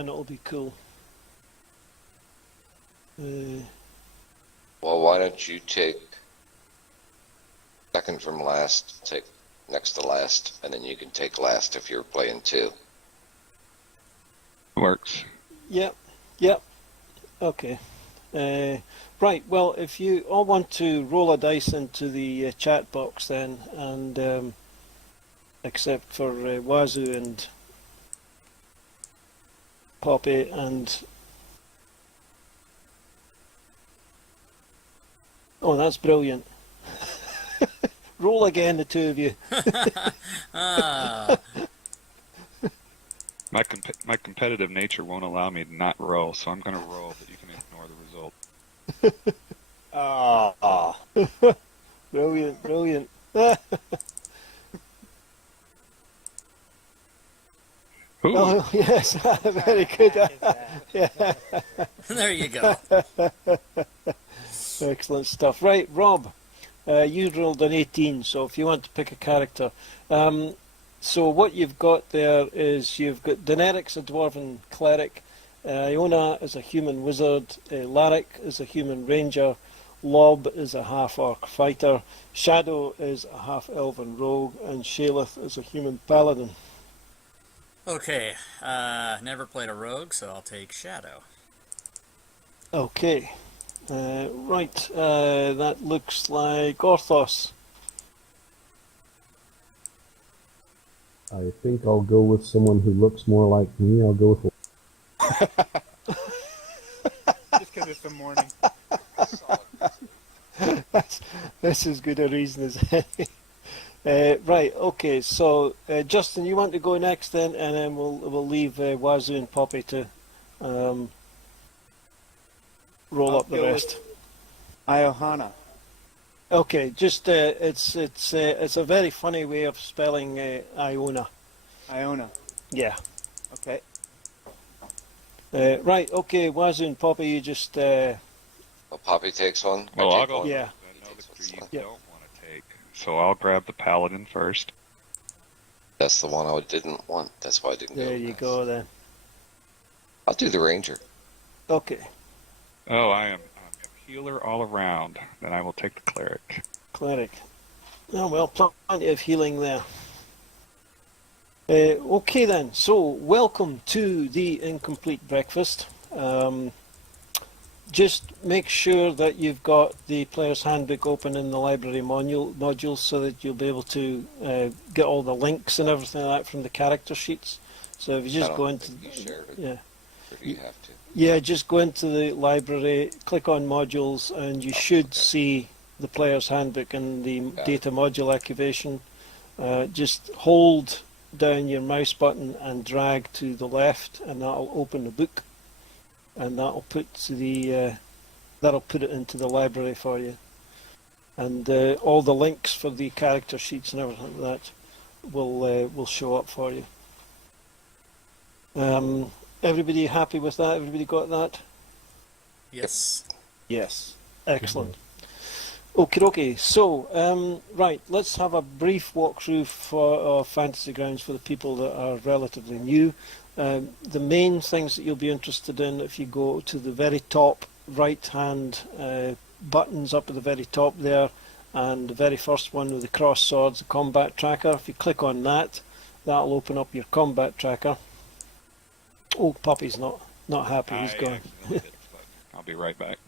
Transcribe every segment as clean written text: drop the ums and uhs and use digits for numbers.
and it'll be cool. Well, why don't you take second from last, take next to last, and then you can take last if you're playing two. Works. Yep. Okay. Right, well, if you all want to roll a dice into the chat box then, and except for Wazoo and Poppy and... Oh, that's brilliant. Roll again, the two of you. My competitive nature won't allow me to not roll, so I'm going to roll, but you can ignore the result. Brilliant. Oh, yes, very good. Yeah. There you go. Excellent stuff. Right, Rob, you rolled an 18, so if you want to pick a character. So what you've got there is you've got Daenerys, a dwarven cleric, Iona is a human wizard, Larrick is a human ranger, Lob is a half-orc fighter, Shadow is a half-elven rogue, and Shaleth is a human paladin. Okay, never played a rogue, so I'll take Shadow. Okay, right, that looks like Orthos. I think I'll go with someone who looks more like me. I'll go with... Just because it's the morning. That's as good a reason as any. Right, okay, so Justin, you want to go next then, and then we'll leave Wazoo and Poppy to roll up the rest. Iohana. Okay, just it's a very funny way of spelling Iona. Iona. Yeah. Okay. Right, okay, Wazoo and Poppy, you just... Well, Poppy takes one. Well, I'll go. Yeah. I know the crew you Yep. don't want to take, so I'll grab the paladin first. That's the one I didn't want. That's why I didn't go. There you go then. I'll do the ranger. Okay, Oh, I'm a healer all around. Then I will take the cleric. cleric. Oh well, plenty of healing there. Okay then, so welcome to the Incomplete Breakfast. Just make sure that you've got the player's handbook open in the library modules so that you'll be able to get all the links and everything like that from the character sheets. So if you just go into... You shared it. Yeah. Or do you have to? Yeah, just go into the library, click on modules, and you should see the player's handbook and the data module activation. Just hold down your mouse button and drag to the left, and that'll open the book, and that'll put it into the library for you. And all the links for the character sheets and everything like that will show up for you. Everybody happy with that? Everybody got that? Yes. Yes. Excellent. Okay, so, right, let's have a brief walkthrough for Fantasy Grounds for the people that are relatively new. The main things that you'll be interested in, if you go to the very top right-hand buttons up at the very top there, and the very first one with the cross swords, the combat tracker, if you click on that, that'll open up your combat tracker. Oh, Poppy's not happy, he's gone. Accidentally hit the button. I'll be right back.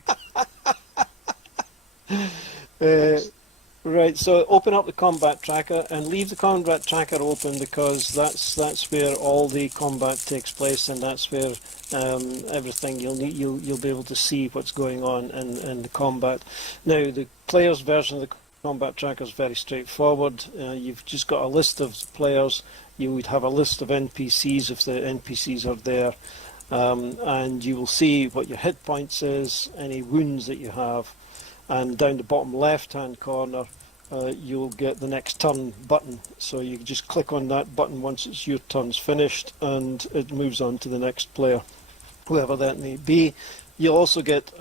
Right, so open up the combat tracker and leave the combat tracker open, because that's where all the combat takes place, and that's where everything you'll be able to see what's going on in the combat. Now, the player's version of the combat tracker is very straightforward. You've just got a list of players. You would have a list of NPCs if the NPCs are there, and you will see what your hit points is, any wounds that you have, and down the bottom left hand corner you'll get the next turn button, so you just click on that button once it's your turn's finished, and it moves on to the next player, whoever that may be. You'll also get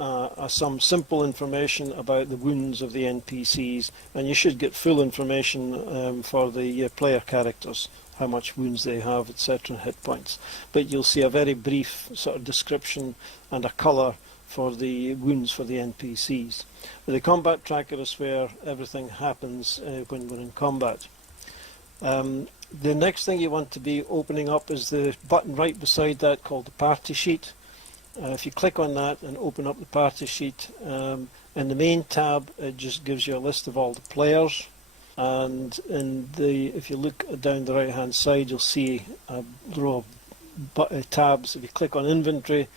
some simple information about the wounds of the NPCs, and you should get full information for the player characters how much wounds they have, etc., hit points. But you'll see a very brief sort of description and a colour for the wounds for the NPCs. The combat tracker is where everything happens when we're in combat. The next thing you want to be opening up is the button right beside that called the party sheet. If you click on that and open up the party sheet, in the main tab it just gives you a list of all the players, and if you look down the right hand side you'll see a row of tabs. If you click on inventory,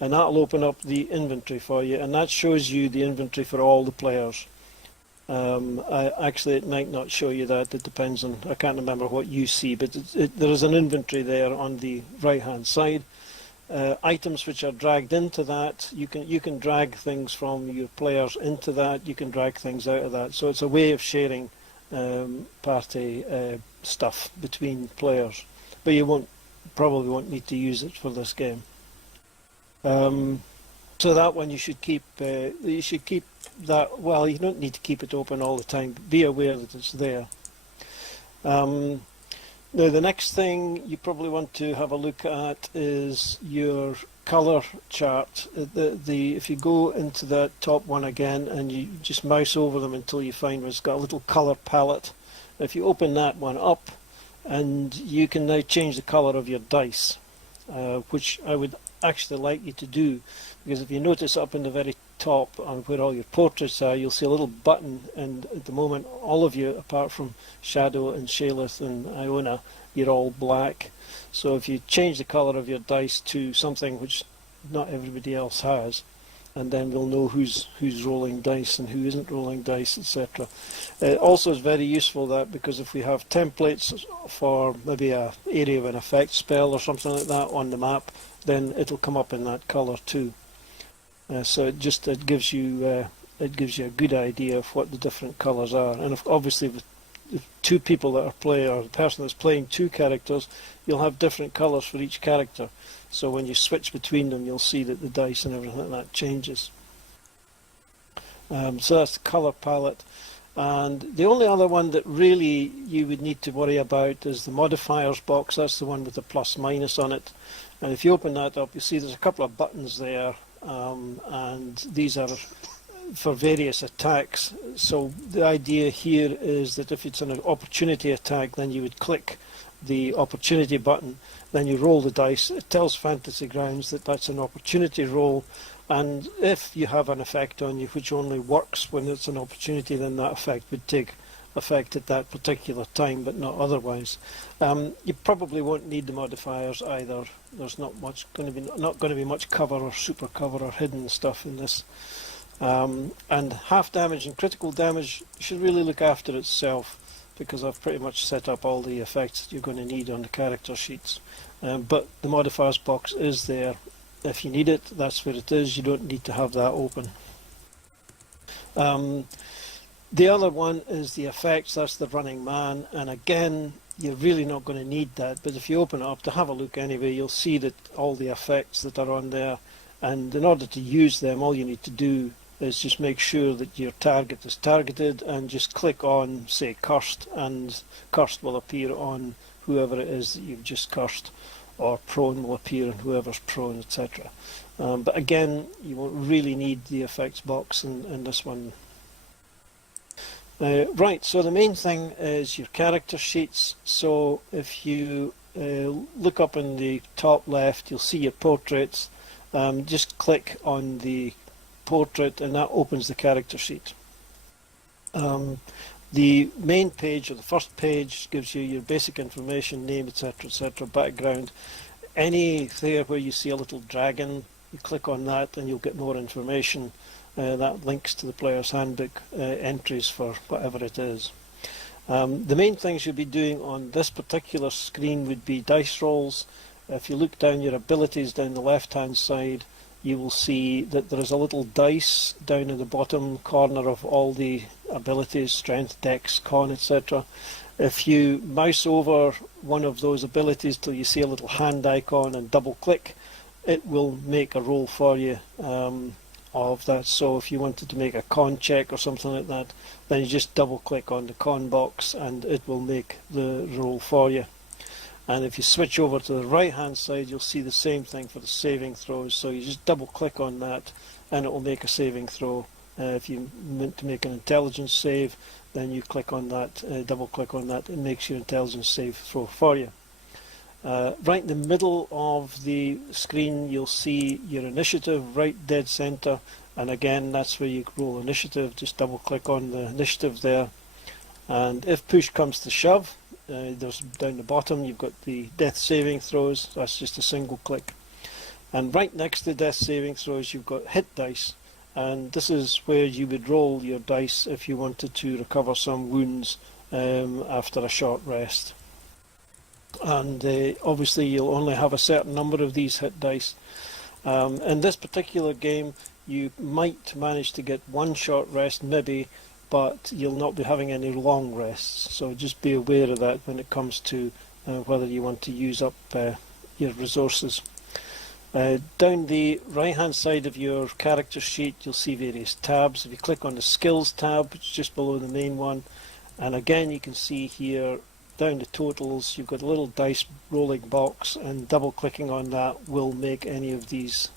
and that'll open up the inventory for you, and that shows you the inventory for all the players. Actually, it might not show you that. It depends on, I can't remember what you see, but there is an inventory there on the right hand side. Items which are dragged into that, you can drag things from your players into that, you can drag things out of that. So it's a way of sharing party stuff between players, but you probably won't need to use it for this game. So that one you should keep. You should keep that. Well, you don't need to keep it open all the time. But be aware that it's there. Now, the next thing you probably want to have a look at is your colour chart. If you go into that top one again and you just mouse over them until you find where it's got a little colour palette. If you open that one up, and you can now change the colour of your dice, which I would actually like you to do, because if you notice up in the very top on where all your portraits are, you'll see a little button, and at the moment all of you apart from Shadow and Shaleth and Iona, you're all black. So if you change the colour of your dice to something which not everybody else has, and then we'll know who's rolling dice and who isn't rolling dice, etc. It also is very useful that, because if we have templates for maybe a area of an effect spell or something like that on the map, then it'll come up in that colour too. So it gives you a good idea of what the different colours are. And obviously with two people that are playing, or the person that's playing two characters, you'll have different colours for each character. So when you switch between them, you'll see that the dice and everything like that changes. So that's the colour palette. And the only other one that really you would need to worry about is the modifiers box. That's the one with the plus minus on it. And if you open that up, you see there's a couple of buttons there, and these are for various attacks. So the idea here is that if it's an opportunity attack, then you would click the opportunity button, then you roll the dice. It tells Fantasy Grounds that that's an opportunity roll, and if you have an effect on you which only works when it's an opportunity, then that effect would take effect at that particular time, but not otherwise. You probably won't need the modifiers either. There's not going to be much cover or super cover or hidden stuff in this. And half damage and critical damage should really look after itself, because I've pretty much set up all the effects that you're going to need on the character sheets. But the modifiers box is there. If you need it, that's where it is. You don't need to have that open. The other one is the effects. That's the running man, and again, you're really not going to need that, but if you open it up to have a look anyway, you'll see that all the effects that are on there, and in order to use them, all you need to do is just make sure that your target is targeted and just click on, say, cursed, and cursed will appear on whoever it is that you've just cursed, or prone will appear on whoever's prone, etc. But again, you won't really need the effects box in this one. Right, so the main thing is your character sheets. So if you look up in the top left, you'll see your portraits. Just click on the portrait and that opens the character sheet. The main page, or the first page, gives you your basic information, name, etc., etc., background. There where you see a little dragon, you click on that and you'll get more information. That links to the player's handbook entries for whatever it is. The main things you'll be doing on this particular screen would be dice rolls. If you look down your abilities down the left hand side, you will see that there is a little dice down in the bottom corner of all the abilities, strength, dex, con, etc. If you mouse over one of those abilities till you see a little hand icon and double click, it will make a roll for you of that. So if you wanted to make a con check or something like that, then you just double click on the con box and it will make the roll for you. And if you switch over to the right hand side, you'll see the same thing for the saving throws. So you just double click on that and it will make a saving throw. If you want to make an intelligence save, then you click on that, double click on that, it makes your intelligence save throw for you. Right in the middle of the screen, you'll see your initiative right dead center, and again that's where you roll initiative. Just double click on the initiative there, and if push comes to shove, there's down the bottom you've got the death saving throws. That's just a single click, and right next to death saving throws you've got hit dice, and this is where you would roll your dice if you wanted to recover some wounds after a short rest. And obviously you'll only have a certain number of these hit dice. In this particular game you might manage to get one short rest maybe, but you'll not be having any long rests, so just be aware of that when it comes to whether you want to use up your resources. Down the right hand side of your character sheet you'll see various tabs. If you click on the skills tab, it's just below the main one, and again you can see here down the totals you've got a little dice rolling box, and double clicking on that will make any of these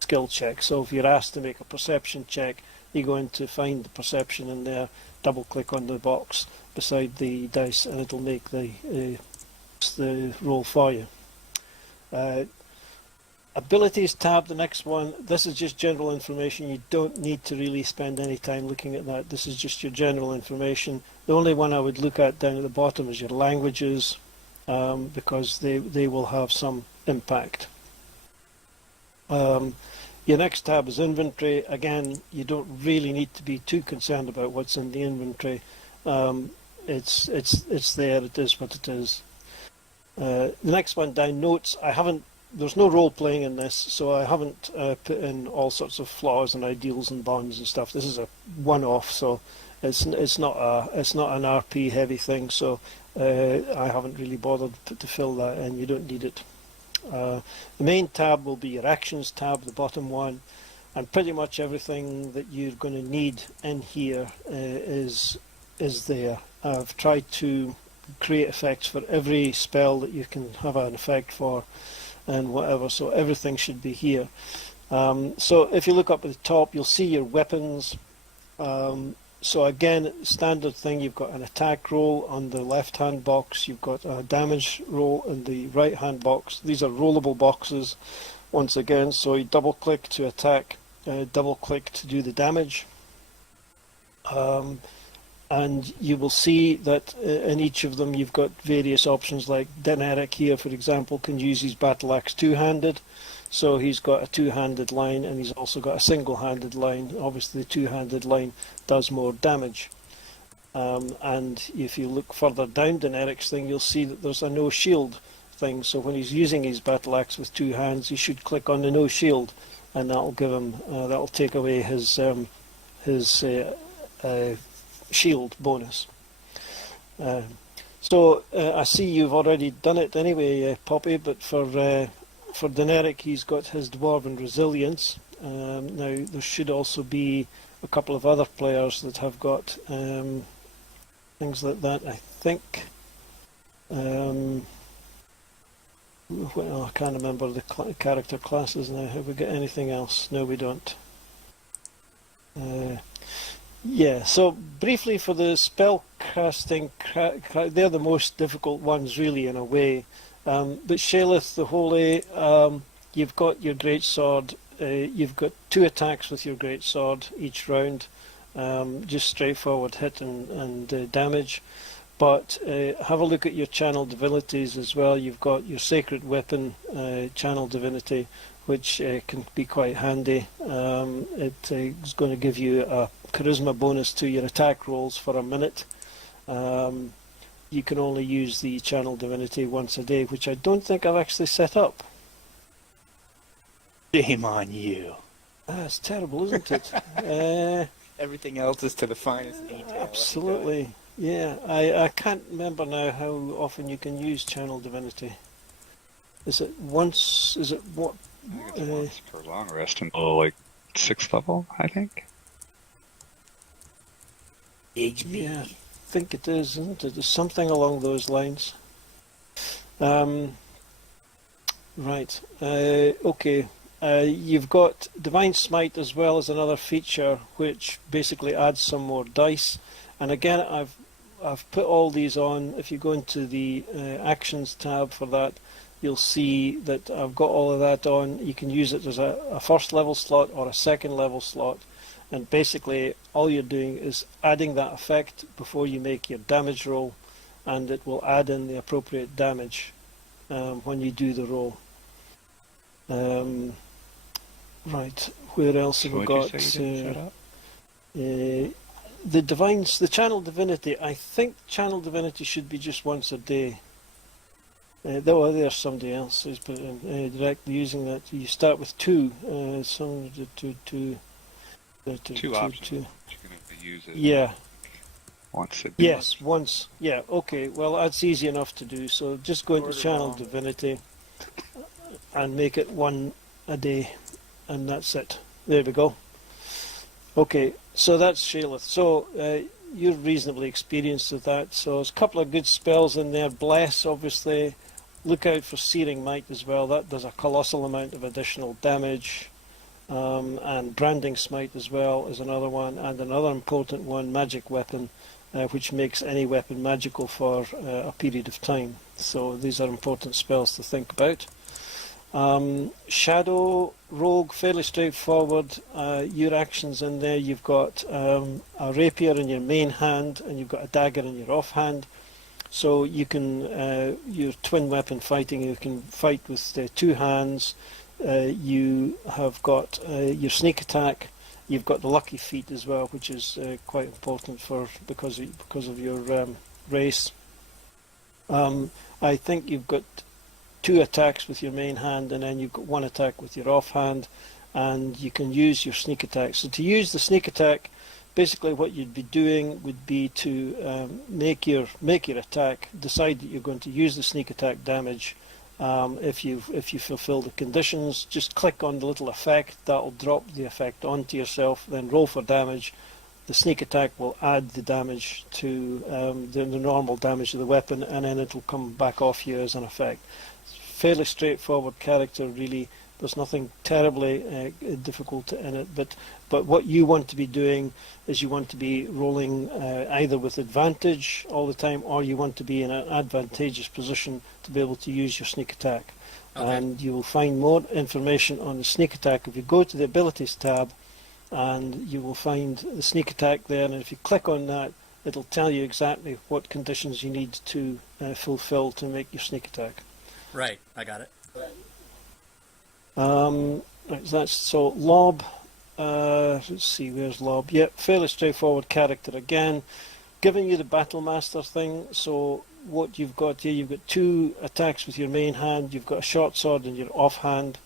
skill checks. So if you're asked to make a perception check, you go in to find the perception in there, double click on the box beside the dice and it'll make the roll for you. Abilities tab, the next one, this is just general information. You don't need to really spend any time looking at that. This is just your general information. The only one I would look at down at the bottom is your languages, because they will have some impact. Your next tab is inventory. Again, you don't really need to be too concerned about what's in the inventory. It's there, it is what it is. The next one down, notes. There's no role playing in this, so I haven't put in all sorts of flaws and ideals and bonds and stuff. This is a one-off, so it's not an RP heavy thing. So I haven't really bothered to fill that in. You don't need it. The main tab will be your actions tab, the bottom one, and pretty much everything that you're going to need in here is there. I've tried to create effects for every spell that you can have an effect for and whatever, so everything should be here. So if you look up at the top you'll see your weapons. So again, standard thing, you've got an attack roll on the left hand box, you've got a damage roll in the right hand box. These are rollable boxes once again, so you double click to attack, double click to do the damage. And you will see that in each of them you've got various options, like Deneric here for example can use his battle axe two-handed, so he's got a two-handed line and he's also got a single-handed line. Obviously the two-handed line does more damage. And if you look further down Deneric's thing you'll see that there's a no shield thing, so when he's using his battle axe with two hands he should click on the no shield, and that'll give him that'll take away his shield bonus. So I see you've already done it anyway, Poppy, but for Deneric he's got his Dwarven Resilience. Now there should also be a couple of other players that have got things like that, I think. Well, I can't remember the character classes now. Have we got anything else? No, we don't. Yeah, so briefly for the spell casting, they're the most difficult ones really in a way. But Shaleth the Holy, you've got your greatsword, you've got 2 attacks with your greatsword each round, just straightforward hit and damage. But have a look at your channel divinities as well. You've got your sacred weapon channel divinity, which can be quite handy. It is going to give you a charisma bonus to your attack rolls for a minute. You can only use the channel divinity once a day, which I don't think I've actually set up. Shame on you. It's terrible, isn't it? Everything else is to the finest detail. Absolutely. Yeah, I can't remember now how often you can use channel divinity. Is it once? Is it what? I think it's once per long rest until like 6th level, I think. HP. Yeah, I think it is, isn't it? It's something along those lines. Right. Okay. You've got Divine Smite as well as another feature which basically adds some more dice. And again, I've put all these on. If you go into the Actions tab for that, you'll see that I've got all of that on. You can use it as a first level slot or a second level slot. And basically, all you're doing is adding that effect before you make your damage roll, and it will add in the appropriate damage when you do the roll. Right, where else have we got? The Channel Divinity. I think Channel Divinity should be just once a day. Though there's somebody else who's put in, directly using that. You start with two. Two options. You can use it. Yeah. Once a day. Yes, once. Yeah. Okay. Well, that's easy enough to do. So just go into Channel Divinity and make it one a day, and that's it. There we go. Okay, so that's Sheilith. So you're reasonably experienced with that. So there's a couple of good spells in there. Bless, obviously. Look out for Searing Might as well. That does a colossal amount of additional damage. And Branding Smite as well is another one. And another important one, Magic Weapon, which makes any weapon magical for a period of time. So these are important spells to think about. Shadow Rogue, fairly straightforward. Your actions in there, you've got a rapier in your main hand and you've got a dagger in your offhand. So you can, your twin weapon fighting, you can fight with two hands. You have got your sneak attack. You've got the lucky feat as well, which is quite important because of your race. I think you've got two attacks with your main hand, and then you've got one attack with your offhand, and you can use your sneak attack. So to use the sneak attack, basically what you'd be doing would be to make your attack, decide that you're going to use the sneak attack damage. If you fulfill the conditions, just click on the little effect. That'll drop the effect onto yourself. Then roll for damage. The sneak attack will add the damage to the normal damage of the weapon, and then it'll come back off you as an effect. Fairly straightforward character, really. There's nothing terribly difficult in it, but what you want to be doing is you want to be rolling either with advantage all the time, or you want to be in an advantageous position to be able to use your sneak attack. Okay. And you will find more information on the sneak attack if you go to the abilities tab, and you will find the sneak attack there, and if you click on that, it'll tell you exactly what conditions you need to fulfill to make your sneak attack. Right, I got it. That's so Lob. Let's see, where's Lob? Yeah, fairly straightforward character again. Giving you the Battle Master thing. So what you've got here, you've got two attacks with your main hand. You've got a short sword in your offhand.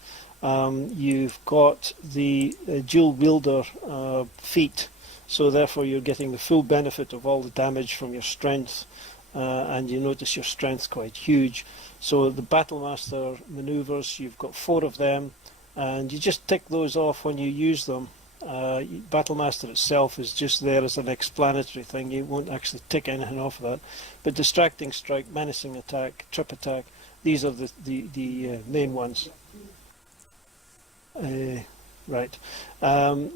You've got the dual wielder feat. So therefore, you're getting the full benefit of all the damage from your strength. And you notice your strength's quite huge. So the Battlemaster maneuvers, you've got 4 of them, and you just tick those off when you use them. Battlemaster itself is just there as an explanatory thing. You won't actually tick anything off of that. But Distracting Strike, Menacing Attack, Trip Attack, these are the main ones. Right.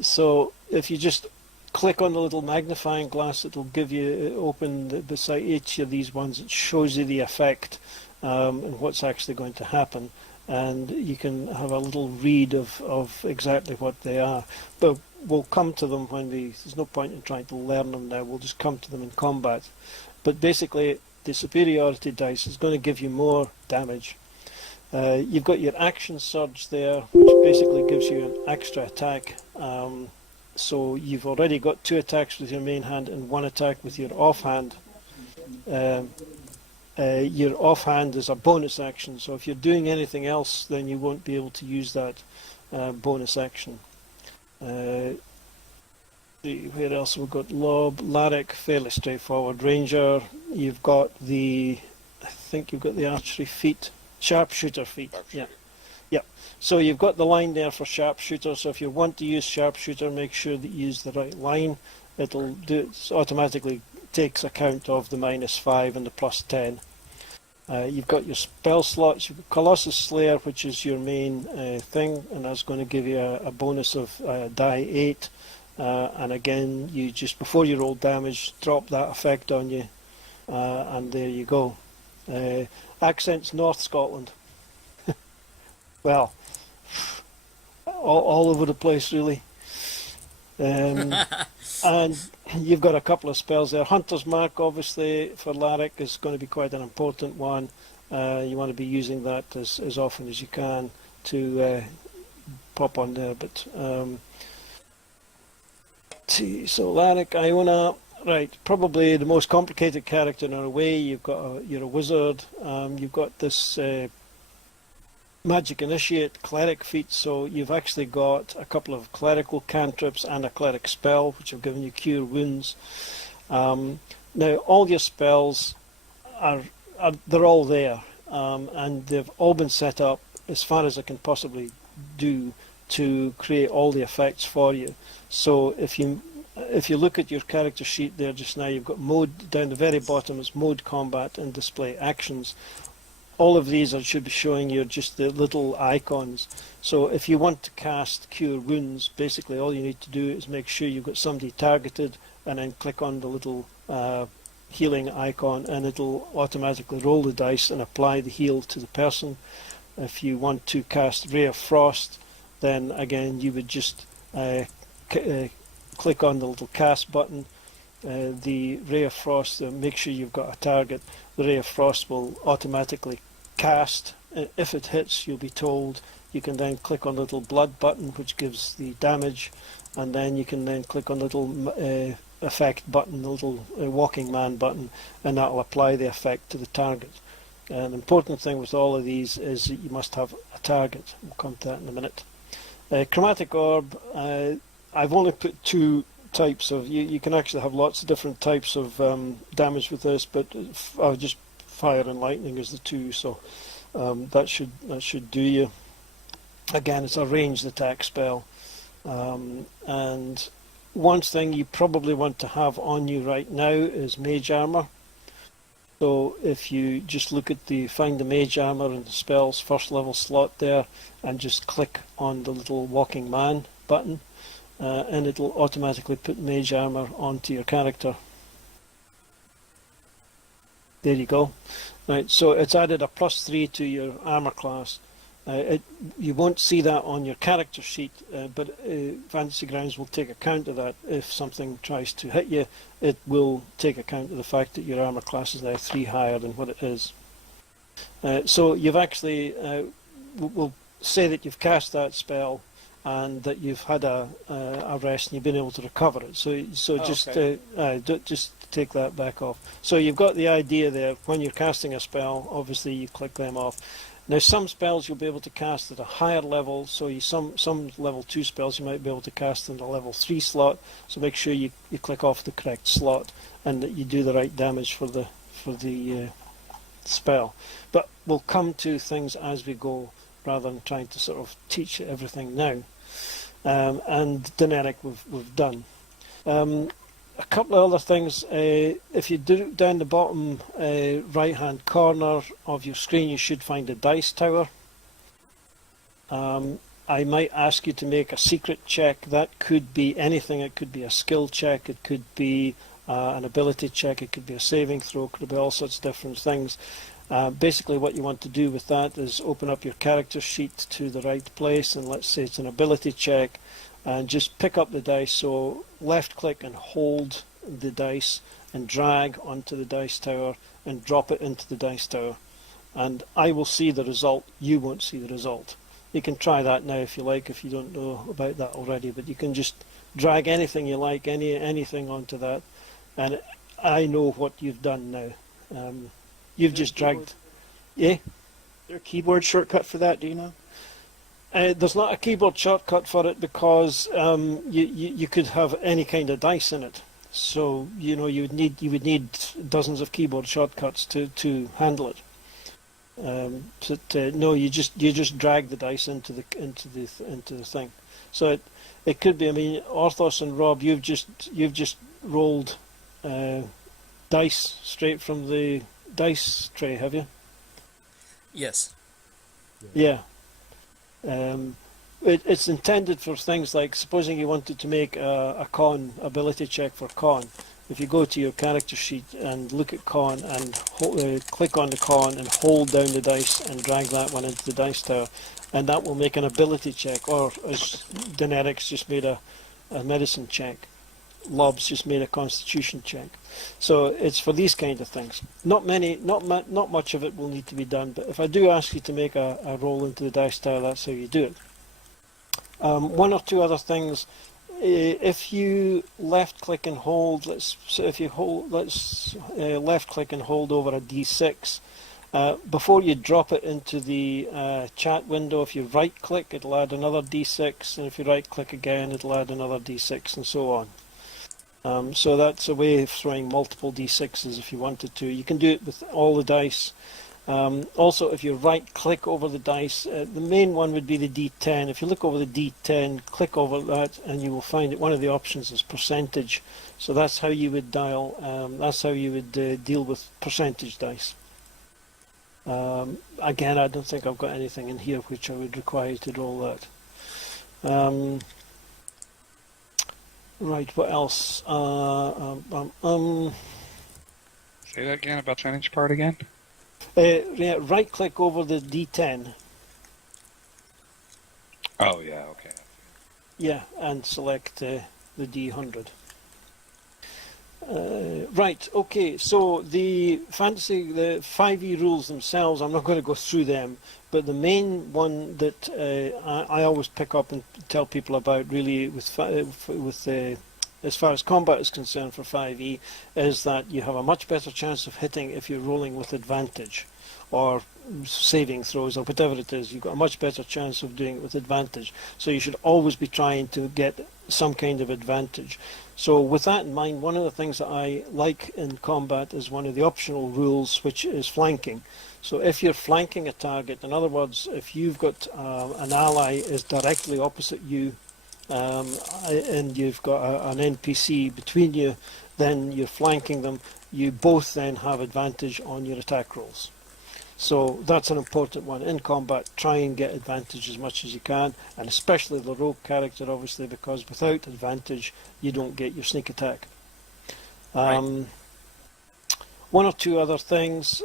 So if you just click on the little magnifying glass, it'll give you open beside each of these ones. It shows you the effect and what's actually going to happen, and you can have a little read of exactly what they are. But we'll come to them there's no point in trying to learn them now. We'll just come to them in combat. But basically, the superiority dice is going to give you more damage. You've got your action surge there, which basically gives you an extra attack. So you've already got 2 attacks with your main hand and 1 attack with your offhand. Your offhand is a bonus action, so if you're doing anything else, then you won't be able to use that bonus action. Where else have we got? Lob, Larrick, fairly straightforward. Ranger, you've got I think you've got the archery feat, sharpshooter feat. Yeah. So you've got the line there for sharpshooter. So if you want to use sharpshooter, make sure that you use the right line. It automatically takes account of the -5 and the +10. You've got your spell slots. You've got Colossus Slayer, which is your main thing, and that's going to give you a bonus of die 8. And again, you just before you roll damage, drop that effect on you, and there you go. Accents North Scotland. Well, all over the place, really. And you've got a couple of spells there. Hunter's Mark, obviously, for Larrick is going to be quite an important one. You want to be using that as often as you can to pop on there. But so Larrick, Iona, right, probably the most complicated character in a way. You're a wizard. You've got this Magic Initiate cleric feat, so you've actually got a couple of clerical cantrips and a cleric spell, which have given you cure wounds. Now, all your spells they're all there, and they've all been set up as far as I can possibly do to create all the effects for you. So if you look at your character sheet there just now, you've got mode down the very bottom. It's mode, combat, and display actions. All of these should be showing you just the little icons. So if you want to cast Cure Wounds, basically all you need to do is make sure you've got somebody targeted and then click on the little healing icon, and it'll automatically roll the dice and apply the heal to the person. If you want to cast Ray of Frost, then again you would just click on the little cast button. The Ray of Frost, make sure you've got a target. The Ray of Frost will automatically cast. If it hits, you'll be told. You can then click on the little blood button, which gives the damage, and then you can then click on the little effect button, the little walking man button, and that will apply the effect to the target. An important thing with all of these is that you must have a target. We'll come to that in a minute. Chromatic Orb, I've only put 2 types of. You can actually have lots of different types of damage with this, but I'll just fire and lightning is the 2, so that should do you. Again, it's a ranged attack spell, and one thing you probably want to have on you right now is mage armor. So if you just look at find the mage armor in the spells first level slot there, and just click on the little walking man button, and it'll automatically put mage armor onto your character. There you go. Right, so it's added a +3 to your armor class. You won't see that on your character sheet, but Fantasy Grounds will take account of that. If something tries to hit you, it will take account of the fact that your armor class is now 3 higher than what it is. So you've actually, we'll say that you've cast that spell and that you've had a rest and you've been able to recover it. So just take that back off. So you've got the idea there. When you're casting a spell, obviously you click them off. Now some spells you'll be able to cast at a higher level, so some level 2 spells you might be able to cast in the level 3 slot, so make sure you click off the correct slot and that you do the right damage for the spell. But we'll come to things as we go rather than trying to sort of teach everything now. And Deneric we've done. A couple of other things. If you do down the bottom right hand corner of your screen, you should find a dice tower. I might ask you to make a secret check. That could be anything. It could be a skill check, it could be an ability check, it could be a saving throw, it could be all sorts of different things. Basically what you want to do with that is open up your character sheet to the right place, and let's say it's an ability check, and just pick up the dice. So left click and hold the dice and drag onto the dice tower and drop it into the dice tower, and I will see the result. You won't see the result. You can try that now if you like, if you don't know about that already, but you can just drag anything you like, anything onto that, and I know what you've done now. You've just dragged. Yeah? Is there a keyboard shortcut for that, do you know? There's not a keyboard shortcut for it because you could have any kind of dice in it. So you would need dozens of keyboard shortcuts to handle it. No, you just drag the dice into the thing. So it could be. I mean, Orthos and Rob, you've just rolled dice straight from the dice tray, have you? Yes. Yeah. It's intended for things like, supposing you wanted to make a con ability check for con. If you go to your character sheet and look at con and click on the con and hold down the dice and drag that one into the dice tower, and that will make an ability check, or as Daenerys just made a medicine check. Lob's just made a constitution check. So it's for these kind of things. Not much of it will need to be done, but if I do ask you to make a roll into the dice tower, that's how you do it. One or two other things. If you left click and hold, left click and hold over a D6 before you drop it into the chat window. If you right click, it'll add another D6, and if you right click again, it'll add another D6, and so on. So that's a way of throwing multiple D6s if you wanted to. You can do it with all the dice. Also, if you right click over the dice, the main one would be the D10. If you look over the D10, click over that, and you will find that one of the options is percentage. So that's how you would dial, that's how you would deal with percentage dice. Again, I don't think I've got anything in here which I would require you to roll that. Right, what else? Say that again about percentage part again. Yeah, right click over the D10. Oh yeah, okay. Yeah, and select the D100. Right, okay, so the 5e rules themselves, I'm not going to go through them, but the main one that I always pick up and tell people about, really, as far as combat is concerned for 5e, is that you have a much better chance of hitting if you're rolling with advantage, or saving throws, or whatever it is. You've got a much better chance of doing it with advantage. So you should always be trying to get some kind of advantage. So with that in mind, one of the things that I like in combat is one of the optional rules, which is flanking. So if you're flanking a target, in other words, if you've got an ally is directly opposite you, and you've got an NPC between you, then you're flanking them, you both then have advantage on your attack rolls. So that's an important one. In combat, try and get advantage as much as you can, and especially the rogue character, obviously, because without advantage, you don't get your sneak attack. Right. One or two other things.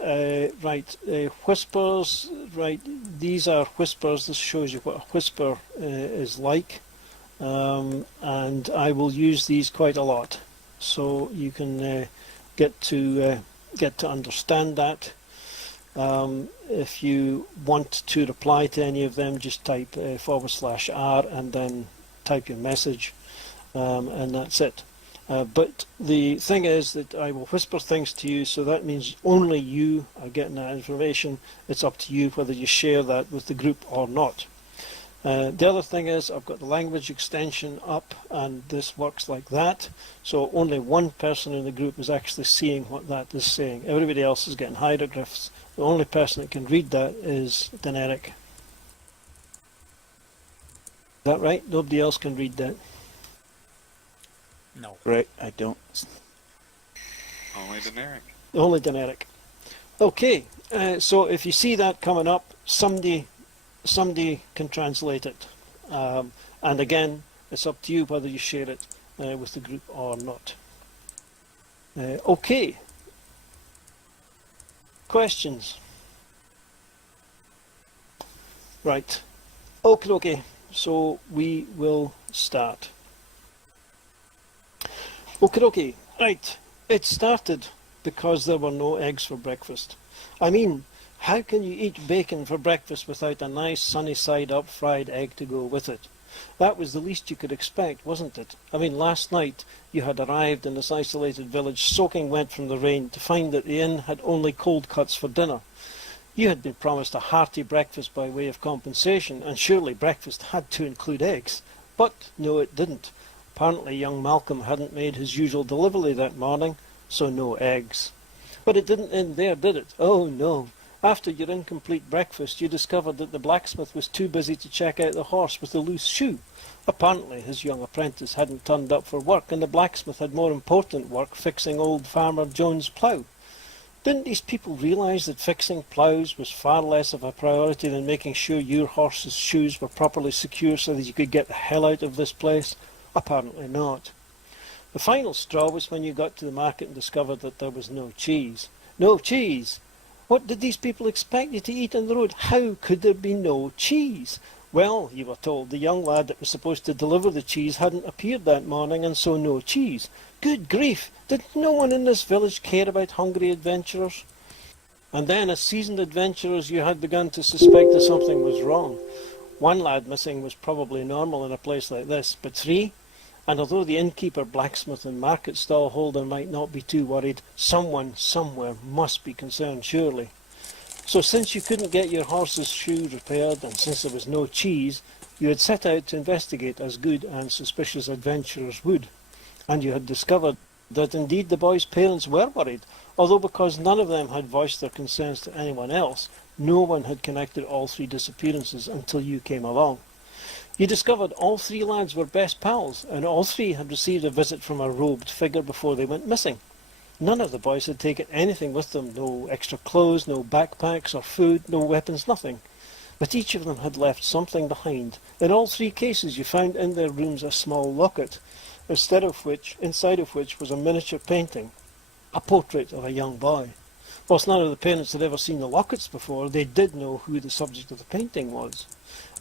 Whispers. Right, these are whispers. This shows you what a whisper is like. And I will use these quite a lot, so you can get to understand that. If you want to reply to any of them, just type /R and then type your message, and that's it. But the thing is that I will whisper things to you, so that means only you are getting that information. It's up to you whether you share that with the group or not. The other thing is I've got the language extension up, and this works like that. So only one person in the group is actually seeing what that is saying. Everybody else is getting hieroglyphs. The only person that can read that is Daenerys. Is that right? Nobody else can read that? No. Right, I don't. Only Daenerys. Only Daenerys. Okay, so if you see that coming up, somebody can translate it. And again, it's up to you whether you share it with the group or not. Okay. Questions? Right. Okay. So we will start. Okay. Right. It started because there were no eggs for breakfast. I mean, how can you eat bacon for breakfast without a nice sunny side up fried egg to go with it? That was the least you could expect, wasn't it? I mean, last night you had arrived in this isolated village soaking wet from the rain to find that the inn had only cold cuts for dinner. You had been promised a hearty breakfast by way of compensation, and surely breakfast had to include eggs. But no, it didn't. Apparently young Malcolm hadn't made his usual delivery that morning, so no eggs. But it didn't end there, did it? Oh no. After your incomplete breakfast, you discovered that the blacksmith was too busy to check out the horse with the loose shoe. Apparently his young apprentice hadn't turned up for work, and the blacksmith had more important work fixing old Farmer Jones' plough. Didn't these people realise that fixing ploughs was far less of a priority than making sure your horse's shoes were properly secure so that you could get the hell out of this place? Apparently not. The final straw was when you got to the market and discovered that there was no cheese. No cheese! What did these people expect you to eat on the road? How could there be no cheese? Well, you were told the young lad that was supposed to deliver the cheese hadn't appeared that morning, and so no cheese. Good grief! Did no one in this village care about hungry adventurers? And then, as seasoned adventurers, you had begun to suspect that something was wrong. One lad missing was probably normal in a place like this, but three? And although the innkeeper, blacksmith and market stall holder might not be too worried, someone somewhere must be concerned surely. So since you couldn't get your horse's shoe repaired, and since there was no cheese, you had set out to investigate as good and suspicious adventurers would. And you had discovered that indeed the boy's parents were worried, although because none of them had voiced their concerns to anyone else, no one had connected all three disappearances until you came along. You discovered all three lads were best pals, and all three had received a visit from a robed figure before they went missing. None of the boys had taken anything with them, no extra clothes, no backpacks or food, no weapons, nothing. But each of them had left something behind. In all three cases you found in their rooms a small locket, inside of which was a miniature painting, a portrait of a young boy. Whilst none of the parents had ever seen the lockets before, they did know who the subject of the painting was.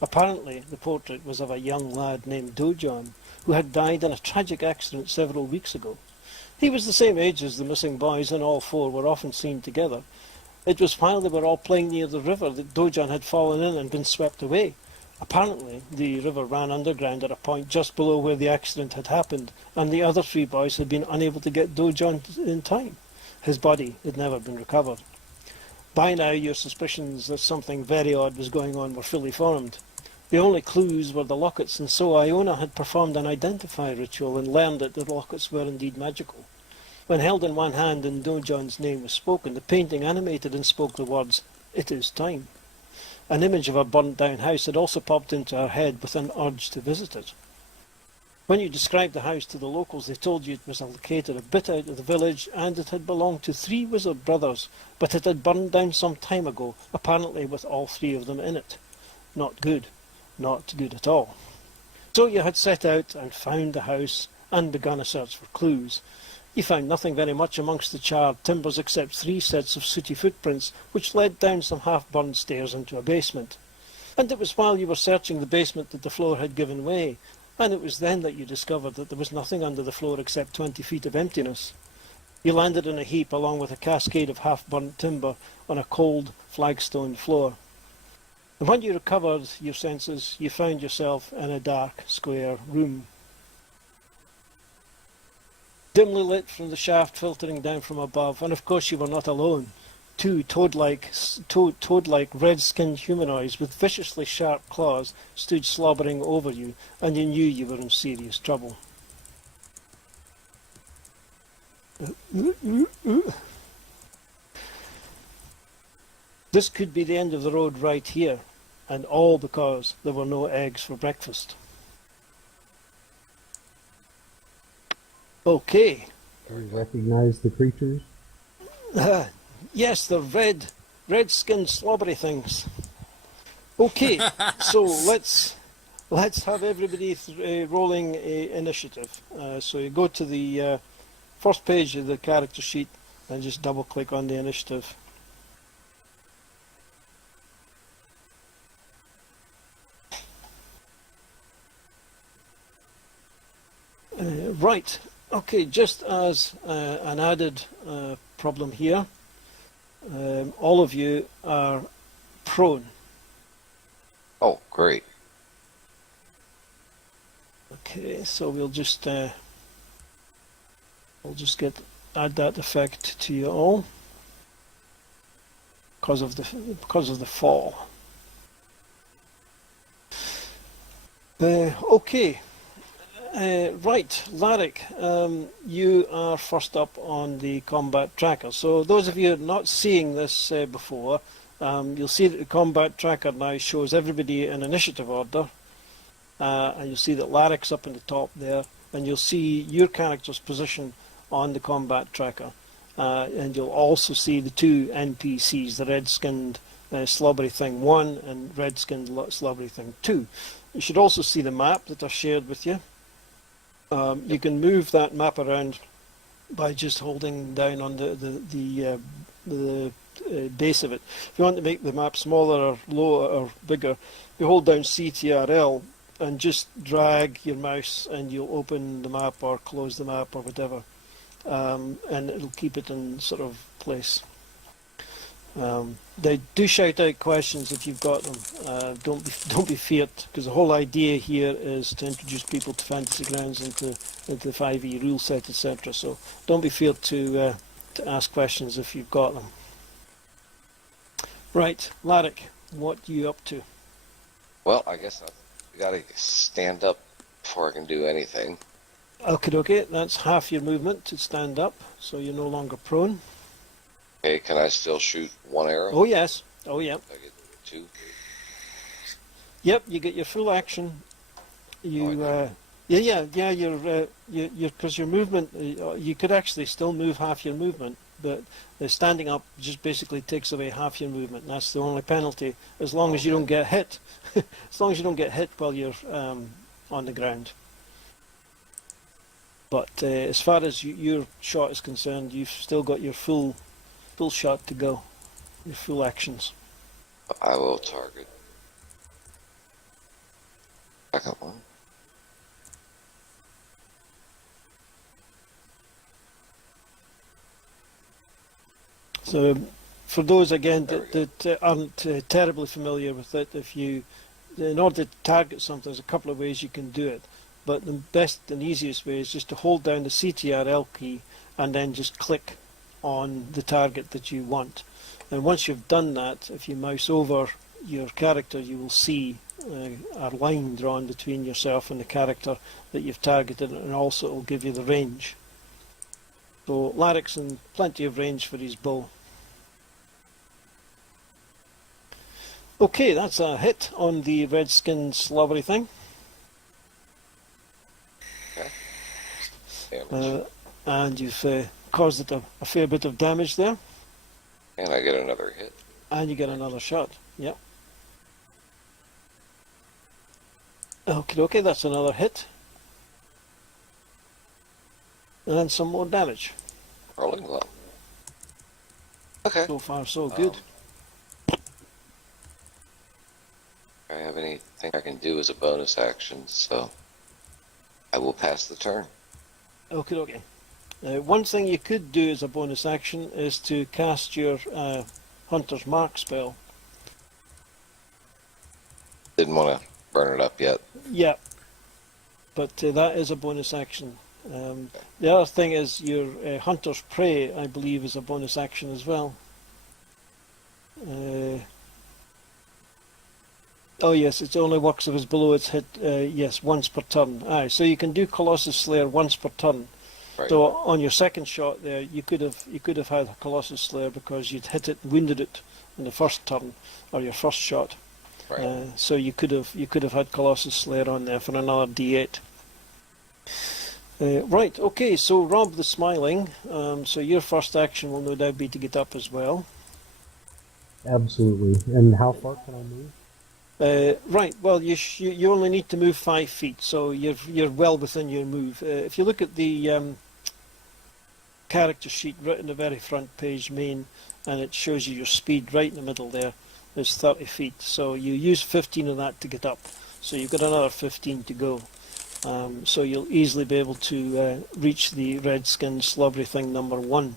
Apparently, the portrait was of a young lad named Dojon, who had died in a tragic accident several weeks ago. He was the same age as the missing boys, and all four were often seen together. It was while they were all playing near the river that Dojon had fallen in and been swept away. Apparently, the river ran underground at a point just below where the accident had happened, and the other three boys had been unable to get Dojon in time. His body had never been recovered. By now, your suspicions that something very odd was going on were fully formed. The only clues were the lockets, and so Iona had performed an identify ritual and learned that the lockets were indeed magical. When held in one hand and Dojon's name was spoken, the painting animated and spoke the words, "It is time." An image of a burnt-down house had also popped into her head with an urge to visit it. When you described the house to the locals, they told you it was located a bit out of the village and it had belonged to three wizard brothers, but it had burned down some time ago, apparently with all three of them in it. Not good. Not good at all. So you had set out and found the house and begun a search for clues. You found nothing very much amongst the charred timbers except 3 sets of sooty footprints which led down some half-burned stairs into a basement. And it was while you were searching the basement that the floor had given way, and it was then that you discovered that there was nothing under the floor except 20 feet of emptiness. You landed in a heap along with a cascade of half-burnt timber on a cold flagstone floor. And when you recovered your senses, you found yourself in a dark, square room. Dimly lit from the shaft filtering down from above, and of course you were not alone. 2 toad-like red-skinned humanoids with viciously sharp claws stood slobbering over you, and you knew you were in serious trouble. This could be the end of the road right here, and all because there were no eggs for breakfast. Okay. Do you recognize the creatures? Yes, they're red-skinned slobbery things. Okay, so let's have everybody rolling initiative. So you go to the first page of the character sheet and just double-click on the initiative. Right. Okay, just as an added problem here, all of you are prone. Oh, great. Okay, so we'll just add that effect to you all because of the fall. Okay. Right, Larrick, you are first up on the combat tracker. So those of you not seeing this before, you'll see that the combat tracker now shows everybody in initiative order, and you'll see that Larrick's up in the top there, and you'll see your character's position on the combat tracker. and you'll also see the two NPCs, the red-skinned slobbery thing 1 and red-skinned slobbery thing 2. You should also see the map that I've shared with you. You can move that map around by just holding down on the base of it. If you want to make the map smaller or lower or bigger, you hold down CTRL and just drag your mouse and you'll open the map or close the map or whatever, and it'll keep it in sort of place. They do shout out questions if you've got them. Don't be feared, because the whole idea here is to introduce people to Fantasy Grounds, into the 5e rule set, etc. So don't be feared to ask questions if you've got them. Right, Larrick, what are you up to? Well, I guess I've got to stand up before I can do anything. Okay, that's half your movement to stand up, so you're no longer prone. Okay, can I still shoot one arrow? Oh yes. Oh yeah. I get 2. Yep, you get your full action. You you're because your movement, you could actually still move half your movement, but standing up just basically takes away half your movement. And that's the only penalty, as long as you don't get hit. As long as you don't get hit while you're on the ground. But as far as your shot is concerned, you've still got your full shot to go, your full actions. I will target. Second one. So, for those again that aren't terribly familiar with it, in order to target something, there's a couple of ways you can do it. But the best and easiest way is just to hold down the CTRL key and then just click on the target that you want. And once you've done that, if you mouse over your character, you will see a line drawn between yourself and the character that you've targeted, and also it will give you the range. So Larrick's in plenty of range for his bow. Okay, that's a hit on the red-skinned slobbery thing. Damage. And you've caused it a fair bit of damage there. And I get another hit. And you get another shot. Yep. Okay, that's another hit. And some more damage. Rolling low. Okay. So far, so good. I have anything I can do as a bonus action, so I will pass the turn. Okay. One thing you could do as a bonus action is to cast your Hunter's Mark spell. Didn't want to burn it up yet. Yeah, but that is a bonus action. The other thing is your Hunter's Prey, I believe, is a bonus action as well. Oh yes, it only works if it's below its hit, yes, once per turn. Aye, so you can do Colossus Slayer once per turn. Right. So on your second shot there, you could have had a Colossus Slayer because you'd hit it and wounded it in the first turn, or your first shot. Right. So you could have had Colossus Slayer on there for another D8. Right, okay, so Rob the Smiling, so your first action will no doubt be to get up as well. Absolutely. And how far can I move? Right, well, you only need to move 5 feet, so you're well within your move. If you look at the character sheet right in the very front page, main, and it shows you your speed right in the middle there, is 30 feet. So you use 15 of that to get up, so you've got another 15 to go. So you'll easily be able to reach the red-skinned slobbery thing number 1.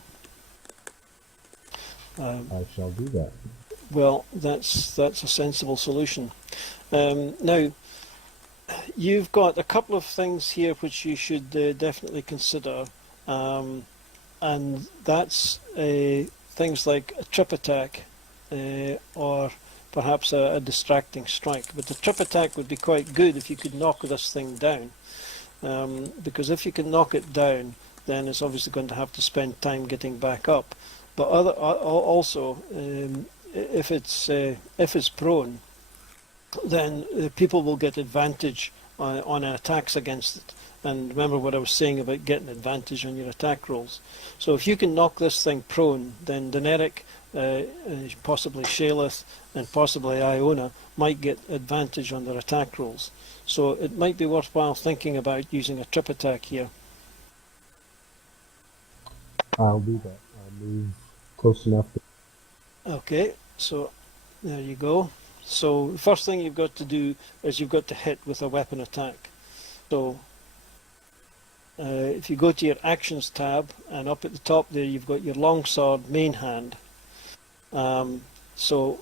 I shall do that. Well, that's a sensible solution. Now, you've got a couple of things here which you should definitely consider, and that's things like a trip attack or perhaps a distracting strike. But the trip attack would be quite good if you could knock this thing down, because if you can knock it down, then it's obviously going to have to spend time getting back up. But also, if it's prone, then people will get advantage on attacks against it. And remember what I was saying about getting advantage on your attack rolls. So if you can knock this thing prone, then Daenerys, possibly Shaleth, and possibly Iona might get advantage on their attack rolls. So it might be worthwhile thinking about using a trip attack here. I'll do that. I'll move close enough to... Okay, so there you go. So the first thing you've got to do is you've got to hit with a weapon attack. So if you go to your Actions tab, and up at the top there you've got your longsword main hand. So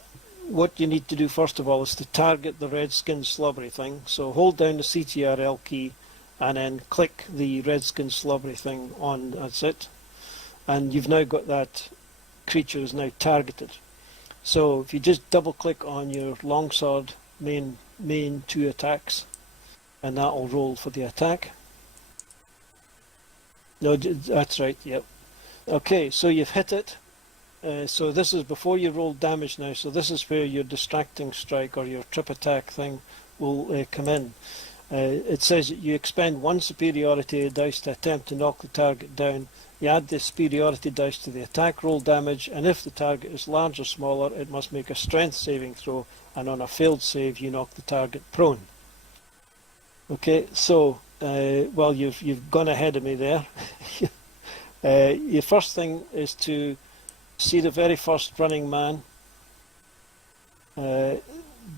what you need to do first of all is to target the red skin slobbery thing. So hold down the CTRL key and then click the red skin slobbery thing on. That's it. And you've now got that creature is now targeted. So if you just double click on your longsword main 2 attacks, and that will roll for the attack. No, that's right, yep. Okay, so you've hit it. So this is before you roll damage now, so this is where your distracting strike or your trip attack thing will come in. It says that you expend 1 superiority dice to attempt to knock the target down. You add the superiority dice to the attack roll damage, and if the target is large or smaller, it must make a strength saving throw, and on a failed save, you knock the target prone. Okay, so, well, you've gone ahead of me there. Your first thing is to see the very first running man, the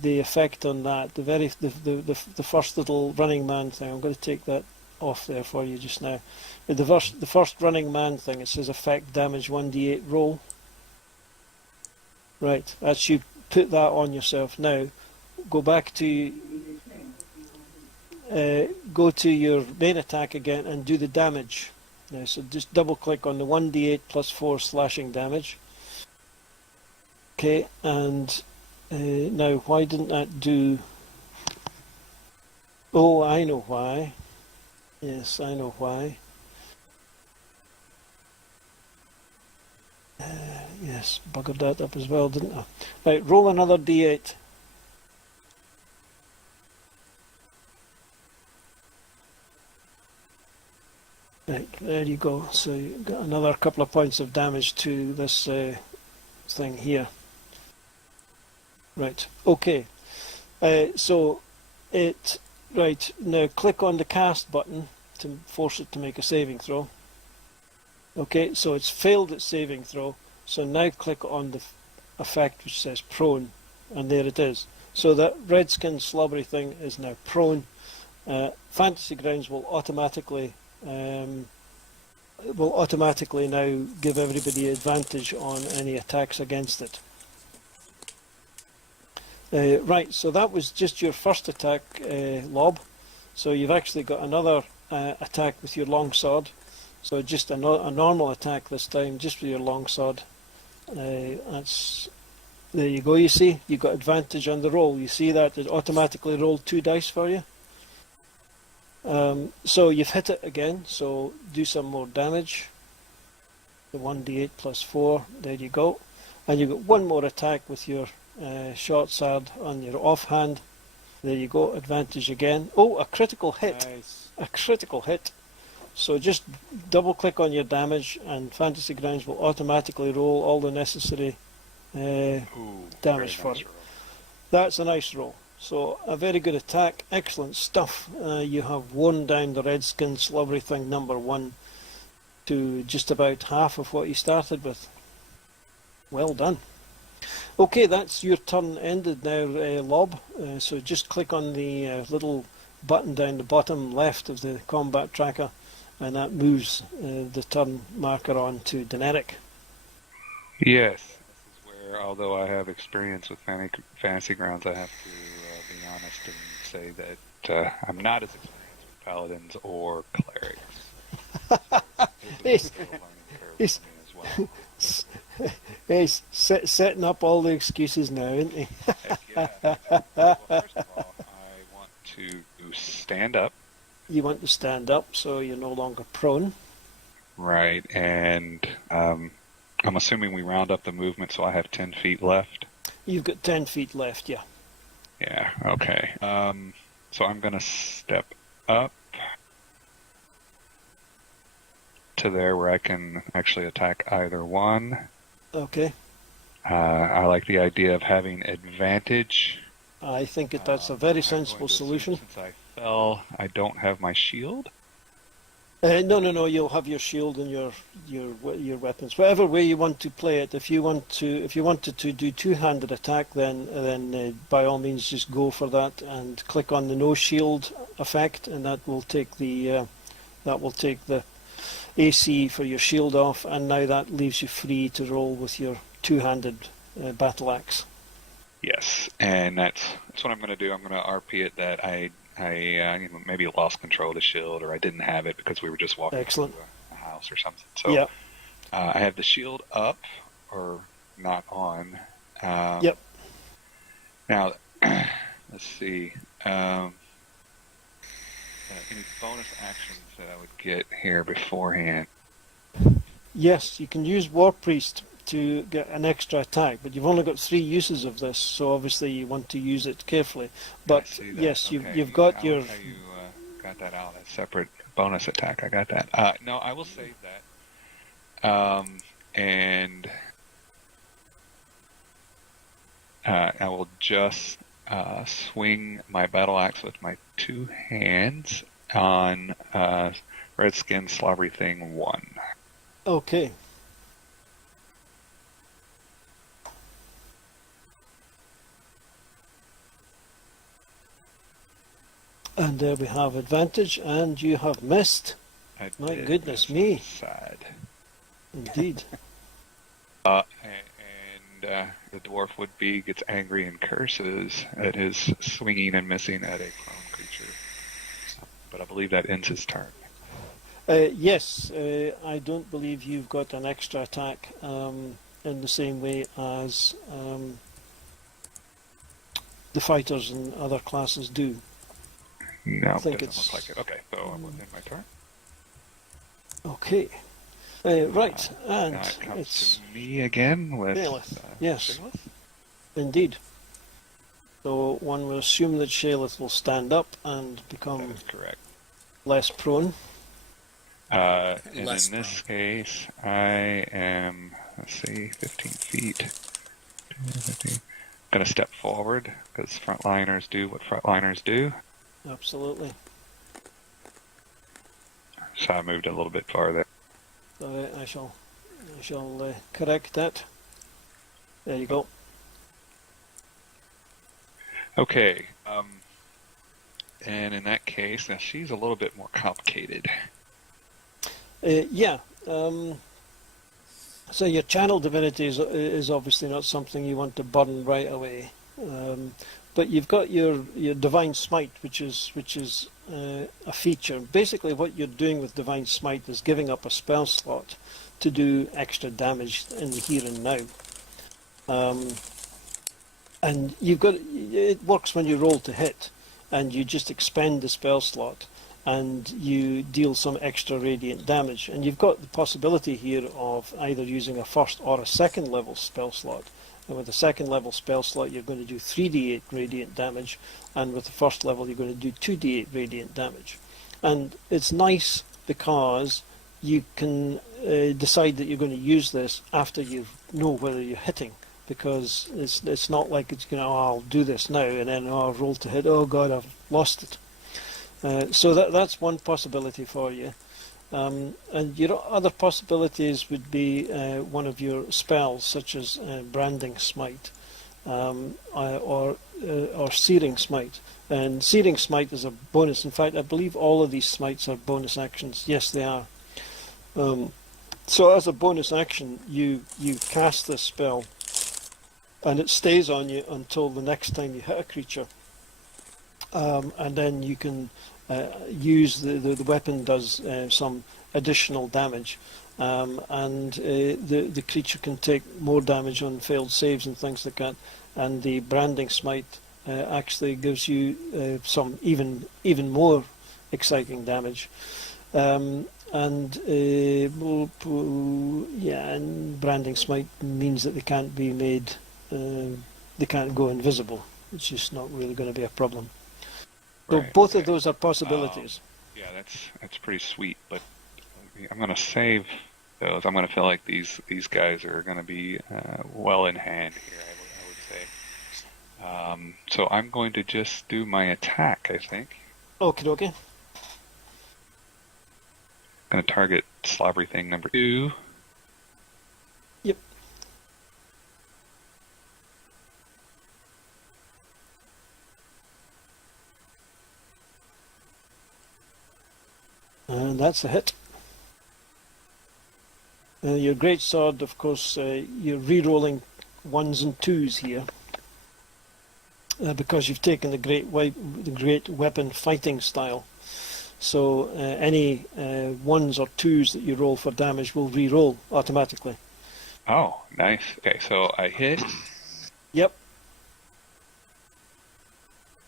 effect on that, the first little running man thing. I'm going to take that off there for you just now. The first running man thing, it says effect damage 1d8 roll. Right, that's you put that on yourself. Now, go back to go to your main attack again and do the damage. Now, so just double click on the 1d8 plus 4 slashing damage. Okay, and now why didn't that do... Oh, I know why. Yes, I know why. Yes, buggered that up as well, didn't I? Right, roll another d8. Right, there you go. So you've got another couple of points of damage to this thing here. Right, okay. So it... Right, now click on the cast button to force it to make a saving throw. Okay, so it's failed its saving throw. So now click on the effect which says prone, and there it is. So that red skin slobbery thing is now prone. Fantasy Grounds will automatically now give everybody advantage on any attacks against it. Right, so that was just your first attack, Lob. So you've actually got another attack with your longsword. So just a normal attack this time, just with your longsword. That's there you go. You see, you got advantage on the roll. You see that it automatically rolled 2 dice for you. So you've hit it again. So do some more damage. The 1d8 plus 4. There you go. And you've got one more attack with your short sword on your offhand. There you go. Advantage again. Oh, a critical hit. Nice. A critical hit. So just double click on your damage and Fantasy Grounds will automatically roll all the necessary damage for it. That's a nice roll. So a very good attack, excellent stuff. You have worn down the red skin slobbery thing number 1 to just about half of what you started with. Well done. Okay, that's your turn ended now, Lob. So just click on the little button down the bottom left of the combat tracker, and that moves the turn marker on to Daenerys. Yes, this is where, although I have experience with Fantasy Grounds, I have to be honest and say that I'm not as experienced with paladins or clerics. This is a learning curve for me as well. He's setting up all the excuses now, isn't he? Heck yeah. Well, first of all, I want to stand up. You want to stand up so you're no longer prone. Right, and I'm assuming we round up the movement, so I have 10 feet left. You've got 10 feet left, yeah. Yeah, okay. So I'm going to step up to there where I can actually attack either one. Okay. I like the idea of having advantage. I think that's a very sensible solution. Since I fell, I don't have my shield. No. You'll have your shield and your weapons. Whatever way you want to play it. If you wanted to do two-handed attack, then by all means just go for that and click on the no shield effect, and that will take the AC for your shield off, and now that leaves you free to roll with your two-handed battle axe. Yes, and that's what I'm going to do. I'm going to RP it that I maybe lost control of the shield, or I didn't have it because we were just walking through a house or something. So yeah. I have the shield up or not on. Yep. Now, let's see. Any bonus actions that I would get here beforehand? Yes, you can use War Priest to get an extra attack, but you've only got 3 uses of this, so obviously you want to use it carefully. But yes, okay. you've got your... How you got that out, a separate bonus attack. I got that. No, I will save that. And I will just swing my battle axe with my 2 hands on Redskin Slobbery Thing 1. Okay. And there we have advantage, and you have missed. My goodness me. Sad. Indeed. And the dwarf gets angry and curses at his swinging and missing at a prone creature. But I believe that ends his turn. Yes, I don't believe you've got an extra attack in the same way as the fighters and other classes do. No, I think doesn't look like it. Okay, so I will end my turn. Okay. Right, and Now it comes it's to me again with Shaelith. Yes, Shaelith. indeed. So one will assume that Shaelith will stand up and That become is correct. less prone. And in Less this case, I am, 15 feet. 15. Going to step forward because frontliners do what frontliners do. Absolutely. So I moved a little bit farther. So I shall correct that. There you go. Okay. And in that case, now she's a little bit more complicated. Yeah. So your channel divinity is obviously not something you want to burn right away. But you've got your divine smite, which is a feature. Basically, what you're doing with divine smite is giving up a spell slot to do extra damage in the here and now. And it works when you roll to hit, and you just expend the spell slot, and you deal some extra radiant damage. And you've got the possibility here of either using a first or a second level spell slot. And with the second level spell slot, you're going to do 3d8 radiant damage, and with the first level, you're going to do 2d8 radiant damage. And it's nice because you can decide that you're going to use this after you know whether you're hitting, because it's not like it's going to, I'll do this now, and then I'll roll to hit, oh god, I've lost it. So that's one possibility for you. And your other possibilities would be one of your spells, such as Branding Smite or Searing Smite. And Searing Smite is a bonus. In fact, I believe all of these smites are bonus actions. Yes, they are. So as a bonus action, you cast this spell, and it stays on you until the next time you hit a creature. And then you can use the weapon does some additional damage, and the creature can take more damage on failed saves and things like that. And the Branding Smite actually gives you some even more exciting damage. And Branding Smite means that they can't be made, they can't go invisible. It's just not really going to be a problem. So Right, both of okay. those are possibilities. Yeah, that's pretty sweet, but I'm gonna save those. I'm gonna feel like these guys are gonna be well in hand here. I would say. So I'm going to just do my attack. I think Okay, okay. I'm gonna target slobbery thing number 2. Yep. And that's a hit. Your great sword, of course, you're re-rolling 1s and 2s here because you've taken the great weapon fighting style. So any 1s or 2s that you roll for damage will re-roll automatically. Oh, nice. Okay, so I hit. Yep.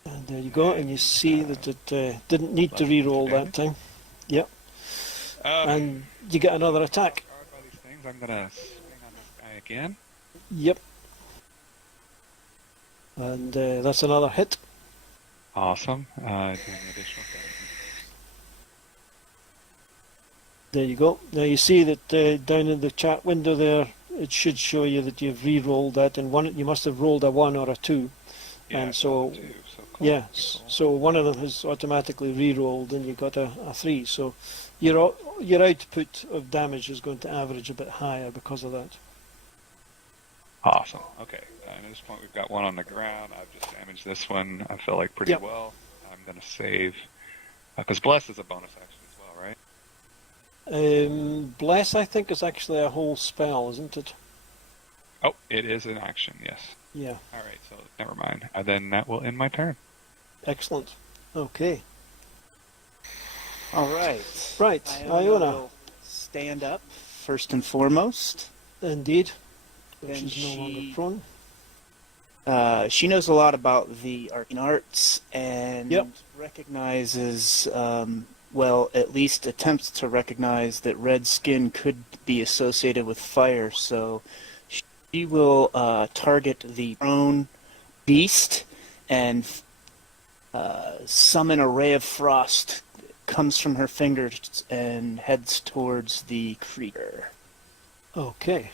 And there you go, and you see that it didn't need to Plus re-roll that damage. time. Yep. Uh, And you get another attack. Caught off guard by these things. I'm gonna swing on this guy again. Yep. And that's another hit. Awesome. Doing additional damage. There you go. Now you see that down in the chat window there, it should show you that you've re-rolled that, and one you must have rolled a 1 or a 2. Yeah, And I so, got 2, so cool. yes, Cool. so one of them has automatically re-rolled, and you got a 3. So your output of damage is going to average a bit higher because of that. Awesome. Okay. And at this point, we've got one on the ground. I've just damaged this one. I feel like pretty Yep. well. I'm gonna save because bless is a bonus action as well, right? Bless, I think, is actually a whole spell, isn't it? Oh, it is an action. Yes. Yeah. All right. So never mind. Then that will end my turn. Excellent. Okay. All right. Right, Iona. will stand up first and foremost. Indeed. And She's no longer prone. She knows a lot about the arcane arts and Yep. recognizes, well, at least attempts to recognize that red skin could be associated with fire. So she will target the prone beast and summon a ray of frost. Comes from her fingers and heads towards the creature. Okay.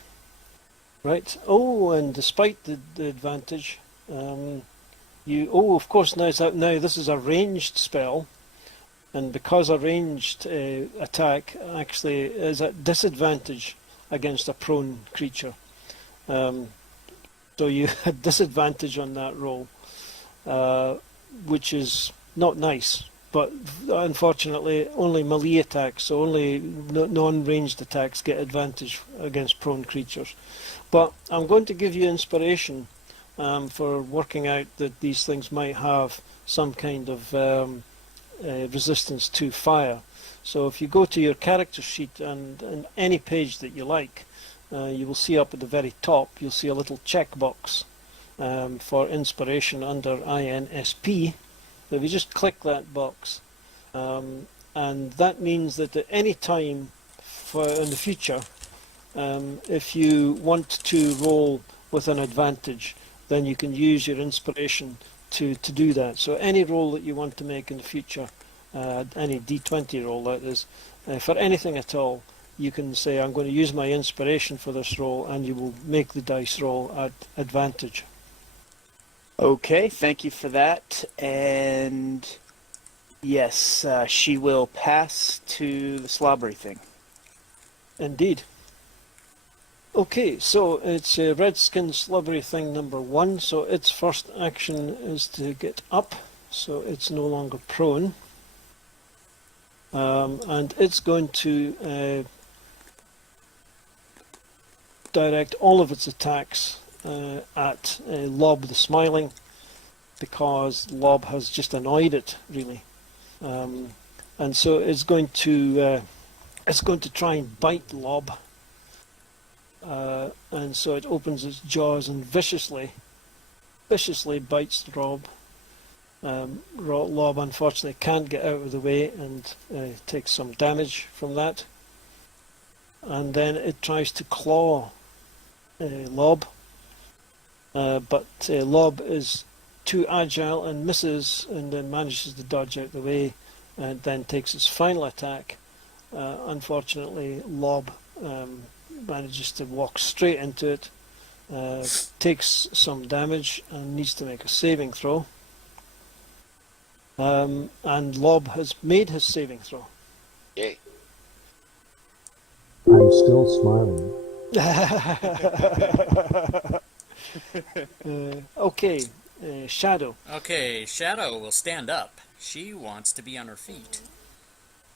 Right. Oh, and despite the advantage, you. Oh, of course. Now this is a ranged spell, and because a ranged attack actually is at disadvantage against a prone creature, so you had disadvantage on that roll, which is not nice. But unfortunately, only melee attacks, so only non-ranged attacks get advantage against prone creatures. But I'm going to give you inspiration for working out that these things might have some kind of resistance to fire. So if you go to your character sheet and any page that you like, you will see up at the very top, you'll see a little checkbox for inspiration under INSP. So if you just click that box, and that means that at any time in the future, if you want to roll with an advantage, then you can use your inspiration to do that. So any roll that you want to make in the future, any D20 roll that is, for anything at all, you can say, I'm going to use my inspiration for this roll, and you will make the dice roll at advantage. Okay, thank you for that. And yes, she will pass to the slobbery thing. Indeed. Okay, so it's a redskin slobbery thing number 1, so its first action is to get up, so it's no longer prone. And it's going to direct all of its attacks at Lob the Smiling, because Lob has just annoyed it, really. And so it's going to try and bite Lob. And so it opens its jaws and viciously bites Rob. Lob unfortunately can't get out of the way and takes some damage from that. And then it tries to claw Lob, but Lob is too agile and misses, and then manages to dodge out the way, and then takes its final attack. Unfortunately, Lob manages to walk straight into it, takes some damage, and needs to make a saving throw. And Lob has made his saving throw. Yay. I'm still smiling. Okay, Shadow. Okay, Shadow will stand up. She wants to be on her feet.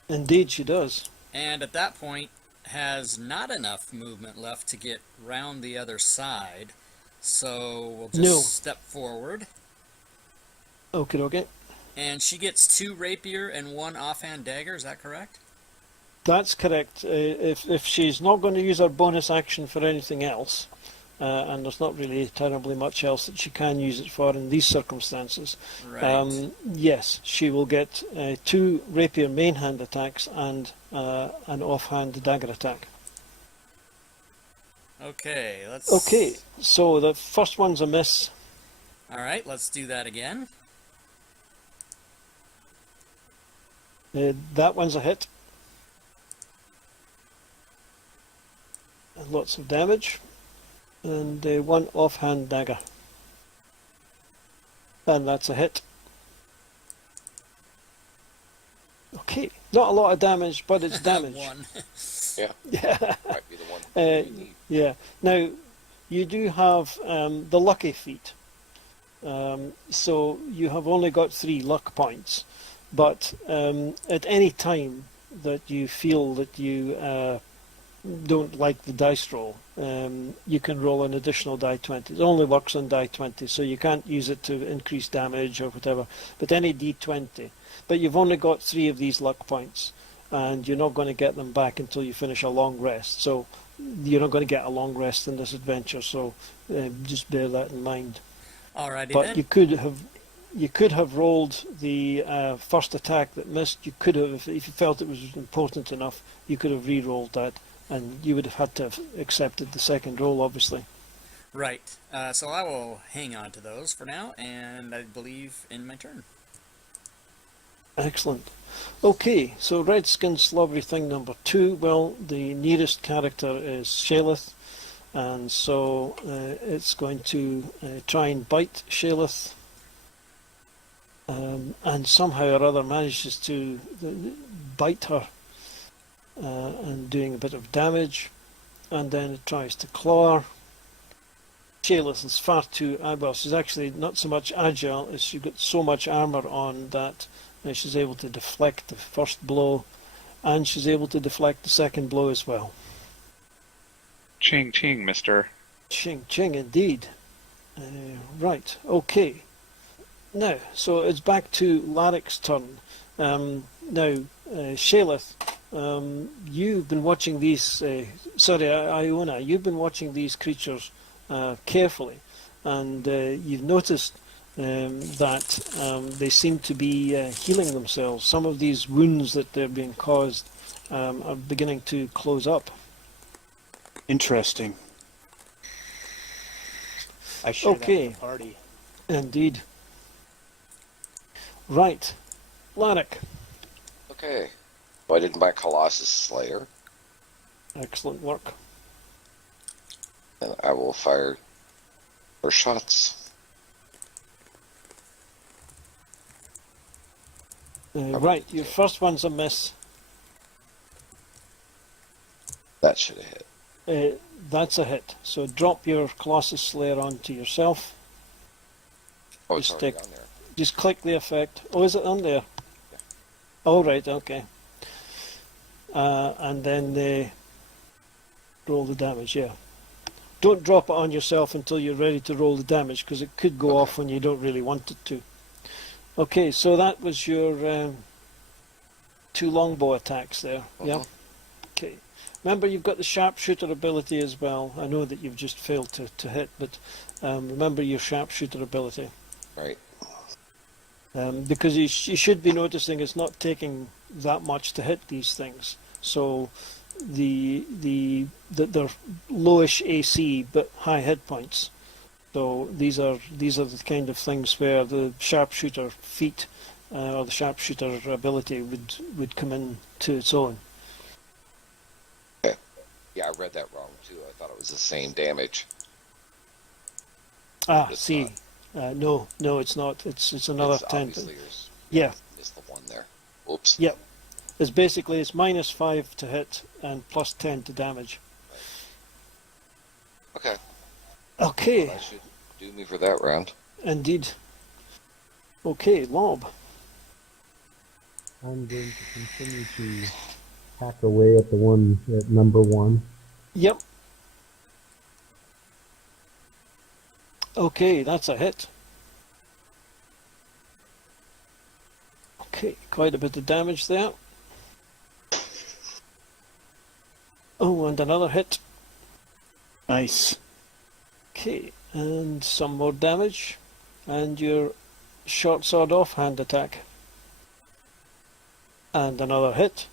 Indeed, she does. And at that point, has not enough movement left to get round the other side. So we'll just step forward. Okay, okay. And she gets 2 rapier and 1 offhand dagger, is that correct? That's correct. If she's not going to use her bonus action for anything else, and there's not really terribly much else that she can use it for in these circumstances, Right. yes, she will get 2 rapier main hand attacks and an offhand dagger attack. Okay, let's... Okay, so the first one's a miss. Alright, let's do that again. That one's a hit. And lots of damage. And 1 offhand dagger. And that's a hit. Okay, not a lot of damage, but it's damage. 1. Yeah. Yeah. Might be the one you need. Yeah. Now, you do have the lucky feat. So you have only got 3 luck points. But at any time that you feel that you don't like the dice roll, you can roll an additional die 20. It only works on die 20, so you can't use it to increase damage or whatever. But any d20. But you've only got 3 of these luck points, and you're not going to get them back until you finish a long rest. So you're not going to get a long rest in this adventure, so just bear that in mind. Alrighty But then. you could have rolled the first attack that missed. You could have, if you felt it was important enough, you could have re-rolled that, and you would have had to have accepted the second roll, obviously. Right. So I will hang on to those for now, and I believe in my turn. Excellent. Okay, so Redskin Slobbery thing number 2. Well, the nearest character is Shaleth, and so it's going to try and bite Shaleth. And somehow or other manages to bite her and doing a bit of damage, and then it tries to claw her. Shaleth is far too well, she's actually not so much agile as she's got so much armour on that she's able to deflect the first blow, and she's able to deflect the second blow as well. Ching ching, mister. Ching ching indeed. Right, okay. Now, so it's back to Larrick's turn. Now, Shaleth, you've been watching these, Iona, you've been watching these creatures carefully, and you've noticed that they seem to be healing themselves. Some of these wounds that they're being caused are beginning to close up. Interesting. I share that Okay. with the party. Indeed. Right. Larrick. Okay. Well, I did my Colossus Slayer, Excellent work. and I will fire 4 shots. Right, your first one's a miss. That should have hit. That's a hit. So drop your Colossus Slayer onto yourself. Oh, it's Just already take- on there. Just click the effect. Oh, is it on there? Oh, right, okay. And then roll the damage, yeah. Don't drop it on yourself until you're ready to roll the damage, because it could go Okay. off when you don't really want it to. Okay, so that was your 2 longbow attacks there. Yeah. Mhm. Okay. Remember, you've got the sharpshooter ability as well. I know that you've just failed to hit, but remember your sharpshooter ability. Right. Because you should be noticing it's not taking that much to hit these things. So they're lowish AC but high hit points. So these are the kind of things where the sharpshooter feat or the sharpshooter ability would come in to its own. Okay. Yeah, I read that wrong too. I thought it was the same damage. Ah, It's see, no, it's not. It's another It's 10. obviously yours. Yeah, Missed the one there. Oops. yeah. It's basically it's -5 to hit and +10 to damage. Okay. Okay, Well, that should do me for that round. indeed. Okay, Lob. I'm going to continue to hack away at the one at number 1. Yep. Okay, that's a hit. Okay, quite a bit of damage there. Oh, and another hit. Nice. Okay, and some more damage. And your short sword offhand attack. And another hit.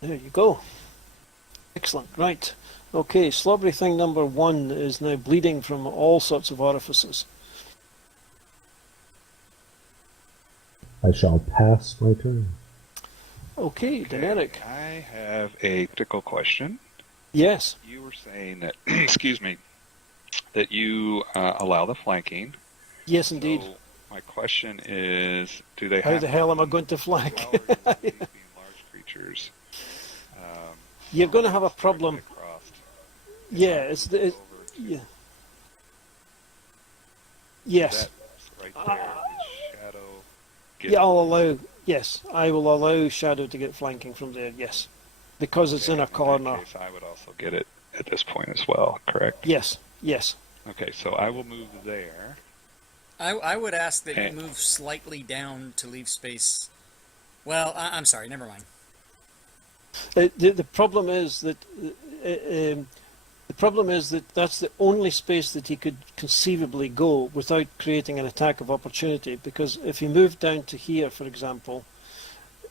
There you go. Excellent, right. Okay, slobbery thing number 1 is now bleeding from all sorts of orifices. I shall pass my turn. Okay, Deneric. I have a critical question. Yes. You were saying that, excuse me, that you allow the flanking. Yes, indeed. So my question is, do they How have the hell am I going to flank? well, or do these being large creatures? You're going to have a start problem. get across? Yeah, it's the... Over to Yeah. Yes. that right there, would Shadow get Yeah, I'll allow... Yes, I will allow Shadow to get flanking from there, yes. Because it's in a that corner. case, I would also get it at this point as well, correct? Yes, yes. Okay, so I will move there. I would ask that you Okay. move slightly down to leave space. Well, I'm sorry, never mind. The problem is that... the problem is that that's the only space that he could conceivably go without creating an attack of opportunity, because if he moved down to here, for example,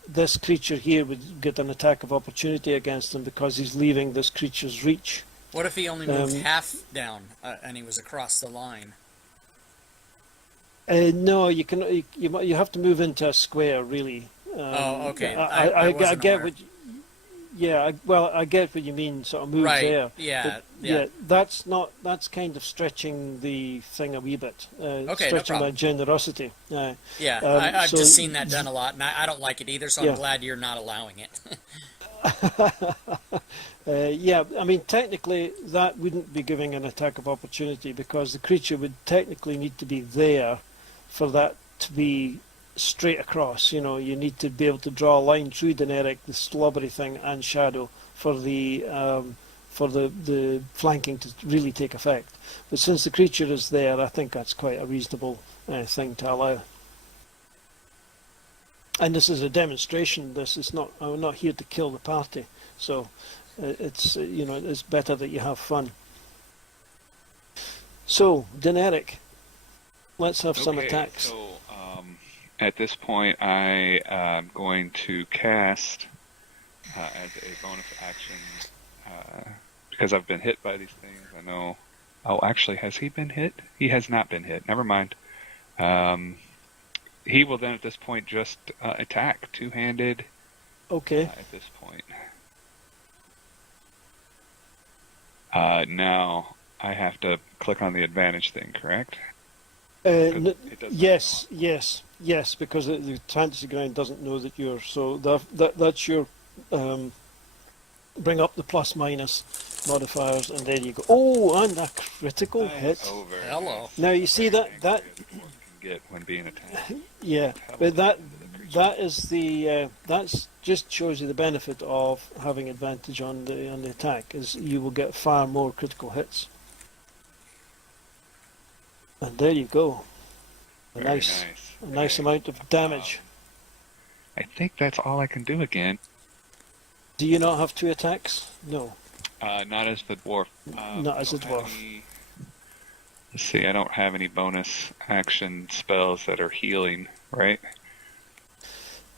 this creature here would get an attack of opportunity against him because he's leaving this creature's reach. What if he only moved half down and he was across the line? No, you can. You have to move into a square, really. Oh, okay. I wasn't get aware. what. Yeah, I get what you mean. Sort of move Right, there. yeah, But, yeah. That's not. That's kind of stretching the thing a wee bit. Okay, no stretching my problem. generosity. Yeah, I've so- just seen that done a lot, and I don't like it either, so Yeah. I'm glad you're not allowing it. Yeah, I mean, technically, that wouldn't be giving an attack of opportunity because the creature would technically need to be there for that to be straight across. You know, you need to be able to draw a line through Deneric, the slobbery thing, and Shadow for the flanking to really take effect. But since the creature is there, I think that's quite a reasonable thing to allow. And this is a demonstration. This is not. I'm not here to kill the party. So it's it's better that you have fun. So Deneric, let's have some Okay, attacks. So at this point, I am going to cast as a bonus action because I've been hit by these things. I know. Oh, actually, has he been hit? He has not been hit. Never mind. He will then at this point just attack two-handed. Okay. At this point. Now I have to click on the advantage thing, correct? It doesn't Yes, yes, because the fantasy ground doesn't know that you're. So that's your. Bring up the plus minus modifiers, and there you go. Oh, and a critical hit. Oh, very Hello. nice. Now you see Very that angry as a dwarf can get when being attacked. Yeah, but that is the that's just shows you the benefit of having advantage on the attack, is you will get far more critical hits. And there you go. A Very nice nice. nice Okay. amount of damage. I think that's all I can do again. Do you not have 2 attacks? No. Not as the dwarf. Not as I a don't have dwarf. let's see, I don't have any bonus action spells that are healing, right?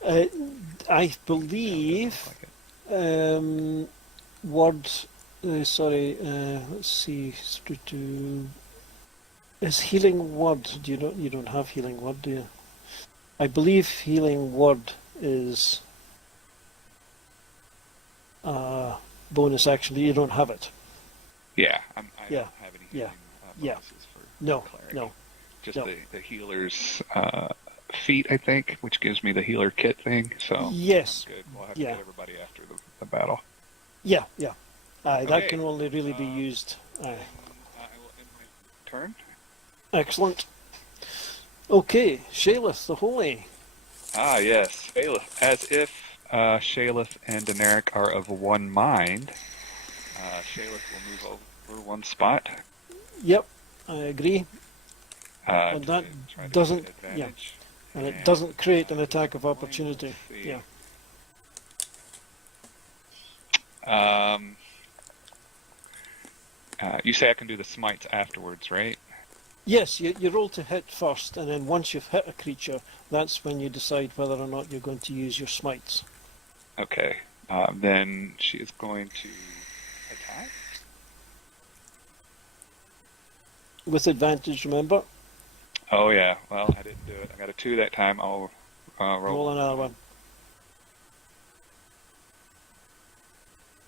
I believe Looks like it. word Sorry, let's see. Is healing word? You don't have healing word, do you? I believe healing word is a bonus action, but you don't have it. Yeah, I Yeah, don't have any yeah, healing yeah. bonuses for No, cleric. no, Just no. the healer's feat, I think, which gives me the healer kit thing. So Yes, I'm good. We'll have to yeah, get everybody after the battle. yeah, yeah. Aye, that Okay. can only really be used. Then Aye. I will end my turn. Excellent. Okay, Shaleth the Holy. Ah, yes. Shaleth. As if Shaleth and Daenerys are of one mind, Shaleth will move over one spot Yep, I agree. And to that try to doesn't, get yeah, advantage. and it And doesn't create an that is attack of going, opportunity. let's see. Yeah. Um, you say I can do the smites afterwards, right? Yes, you roll to hit first, and then once you've hit a creature, that's when you decide whether or not you're going to use your smites. Okay. Then she is going to attack. With advantage, remember. Oh yeah. Well, I didn't do it. I got a 2 that time. I'll roll Roll one another more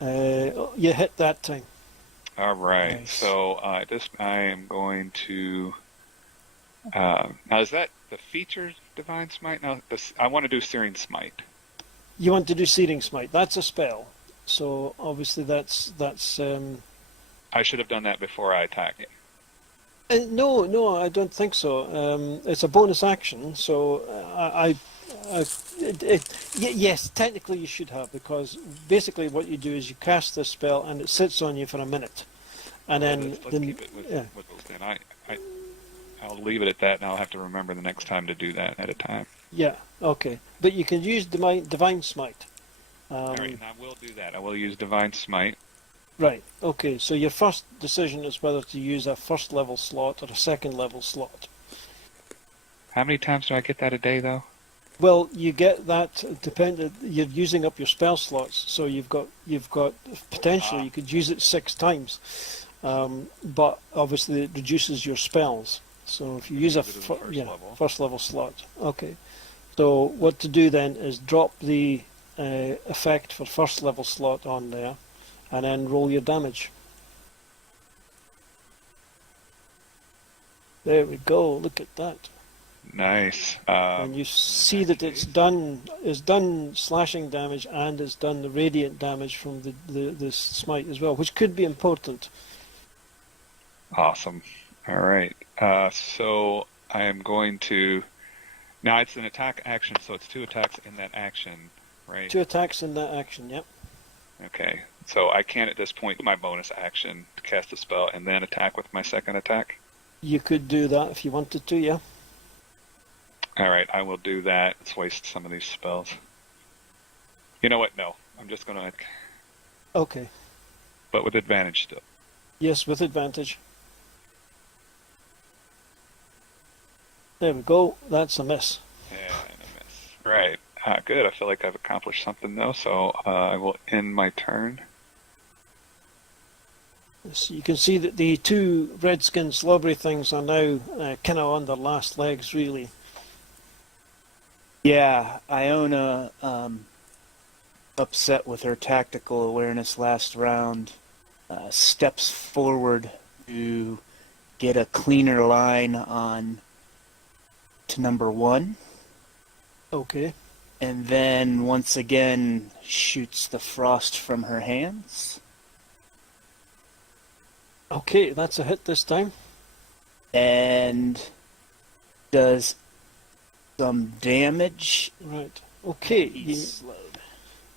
one. You hit that time. All right. Nice. So I am going to. Now is that the featured divine smite? No, I want to do Searing Smite. You want to do Searing Smite. That's a spell. So obviously that's I should have done that before I attacked. no, I don't think so. It's a bonus action, so yes, technically you should have, because basically what you do is you cast this spell and it sits on you for a minute, and then Let's keep it with those then. I'll leave it at that, and I'll have to remember the next time to do that at a time. yeah, okay, but you can use divine smite. All right, and I will do that. I will use Divine Smite. Right. Okay. So your first decision is whether to use a first level slot or a second level slot. How many times do I get that a day, though? Well, you get that dependent. You're using up your spell slots, so you've got potentially you could use it 6 times, but obviously it reduces your spells. So if you use a first level slot, okay. So what to do then is drop the effect for first level slot on there, and then roll your damage. There we go. Look at that. Nice. And you see that it's done slashing damage, and it's done the radiant damage from the smite as well, which could be important. Awesome. All right. So I am going to. Now it's an attack action, so it's 2 attacks in that action, right? 2 attacks in that action. Yep. Okay. So I can at this point do my bonus action to cast a spell and then attack with my second attack. You could do that if you wanted to. Yeah. All right, I will do that. Let's waste some of these spells. You know what? No, I'm just going to. Okay. But with advantage still. Yes, with advantage. There we go. That's a miss. And a miss. Right. Good. I feel like I've accomplished something though, so I will end my turn. So you can see that the 2 redskin slobbery things are now kind of on their last legs, really. Yeah, Iona, upset with her tactical awareness last round, steps forward to get a cleaner line on to number 1. Okay. And then once again shoots the frost from her hands. Okay, that's a hit this time. And does some damage. Right. Okay. He's slowed.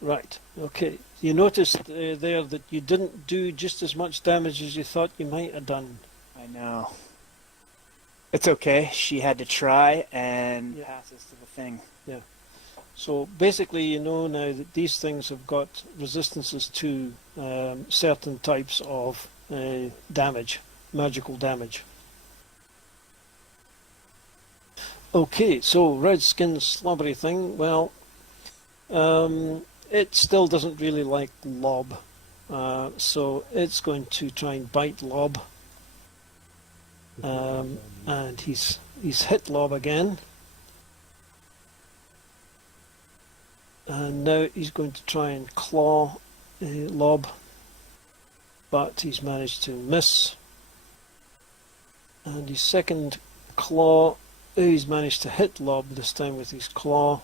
Right. Okay. You noticed there that you didn't do just as much damage as you thought you might have done. I know. It's okay. She had to try and passes to the thing. Yeah. So basically, you know now that these things have got resistances to certain types of damage, magical damage. Okay, so red skin slobbery thing. Well, it still doesn't really like lob, So it's going to try and bite Lob. And he's hit Lob again. And now he's going to try and claw Lob, but he's managed to miss. And his second claw, he's managed to hit Lob this time with his claw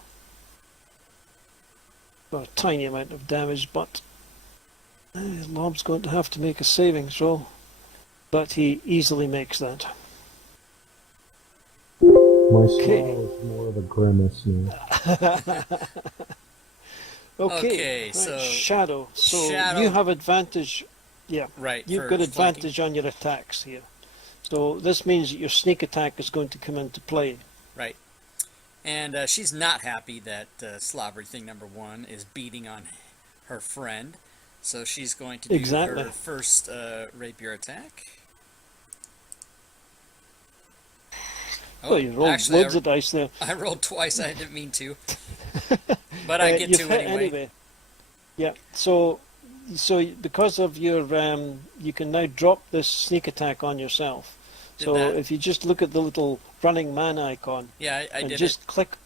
for a tiny amount of damage, but Lob's going to have to make a savings roll, but he easily makes that. My Okay. smile is more of a grimace now. Okay, right, so Shadow. So Shadow- you have advantage. Yeah, Right. you've for got flanking. advantage on your attacks here. So this means that your sneak attack is going to come into play. Right. And she's not happy that Slobbery Thing number 1 is beating on her friend. So she's going to do Exactly. her first rapier attack. Oh, you rolled actually, loads of dice there. I rolled twice. I didn't mean to. But I get You've to hit anyway. Yeah. So because of your, you can now drop this sneak attack on yourself. Did So that. if you just look at the little running man icon Yeah, I and did just click,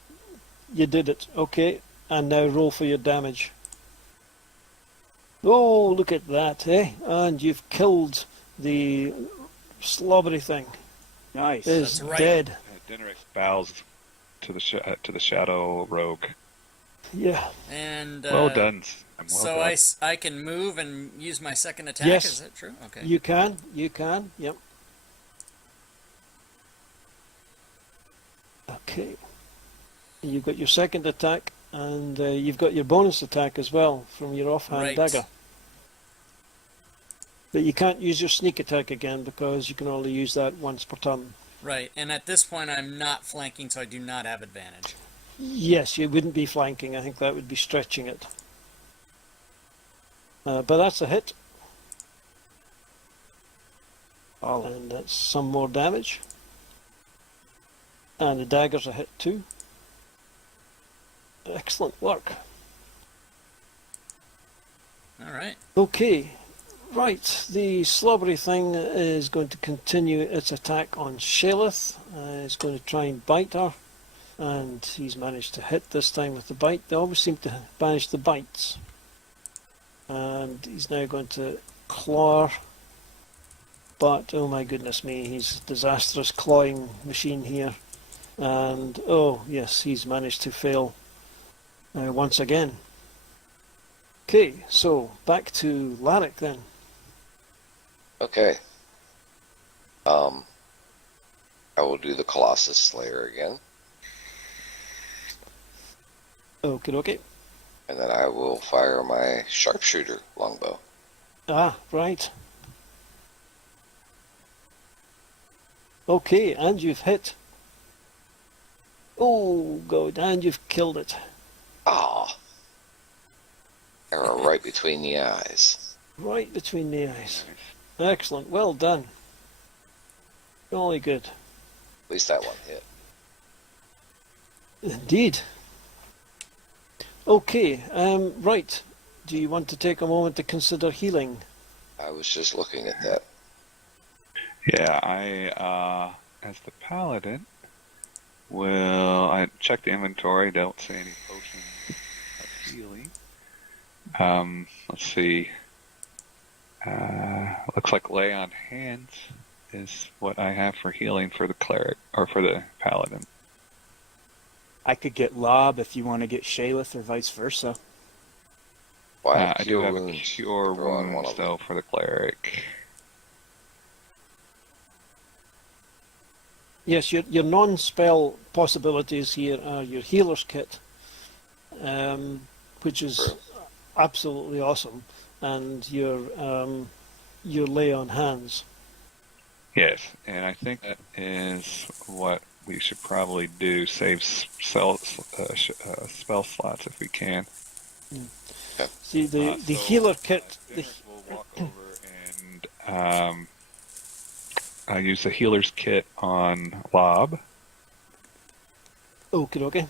you did it. Okay. And now roll for your damage. Oh, look at that, eh? And you've killed the slobbery thing. Nice. Is That's right. dead. Dineric bows to the shadow rogue. Yeah. it. And Well done. Well So done. I can move and use my second attack. Yes. Is that true? Okay. You can. Yep. Okay. You've got your second attack, and you've got your bonus attack as well from your offhand Right. dagger. But you can't use your sneak attack again because you can only use that once per turn. Right. And at this point, I'm not flanking, so I do not have advantage. Yes, you wouldn't be flanking. I think that would be stretching it. But that's a hit, and that's some more damage. And the dagger's a hit too. Excellent work. All right. Okay, right. The slobbery thing is going to continue its attack on Shaleth. It's going to try and bite her, and he's managed to hit this time with the bite. They always seem to manage the bites. And he's now going to claw her. But, oh my goodness me, he's a disastrous clawing machine here. And, oh yes, he's managed to fail once again. Okay, so back to Larrick then. Okay. I will do the Colossus Slayer again, Okay. and then I will fire my Sharpshooter longbow. Ah, right. Okay, and you've hit. Oh, God, and you've killed it. Ah! Arrow right between the eyes. Right between the eyes. Excellent, well done. Jolly good. At least that one hit. Indeed. Okay, right. Do you want to take a moment to consider healing? I was just looking at that. Yeah, I, as the paladin, I checked the inventory, don't see any potions of healing. Let's see. Looks like lay on hands is what I have for healing for the cleric, or for the paladin. I could get Lob if you want to get Shaleth, or vice versa. Why I do have a wounds? cure Throw on one wounds, of them. though, for the cleric. Yes, your non-spell possibilities here are your healer's kit, which is True. absolutely awesome, and your lay on hands. Yes, and I think that is what we should probably do, save spell slots if we can. See, the So, healer kit. Dineric will walk over and I use the healer's kit on Lob. Okay.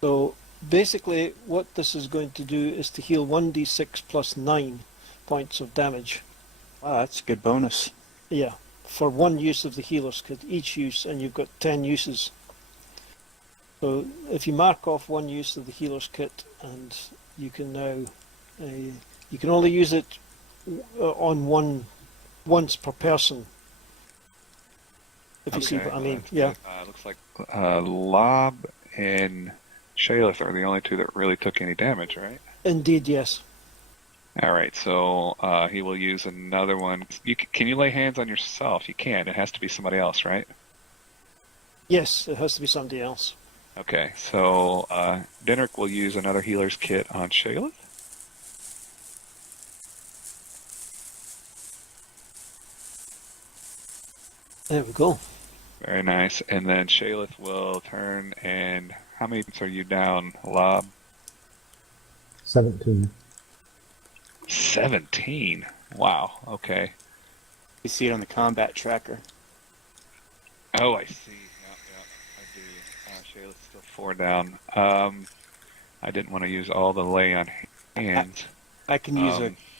So basically what this is going to do is to heal 1d6 plus 9 points of damage. Wow, that's a good bonus. Yeah, for one use of the healer's kit, each use, and you've got 10 uses. So if you mark off one use of the healer's kit, and you can now, you can only use it on once per person. If you see what I mean, yeah. Looks like Lob and Shaleth are the only two that really took any damage, right? Indeed, yes. All right, so he will use another one. Can you lay hands on yourself? You can. It has to be somebody else, right? Yes, it has to be somebody else. Okay, so Denrick will use another healer's kit on Shaleth. There we go. Very nice. And then Shaleth will turn, and how many are you down, Lob? 17. 17. Wow, okay. You see it on the combat tracker. Oh, I see. Yeah, I do. Shayla's still 4 down. I didn't want to use all the lay on hands. I can use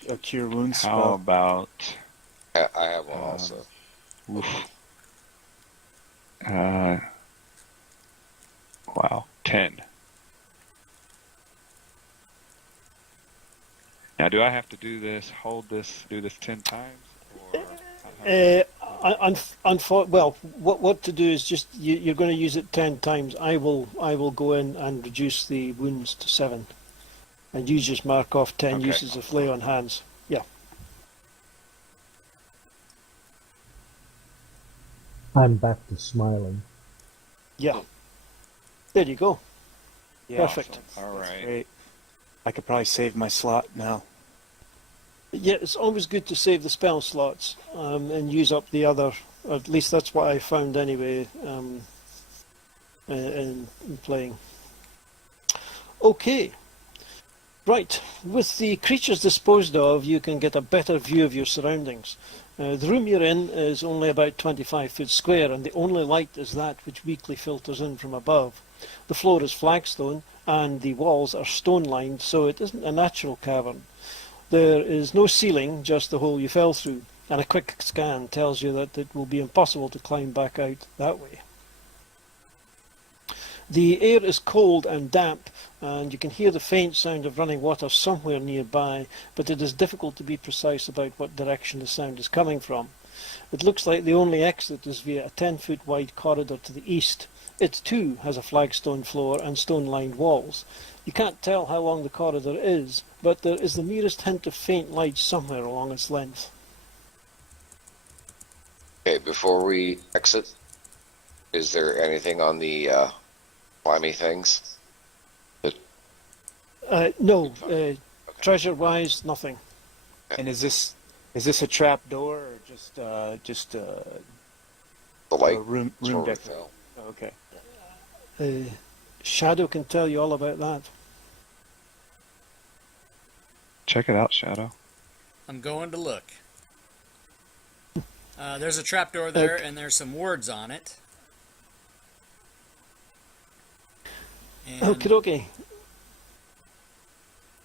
a cure wounds spell. How about... I have one also. Oof. Wow, 10. Now, do I have to do this, hold this, do this 10 times? Or Well, what to do is just you're going to use it 10 times. I will go in and reduce the wounds to 7, and you just mark off 10 Okay. uses of lay on hands. Yeah. I'm back to smiling. Yeah. There you go. Yeah, Perfect. All That's right. great. I could probably save my slot now. Yeah, it's always good to save the spell slots and use up the other. At least that's what I found anyway in playing. Okay. Right. With the creatures disposed of, you can get a better view of your surroundings. The room you're in is only about 25 foot square, and the only light is that which weakly filters in from above. The floor is flagstone, and the walls are stone-lined, so it isn't a natural cavern. There is no ceiling, just the hole you fell through, and a quick scan tells you that it will be impossible to climb back out that way. The air is cold and damp, and you can hear the faint sound of running water somewhere nearby, but it is difficult to be precise about what direction the sound is coming from. It looks like the only exit is via a 10-foot wide corridor to the east. It too has a flagstone floor and stone-lined walls. You can't tell how long the corridor is, but there is the merest hint of faint light somewhere along its length. Okay, before we exit, is there anything on the slimy things? No, treasure-wise, nothing. And is this a trap door or just The light. a room is where we decoration? fell. Oh, okay. Shadow can tell you all about that. Check it out, Shadow. I'm going to look. There's a trapdoor there, Okay. and there's some words on it. And Okie dokie.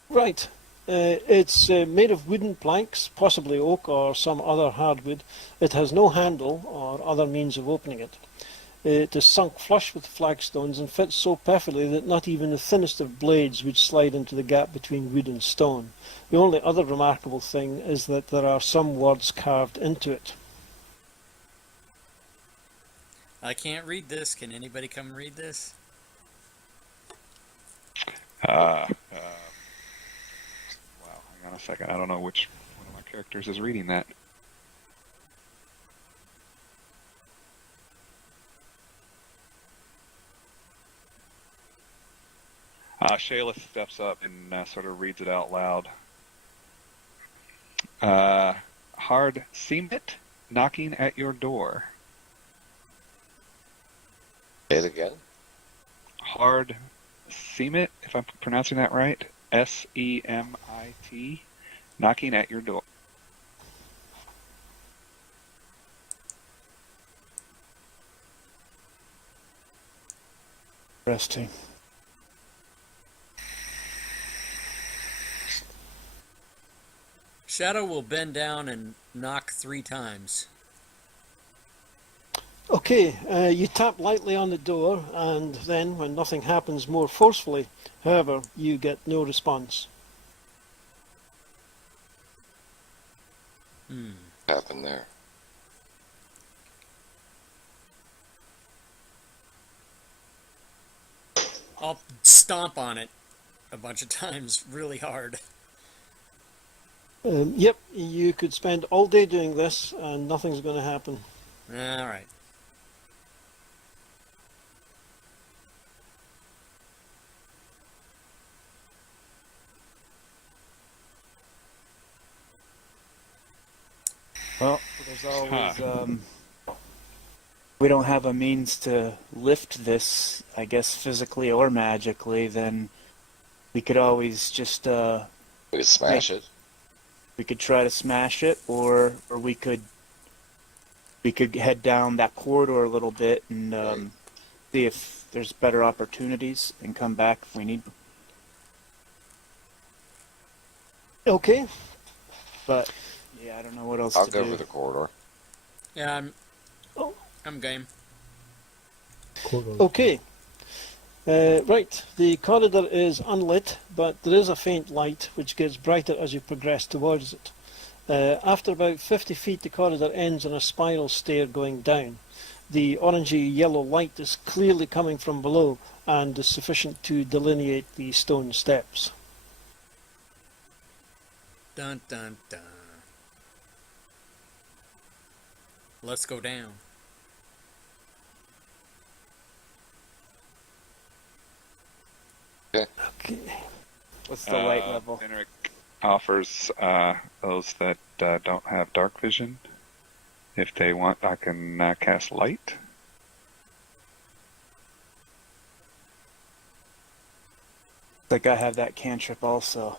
Right. It's made of wooden planks, possibly oak or some other hardwood. It has no handle or other means of opening it. It is sunk flush with flagstones and fits so perfectly that not even the thinnest of blades would slide into the gap between wood and stone. The only other remarkable thing is that there are some words carved into it. I can't read this. Can anybody come read this? Wow, hang on a second. I don't know which one of my characters is reading that. Shayla steps up and sort of reads it out loud. Hard Seemit knocking at your door. Say it again. Hard Seemit, if I'm pronouncing that right. Semit, knocking at your door. Interesting. Shadow will bend down and knock 3 times. Okay, you tap lightly on the door, and then, when nothing happens, more forcefully. However, you get no response. What happened there? I'll stomp on it a bunch of times really hard. Yep, you could spend all day doing this, and nothing's going to happen. All right. Well, there's always we don't have a means to lift this, I guess, physically or magically. Then we could always just We could smash it. we could try to smash it, or we could head down that corridor a little bit and see if there's better opportunities and come back if we need. Okay, But yeah, I don't know what else I'll to go do. for the corridor. Yeah, Oh. I'm game. okay. Right, the corridor is unlit, but there is a faint light which gets brighter as you progress towards it. After about 50 feet, the corridor ends in a spiral stair going down. The orangey yellow light is clearly coming from below and is sufficient to delineate the stone steps. Dun dun dun. Let's go down. Okay. What's the light level? Henrik offers those that don't have dark vision. If they want, I can cast light. Like I have that cantrip also.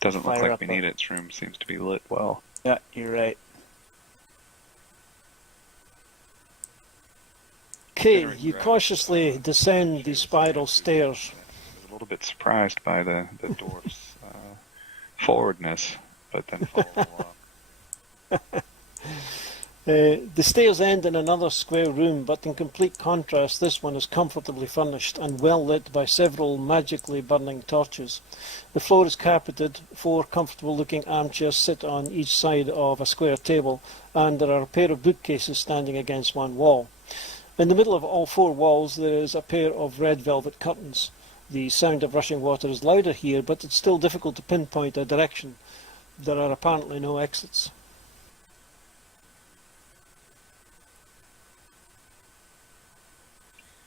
Doesn't look Fire like up we a- need it. This room seems to be lit well. Yeah, you're right. Okay, Henrik you grabs, cautiously descend the shoes spiral and stairs. I was a little bit surprised by the dwarf's forwardness, but then follow along. The stairs end in another square room, but in complete contrast, this one is comfortably furnished and well lit by several magically burning torches. The floor is carpeted, 4 comfortable-looking armchairs sit on each side of a square table, and there are a pair of bookcases standing against one wall. In the middle of all 4 walls there is a pair of red velvet curtains. The sound of rushing water is louder here, but it's still difficult to pinpoint a direction. There are apparently no exits.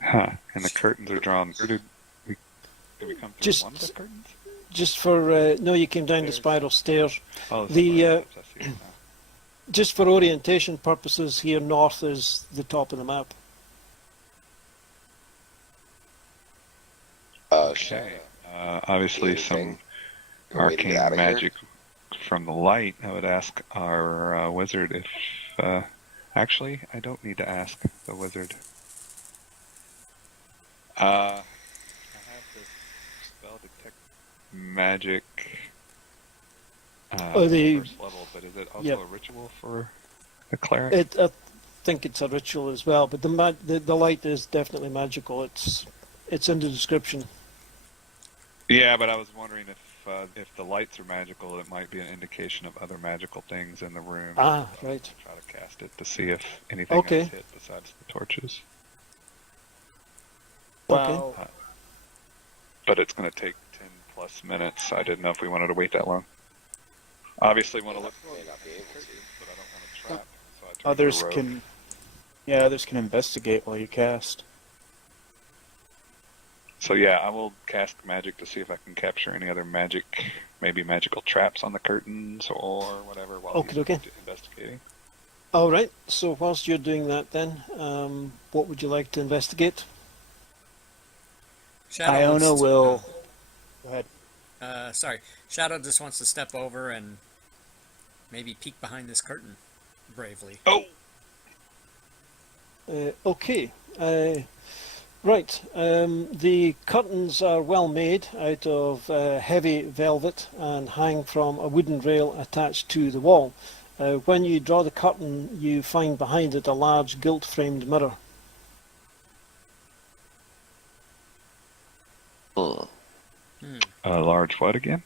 Huh. And the curtains are drawn. Where did we come through Just- one of the curtains? Just for, no, you came down the Stairs. spiral stairs. Oh, The, spiral steps, I see it now. Just for orientation purposes, here north is the top of the map. Okay. Obviously, Anything? some A way to get arcane out of here? magic from the light. I would ask our wizard if. Actually, I don't need to ask the wizard. I have this spell detect magic. Oh, the- first level, but is it also Yep. a ritual for the cleric? I think it's a ritual as well, but the light is definitely magical. It's in the description. Yeah, but I was wondering if the lights are magical, it might be an indication of other magical things in the room. Ah, So right. Try to cast it to see if anything Okay. else hit besides the torches. Well, But it's going to take 10 plus minutes. I didn't know if we wanted to wait that long. Obviously, want to look for May not be able to. but I don't want to trap. So I turned others to a rogue. can. Yeah, others can investigate while you cast. So yeah, I will cast magic to see if I can capture any other magic, maybe magical traps on the curtains or whatever while he's Okay. investigating. All right. So whilst you're doing that, then, what would you like to investigate? Shadow Iona wants to- will. Go ahead. Sorry. Shadow just wants to step over and maybe peek behind this curtain bravely. Oh! Okay. Right, the curtains are well made out of heavy velvet and hang from a wooden rail attached to the wall. When you draw the curtain, you find behind it a large gilt-framed mirror. Hmm. A large what again?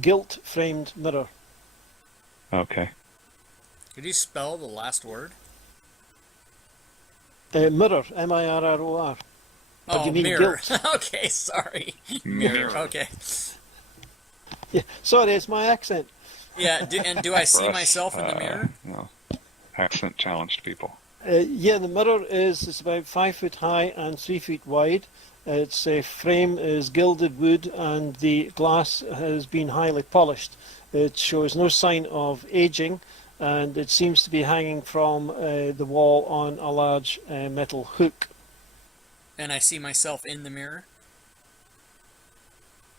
Gilt-framed mirror. Okay. Could you spell the last word? Mirror, M-I-R-R-O-R. Or do you mean mirror. gilt? Okay, sorry. Mirror. Okay. Yeah, sorry, it's my accent. Yeah, do I see For us, myself in the mirror? Accent challenged people. Yeah, the mirror is about 5 foot high and 3 feet wide. Its frame is gilded wood and the glass has been highly polished. It shows no sign of aging and it seems to be hanging from the wall on a large metal hook. And I see myself in the mirror?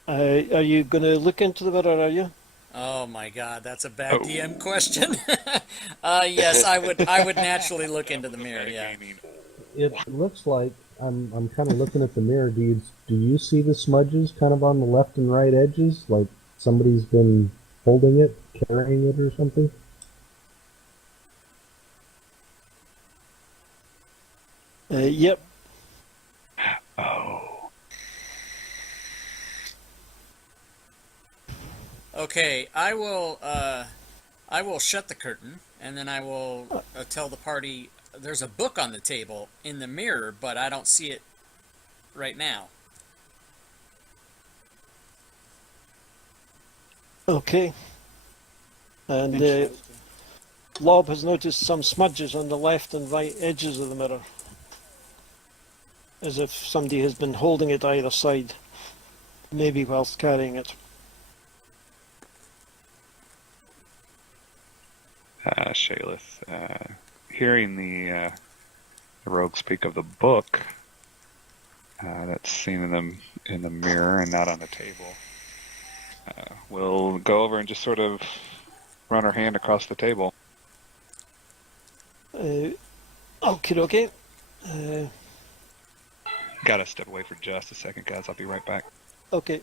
Are you going to look into the mirror, are you? Oh my God, that's a bad DM question. Yes, I would naturally look into the mirror. Yeah. It looks like I'm kind of looking at the mirror. Do you see the smudges kind of on the left and right edges, like somebody's been holding it, carrying it, or something? Yep. Oh. Okay, I will shut the curtain, and then I will tell the party there's a book on the table in the mirror, but I don't see it right now. Okay. And Lob has noticed some smudges on the left and right edges of the mirror, as if somebody has been holding it either side, maybe whilst carrying it. Shaylith, hearing the rogue speak of the book that's seen in the mirror and not on the table, we'll go over and just sort of run our hand across the table. Okay. Gotta step away for just a second, guys. I'll be right back. Okay.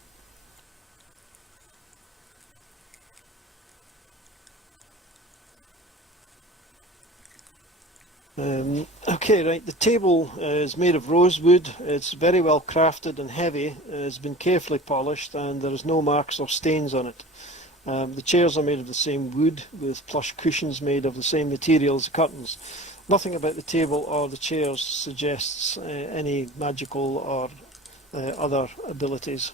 Okay, right. The table is made of rosewood. It's very well crafted and heavy. It's been carefully polished, and there is no marks or stains on it. The chairs are made of the same wood, with plush cushions made of the same material as the curtains. Nothing about the table or the chairs suggests any magical or other abilities.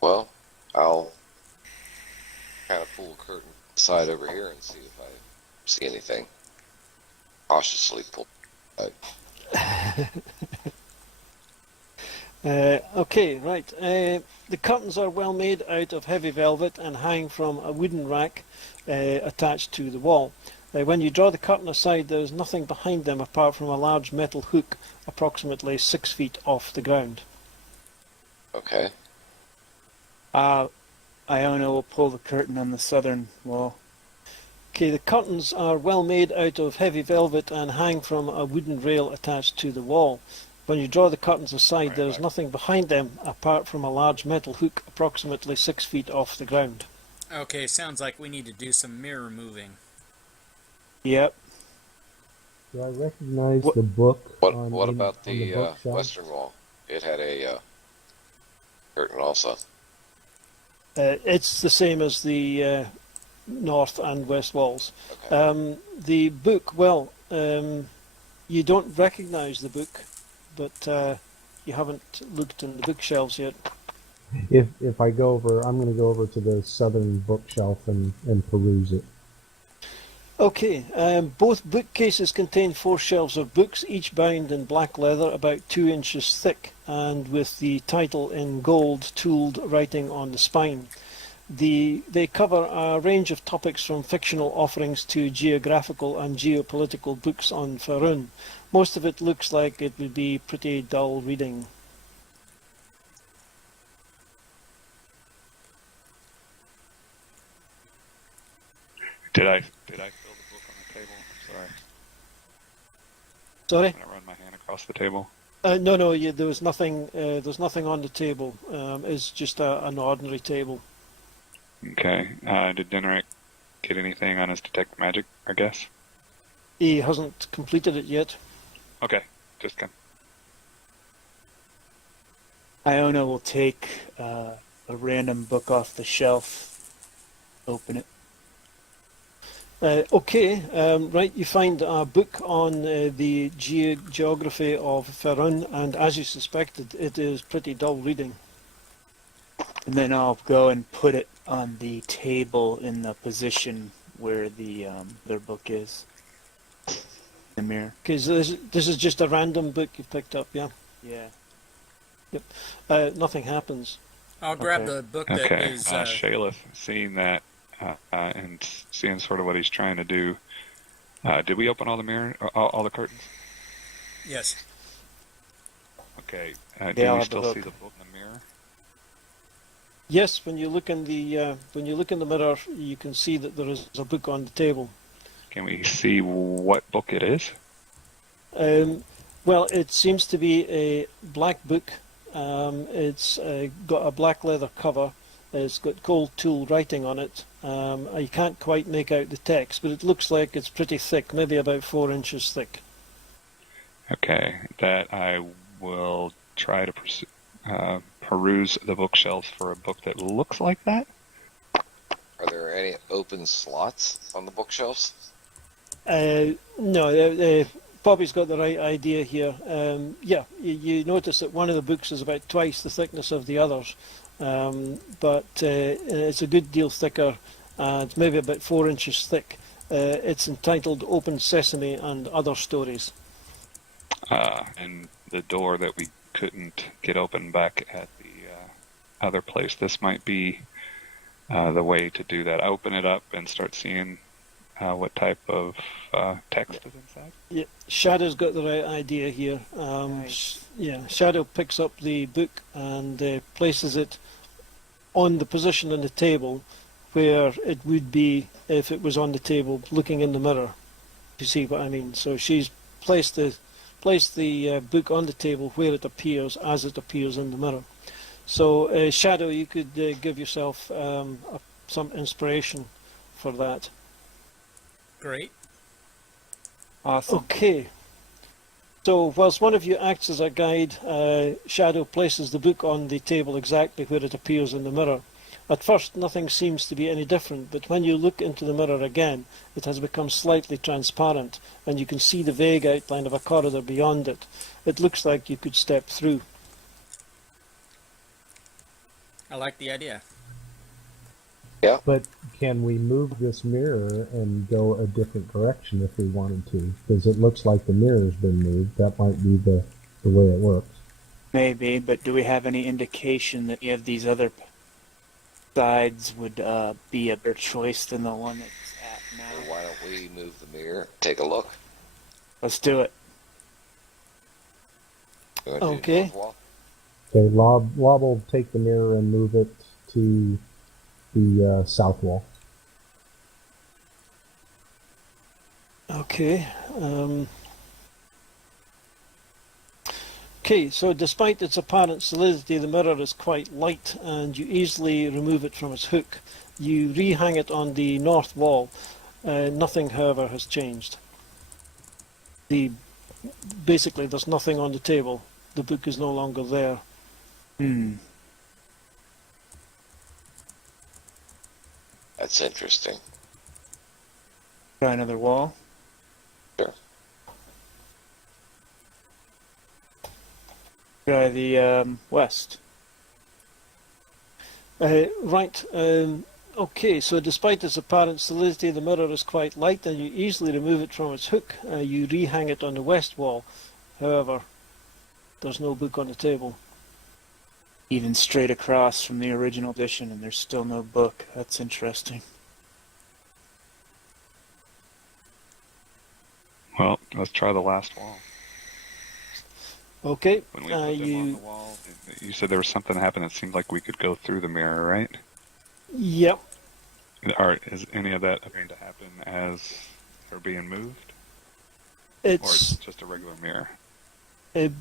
Well, I'll kind of pull the curtain aside over here and see if I see anything. Cautiously pull. Okay, right. The curtains are well made out of heavy velvet and hang from a wooden rack attached to the wall. When you draw the curtain aside, there is nothing behind them apart from a large metal hook approximately 6 feet off the ground. Okay. Iona will pull the curtain on the southern wall. Okay, the curtains are well made out of heavy velvet and hang from a wooden rail attached to the wall. When you draw the curtains aside, there is nothing behind them apart from a large metal hook approximately 6 feet off the ground. Okay, sounds like we need to do some mirror moving. Yep. Do I recognize the book? What about on the bookshelf? western wall? It had a curtain also. It's the same as the north and west walls. Okay. The book, well, you don't recognise the book, but you haven't looked in the bookshelves yet. If I go over, I'm going to go over to the southern bookshelf and peruse it. Okay, both bookcases contain 4 shelves of books, each bound in black leather about 2 inches thick, and with the title in gold tooled writing on the spine. They cover a range of topics from fictional offerings to geographical and geopolitical books on Faerun. Most of it looks like it would be pretty dull reading. Did I fill the book on the table? I'm sorry. Sorry? I'm gonna run my hand across the table. No, there was nothing. There's nothing on the table. It's just an ordinary table. Okay. Did Denrick get anything on his detect magic? I guess. He hasn't completed it yet. Okay. Just kind. Iona will take a random book off the shelf, open it. Okay, right, you find a book on the geography of Ferun, and as you suspected, it is pretty dull reading. And then I'll go and put it on the table in the position where the their book is. The mirror. Okay, so this is just a random book you picked up, yeah? Yeah. Yep. Nothing happens. I'll grab Okay. the book that Okay. is. Shaleth, seeing that and seeing sort of what he's trying to do, did we open all the mirror, all the curtains? Yes. Okay. They Do all you have the still hook. see the book in the mirror? Yes, when you look in the mirror, you can see that there is a book on the table. Can we see what book it is? Well, it seems to be a black book. It's got a black leather cover. It's got gold tool writing on it. You can't quite make out the text, but it looks like it's pretty thick, maybe about 4 inches thick. Okay. That I will try to peruse the bookshelves for a book that looks like that. Are there any open slots on the bookshelves? No, Bobby's got the right idea here. Yeah, you notice that one of the books is about twice the thickness of the others, but it's a good deal thicker. It's maybe about 4 inches thick. It's entitled Open Sesame and Other Stories. And the door that we couldn't get open back at the other place. This might be the way to do that. Open it up and start seeing what type of text is inside. Yeah, Shadow's got the right idea here. Nice. Yeah, Shadow picks up the book and places it on the position on the table where it would be if it was on the table looking in the mirror. You see what I mean? So she's placed the book on the table where it appears as it appears in the mirror. So Shadow, you could give yourself some inspiration for that. Great. Awesome. Okay. So whilst one of you acts as a guide, Shadow places the book on the table exactly where it appears in the mirror. At first nothing seems to be any different, but when you look into the mirror again, it has become slightly transparent, and you can see the vague outline of a corridor beyond it. It looks like you could step through. I like the idea. But can we move this mirror and go a different direction if we wanted to? Because it looks like the mirror's been moved. That might be the way it works. Maybe, but do we have any indication that any of these other sides would be a better choice than the one that's at Or now? why don't we move the mirror, take a look? Let's do it. You wanna do Okay. north wall? Okay, Lob will take the mirror and move it to the south wall. Okay. Okay, so despite its apparent solidity, the mirror is quite light and you easily remove it from its hook. You rehang it on the north wall. Nothing, however, has changed. Basically, there's nothing on the table. The book is no longer there. That's interesting. Try another wall. Sure. Try the west. Right. Okay, so despite its apparent solidity, the mirror is quite light and you easily remove it from its hook. You rehang it on the west wall. However, there's no book on the table. Even straight across from the original edition, and there's still no book. That's interesting. Well, let's try the last wall. Okay, When we put them on the wall, you said there was something that happened that seemed like we could go through the mirror, right? Yep. Is any of that going to happen as they're being moved, or It's it's just a regular mirror?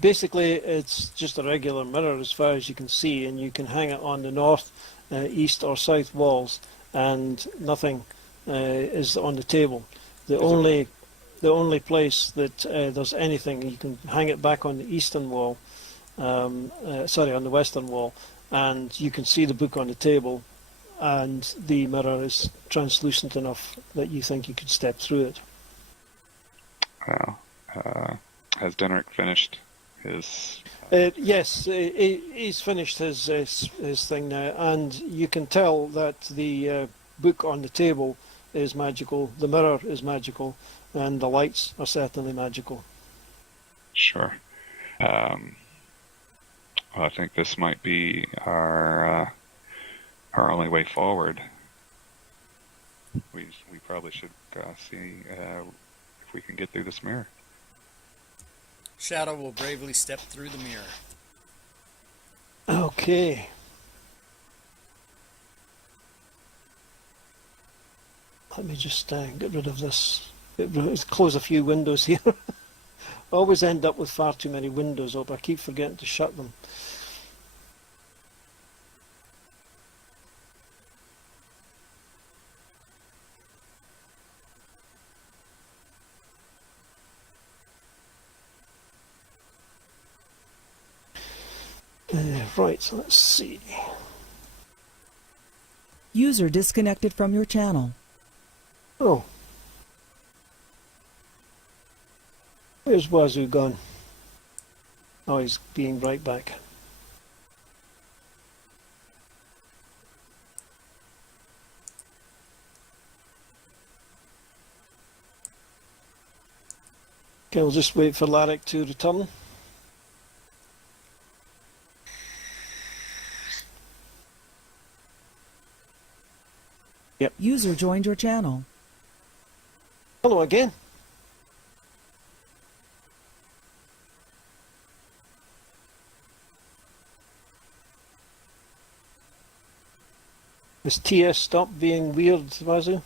basically it's just a regular mirror as far as you can see, and you can hang it on the north, east, or south walls, and nothing is on the table. The only place that there's anything, you can hang it back on the eastern wall, on the western wall, and you can see the book on the table, and the mirror is translucent enough that you think you could step through it. Well, has Denrick finished his? Yes, he's finished his thing now, and you can tell that the book on the table is magical, the mirror is magical, and the lights are certainly magical. Sure. Well, I think this might be our only way forward. We probably should see if we can get through this mirror. Shadow will bravely step through the mirror. Okay. Let me just get rid of this. Close a few windows here. I always end up with far too many windows up. I keep forgetting to shut them. Right, so let's see. User disconnected from your channel. Oh. Where's Wazoo gone? Oh, he's being right back. Okay, we'll just wait for Larrick to return. User joined your channel. Hello again. Has TS stopped being weird, Wazoo?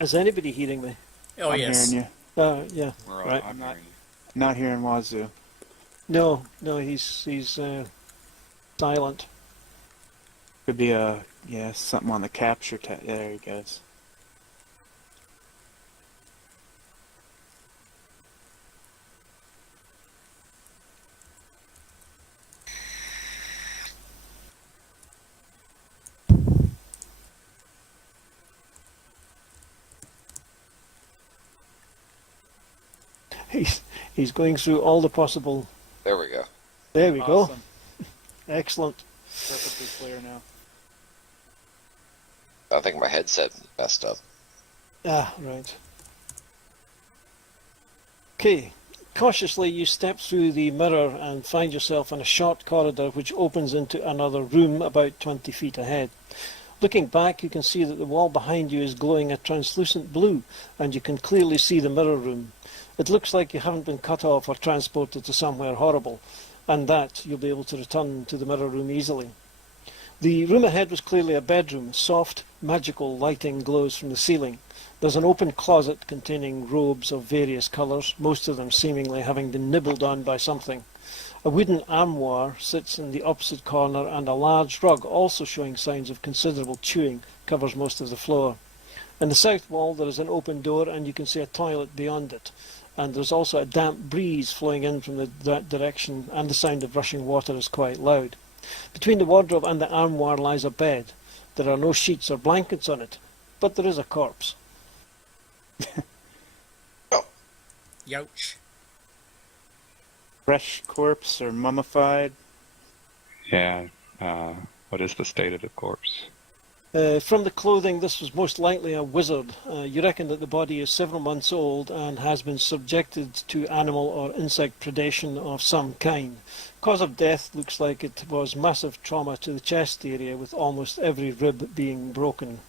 Is anybody hearing me? Oh, I'm yes. hearing you. Yeah, right. I'm not- hearing you. Not hearing Wazoo. No, he's silent. Could be something on the capture. There he goes. He's going through all the possible. There we go. There we go. Awesome. Excellent. Perfectly clear now. I think my headset messed up. Ah, right. Okay. Cautiously, you step through the mirror and find yourself in a short corridor which opens into another room about 20 feet ahead. Looking back, you can see that the wall behind you is glowing a translucent blue, and you can clearly see the mirror room. It looks like you haven't been cut off or transported to somewhere horrible, and that you'll be able to return to the mirror room easily. The room ahead was clearly a bedroom. Soft, magical lighting glows from the ceiling. There's an open closet containing robes of various colours, most of them seemingly having been nibbled on by something. A wooden armoire sits in the opposite corner, and a large rug, also showing signs of considerable chewing, covers most of the floor. In the south wall there is an open door, and you can see a toilet beyond it. And there's also a damp breeze flowing in from that direction, and the sound of rushing water is quite loud. Between the wardrobe and the armoire lies a bed. There are no sheets or blankets on it, but there is a corpse. Youch. Fresh corpse or mummified? Yeah. What is the state of the corpse? From the clothing, this was most likely a wizard. You reckon that the body is several months old and has been subjected to animal or insect predation of some kind. Cause of death looks like it was massive trauma to the chest area, with almost every rib being broken.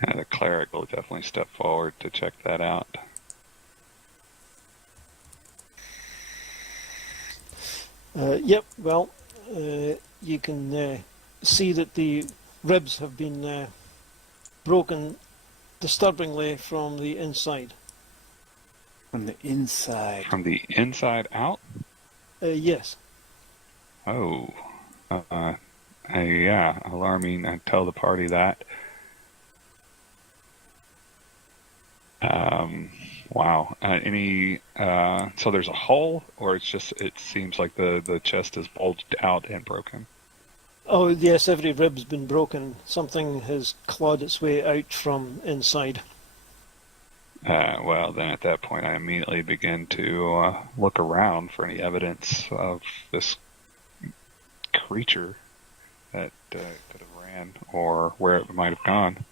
The cleric will definitely step forward to check that out. Yep, well, you can see that the ribs have been broken disturbingly from the inside. From the inside. From the inside out? Yes. Oh. Yeah, alarming. I tell the party that. Wow. So there's a hole, or it seems like the chest is bulged out and broken? Oh, yes, every rib's been broken. Something has clawed its way out from inside. Well, then at that point, I immediately begin to look around for any evidence of this creature that could have ran or where it might have gone.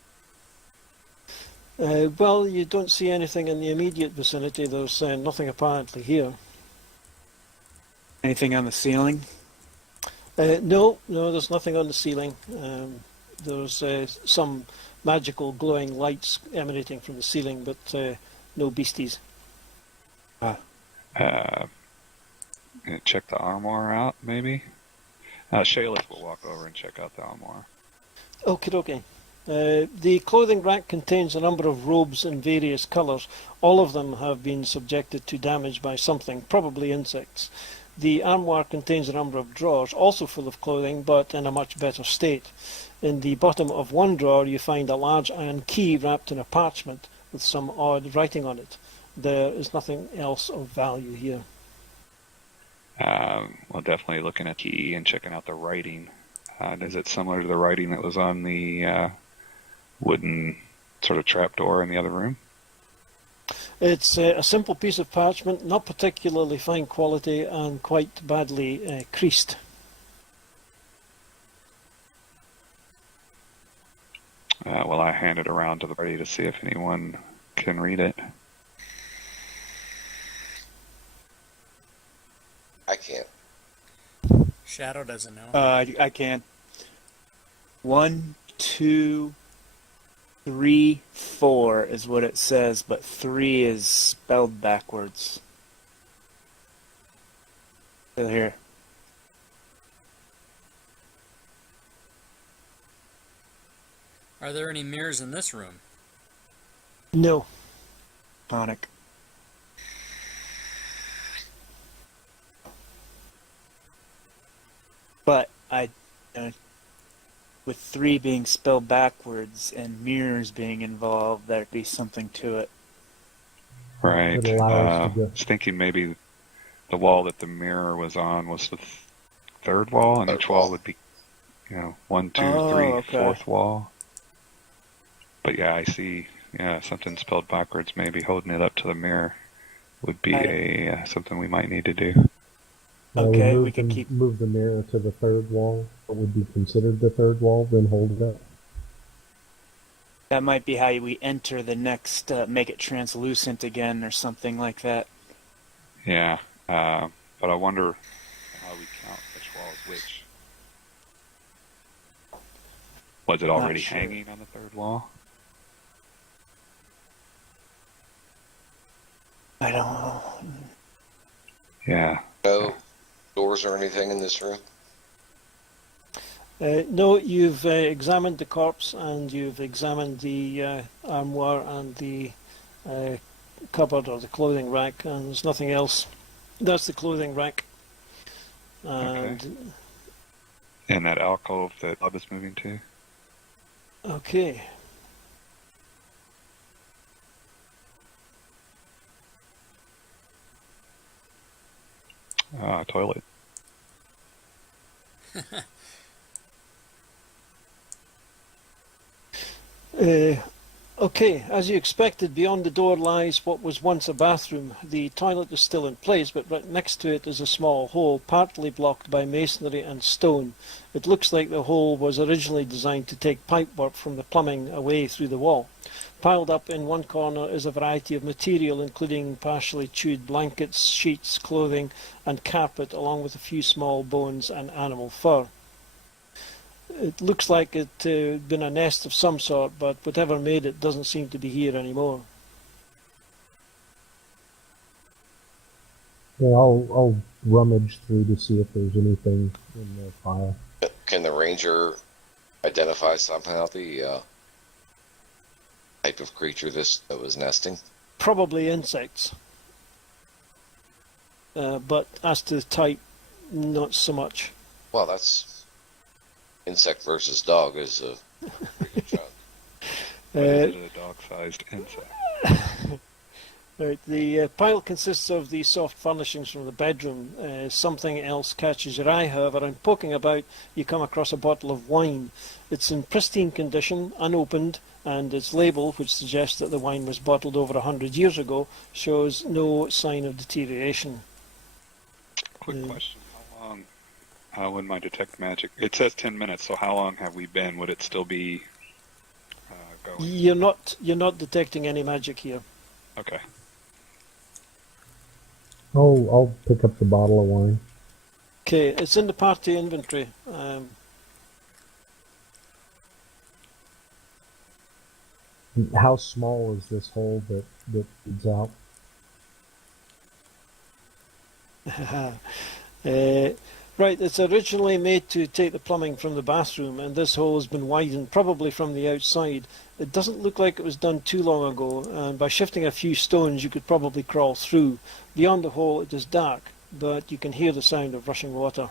Well, you don't see anything in the immediate vicinity. There's nothing apparently here. Anything on the ceiling? No, there's nothing on the ceiling. There's some magical glowing lights emanating from the ceiling, but no beasties. Check the armoire out, maybe? Shayla will walk over and check out the armoire. Okay. The clothing rack contains a number of robes in various colours. All of them have been subjected to damage by something, probably insects. The armoire contains a number of drawers, also full of clothing, but in a much better state. In the bottom of one drawer you find a large iron key wrapped in a parchment with some odd writing on it. There is nothing else of value here. Well, definitely looking at the key and checking out the writing. Is it similar to the writing that was on the wooden sort of trapdoor in the other room? It's a simple piece of parchment, not particularly fine quality and quite badly creased. Well, I hand it around to the party to see if anyone can read it. I can't. Shadow doesn't know. I can. 1, 2, 3, 4 is what it says, but 3 is spelled backwards. So here. Are there any mirrors in this room? No. Tonic. But with 3 being spelled backwards and mirrors being involved, there'd be something to it. Right. It'll allow us to I go. was thinking maybe the wall that the mirror was on was the third wall, and each wall would be, 1, 2, 3, okay. fourth wall. But yeah, I see. Yeah, something spelled backwards. Maybe holding it up to the mirror would be something we might need to do. Okay, we we can keep. move the mirror to the third wall. What would be considered the third wall, then hold it up. That might be how we enter the next, make it translucent again or something like that. Yeah, but I wonder how we count which wall is which. Was it already sure. hanging on the third wall? I don't know. Yeah. No doors or anything in this room? No, you've examined the corpse and you've examined the armoire and the cupboard or the clothing rack, and there's nothing else. That's the clothing rack. And And that alcove that Bob is moving to? okay. Toilet. Okay, as you expected, beyond the door lies what was once a bathroom. The toilet is still in place, but right next to it is a small hole, partly blocked by masonry and stone. It looks like the hole was originally designed to take pipework from the plumbing away through the wall. Piled up in one corner is a variety of material, including partially chewed blankets, sheets, clothing, and carpet, along with a few small bones and animal fur. It looks like it had been a nest of some sort, but whatever made it doesn't seem to be here anymore. Yeah, I'll rummage through to see if there's anything in the file. Can the ranger identify somehow the type of creature that was nesting? Probably insects. But as to the type, not so much. Well, that's insect versus dog is a pretty good chunk. But is it a dog-sized insect? Right, the pile consists of the soft furnishings from the bedroom. Something else catches your eye, however, and poking about, you come across a bottle of wine. It's in pristine condition, unopened, and its label, which suggests that the wine was bottled over 100 years ago, shows no sign of deterioration. Quick question: how long? When my detect magic, it says 10 minutes. So how long have we been? Would it still be going? You're not detecting any magic here. Okay. Oh, I'll pick up the bottle of wine. Okay, it's in the party inventory. How small is this hole that leads out? Right, it's originally made to take the plumbing from the bathroom, and this hole has been widened, probably from the outside. It doesn't look like it was done too long ago, and by shifting a few stones you could probably crawl through. Beyond the hole it is dark, but you can hear the sound of rushing water.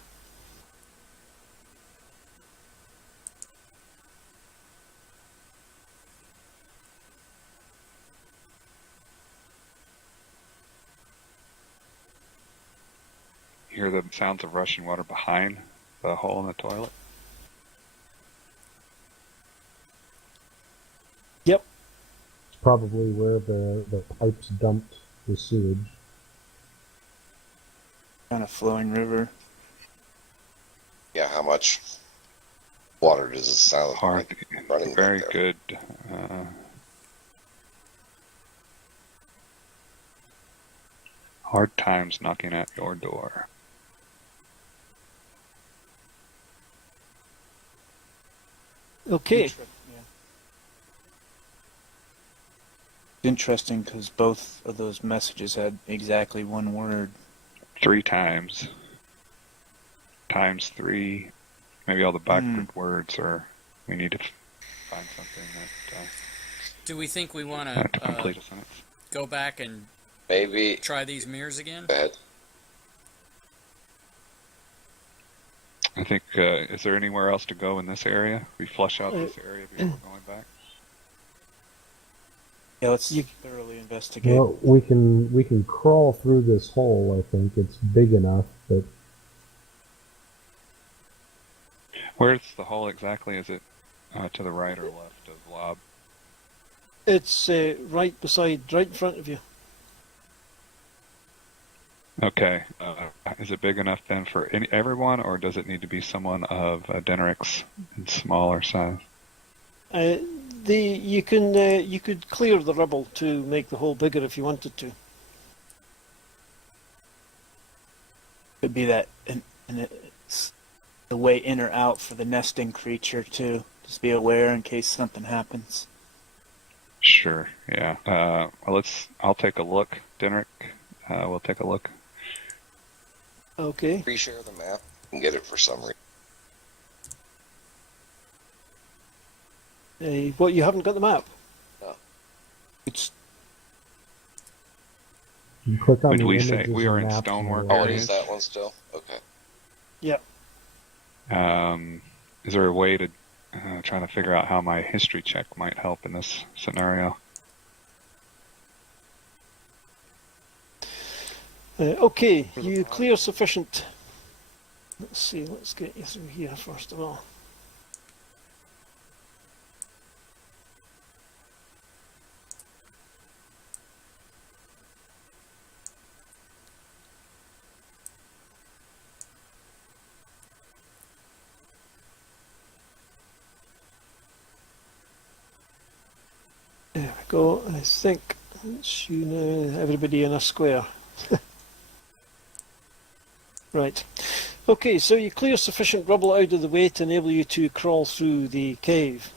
Hear the sounds of rushing water behind the hole in the toilet? Yep. It's probably where the pipes dumped the sewage. Kind of flowing river. Yeah, how much water does it sound Hard. like running Very back there? good. Hard times knocking at your door. Okay. Yeah. Interesting because both of those messages had exactly one word. 3 times. Times 3. Maybe all the backward words, or we need to find something that Do we think we want to complete a sentence. go back and Maybe. try these mirrors again? Go ahead. I think, is there anywhere else to go in this area? We flush out this area before going back? Yeah, let's thoroughly investigate. Well, we can crawl through this hole. I think it's big enough, but Where's the hole exactly? Is it to the right or left of Lob? It's right in front of you. Okay. Is it big enough then for everyone, or does it need to be someone of Denrick's in smaller size? You could clear the rubble to make the hole bigger if you wanted to. Could be that, and it's the way in or out for the nesting creature too. Just be aware in case something happens. Sure. Yeah. I'll take a look, Denrick. We'll take a look. Okay. Reshare the map and get it for some reason. What, you haven't got the map? No. It's you click on Did the we images say we are and in maps stonework and Oh, all it areas? is that one still? Okay. Yeah. Is there a way to trying to figure out how my history check might help in this scenario? Okay, you clear sufficient. Let's see, let's get you through here first of all. There we go. I think it's you now, everybody in a square. Right. Okay, so you clear sufficient rubble out of the way to enable you to crawl through the cave.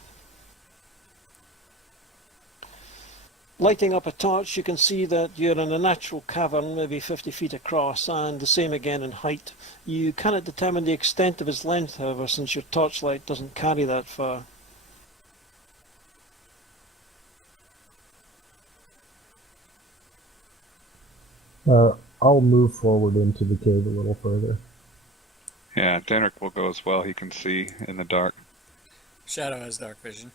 Lighting up a torch, you can see that you're in a natural cavern, maybe 50 feet across, and the same again in height. You cannot determine the extent of its length, however, since your torchlight doesn't carry that far. I'll move forward into the cave a little further. Yeah, Denrick will go as well. He can see in the dark. Shadow has dark vision.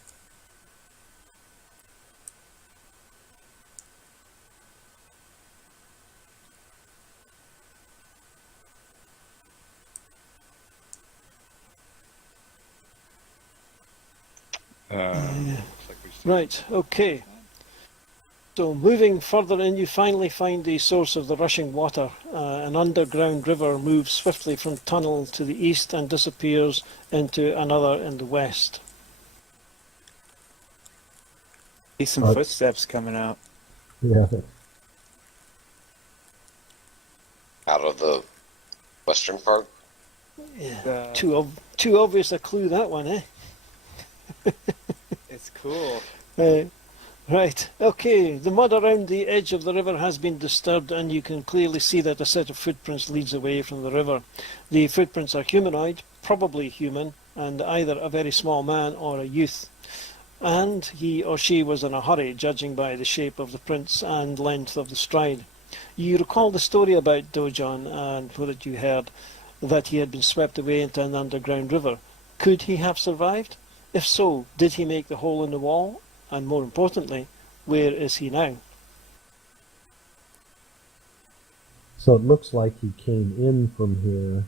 Looks like we see. Right, okay. So moving further in, you finally find the source of the rushing water. An underground river moves swiftly from tunnel to the east and disappears into another in the west. See some footsteps coming out. Yeah. Out of the western part? Yeah. Too obvious a clue, that one, eh? It's cool. Right, okay. The mud around the edge of the river has been disturbed, and you can clearly see that a set of footprints leads away from the river. The footprints are humanoid, probably human, and either a very small man or a youth. And he or she was in a hurry, judging by the shape of the prints and length of the stride. You recall the story about Dojon and what you heard, that he had been swept away into an underground river. Could he have survived? If so, did he make the hole in the wall? And more importantly, where is he now? So it looks like he came in from here,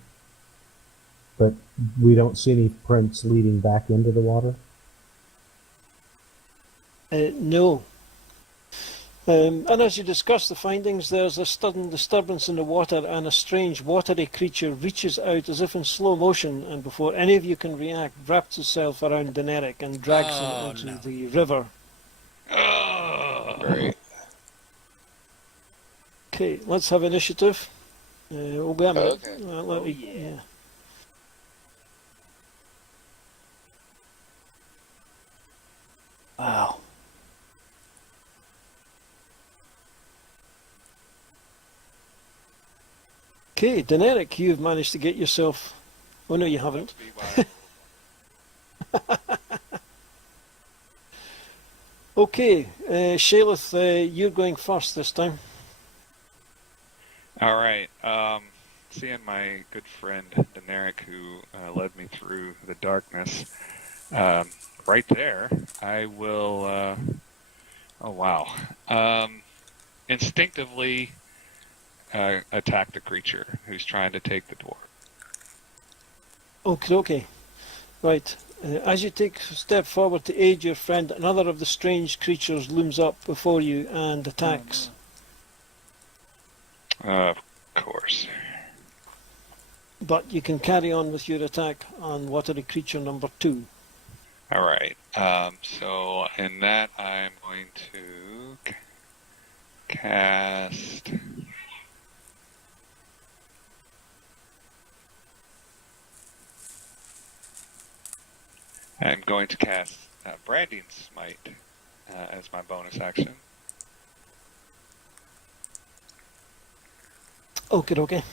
but we don't see any prints leading back into the water. No. And as you discuss the findings, there's a sudden disturbance in the water, and a strange watery creature reaches out as if in slow motion, and before any of you can react, wraps itself around Deneric and drags him into the river. Great. Okay, let's have initiative. We'll be a minute. Okay. Let me, yeah. Wow. Okay, Deneric, you've managed to get yourself... Oh, no, you haven't. Okay, Shaleth, you're going first this time. All right. Seeing my good friend Deneric, who led me through the darkness, right there, I will. Oh wow! Instinctively attack the creature who's trying to take the dwarf. Okay. Right. As you take a step forward to aid your friend, another of the strange creatures looms up before you and attacks. Of course. But you can carry on with your attack on watery creature number 2. All right. So in that, I'm going to cast. I'm going to cast Branding Smite as my bonus action. Okay.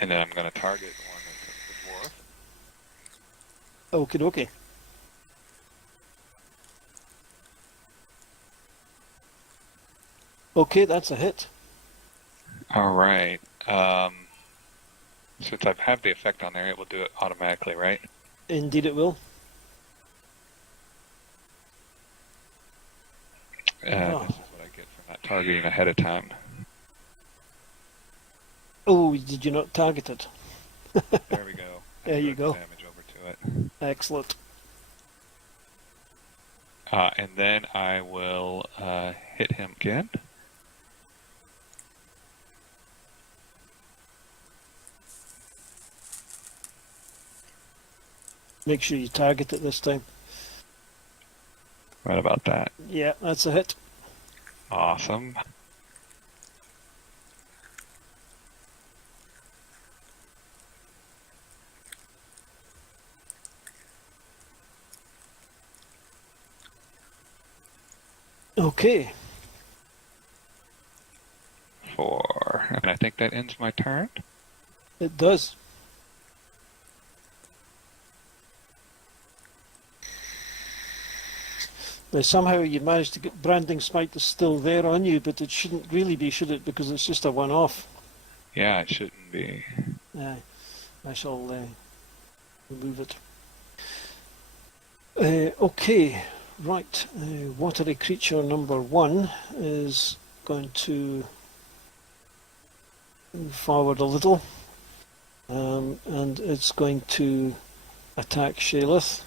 And then I'm going to target one of the dwarf. Okay. Okay, that's a hit. All right. Since I have the effect on there, it will do it automatically, right? Indeed it will. And this is what I get from not targeting ahead of time. Oh, did you not target it? There we go. There you go. Damage over to it. Excellent. And then I will hit him again. Make sure you target it this time. Right about that. Yeah, that's a hit. Awesome. Okay. And I think that ends my turn. It does. Now, somehow you managed to get branding smite that's still there on you, but it shouldn't really be, should it? Because it's just a one-off. Yeah, it shouldn't be. I shall remove it. Okay, right. Watery creature number 1 is going to move forward a little, and it's going to attack Shaleth.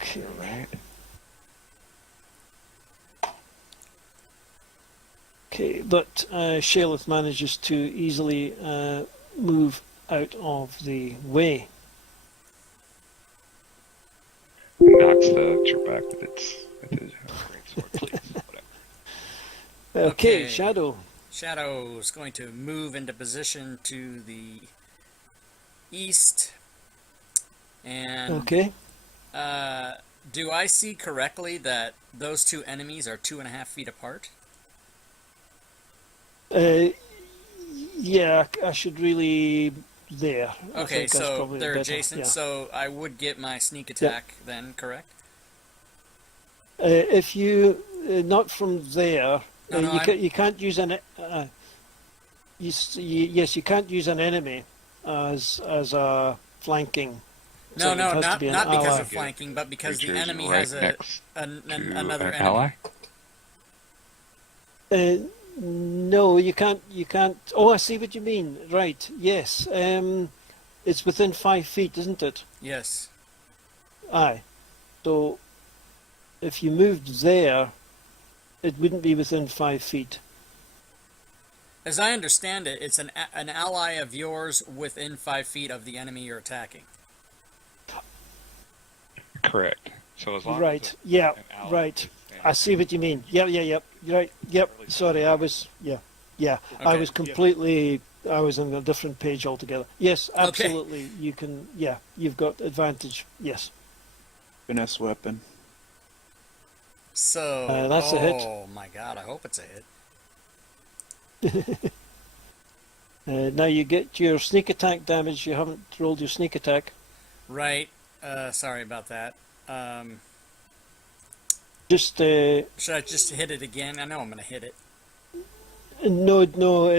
Okay. Right. Okay, but Shaleth manages to easily move out of the way. Knocks the archer back with its greatsword, please. Whatever. Okay, Shadow. Shadow's going to move into position to the east. And Okay. do I see correctly that those two enemies are 2.5 feet apart? Yeah, I should really there. I Okay, think that's so probably they're better. adjacent, Yeah. so I would get my sneak attack then, correct? If you not from there, No, no, you can't use an. Yes, you can't use an enemy as a flanking. No, So it no, has to not be an not because ally. of flanking, but because the Creature's enemy right has next another an enemy. ally. No, you can't. You can't. Oh, I see what you mean. Right. Yes. It's within 5 feet, isn't it? Yes. Aye. So if you moved there, it wouldn't be within 5 feet. As I understand it, it's an ally of yours within 5 feet of the enemy you're attacking. Correct. So as long Right. as Yeah. an ally Right. is I see what you mean. Yep. You're right. Yep. Sorry, I was. Yeah. I Okay. was completely. I was on a different page altogether. Yes, absolutely. You can. Yeah, you've got advantage. Yes. Finesse weapon. So That's a hit. Oh my god, I hope it's a hit. Now you get your sneak attack damage. You haven't rolled your sneak attack. Right. Sorry about that. Just Should I just hit it again? I know I'm going to hit it. no.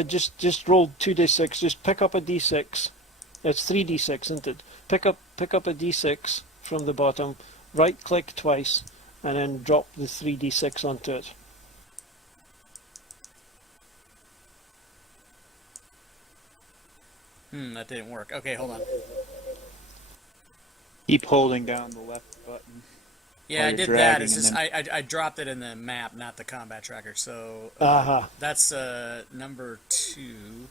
Just roll 2d6. Just pick up a d6. It's 3d6, isn't it? Pick up a d6 from the bottom. Right click twice, and then drop the 3d6 onto it. That didn't work. Okay, hold on. Keep holding down the left button. Yeah, while I you're did that. dragging, It's and just then- I dropped it in the map, not the combat tracker. So that's number 2.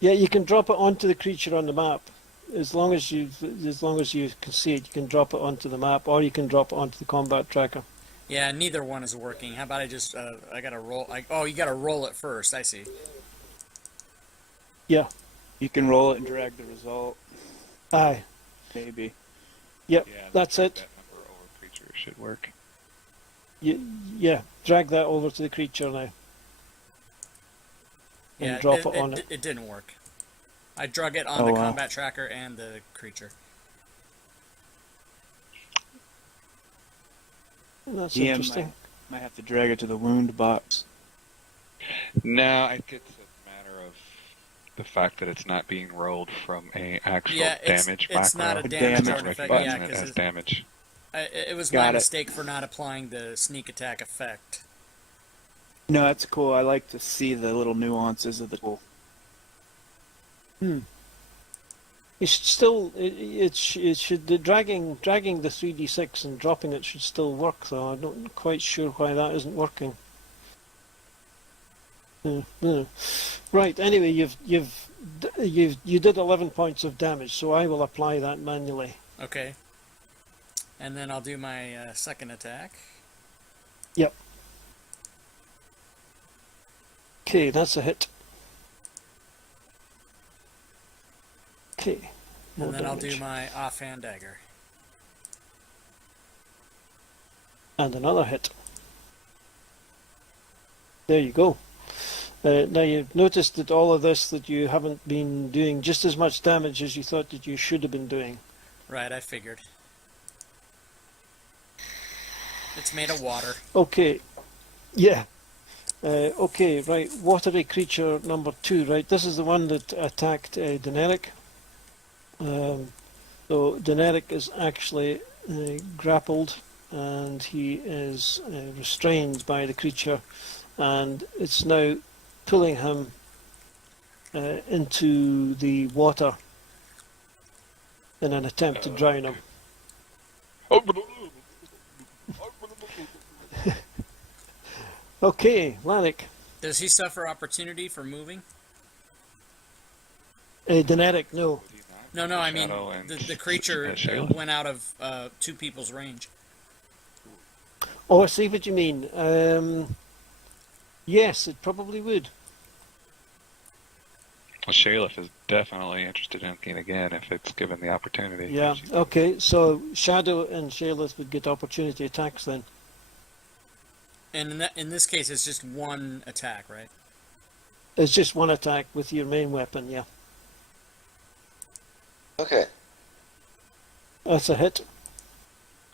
Yeah, you can drop it onto the creature on the map. As long as you can see it, you can drop it onto the map, or you can drop it onto the combat tracker. Yeah, neither one is working. How about I just I got to roll. Oh, you got to roll it first. I see. Yeah. You can roll it and drag the result. Aye. Maybe. Yep. Yeah, That's it. That number over creature should work. Yeah. Drag that over to the creature now. And Yeah, drop it on it. It didn't work. I drug it on the combat tracker and the creature. That's DM interesting. might have to drag it to the wound box. No, I think it's a matter of the fact that it's not being rolled from a actual damage it's macro. not a damage damage artifact. recognizing Yeah, it because as damage. it was Got my it. mistake for not applying the sneak attack effect. No, that's cool. I like to see the little nuances of the tool. It should still. It should the dragging the 3d6 and dropping it should still work, though. I'm not quite sure why that isn't working. Right. Anyway, you did 11 points of damage, so I will apply that manually. Okay. And then I'll do my second attack. Yep. Okay, that's a hit. Okay. And then I'll do my offhand dagger. And another hit. There you go. Now you've noticed that all of this that you haven't been doing just as much damage as you thought that you should have been doing. Right, I figured. It's made of water. Okay. Yeah. Okay, right. Watery creature number 2, right? This is the one that attacked Daenerys. So Daenerys is actually grappled, and he is restrained by the creature, and it's now pulling him into the water in an attempt to drown him. Okay, Lannick. Does he suffer opportunity for moving? Daenerys, no. No, I mean, Shadow and the creature Shayla? went out of 2 people's range. Oh, I see what you mean. Yes, it probably would. Well, Shayla is definitely interested in looking again if it's given the opportunity. Yeah, okay, so Shadow and Shayla would get opportunity attacks then. And in this case, it's just 1 attack, right? It's just 1 attack with your main weapon, yeah. Okay. That's a hit.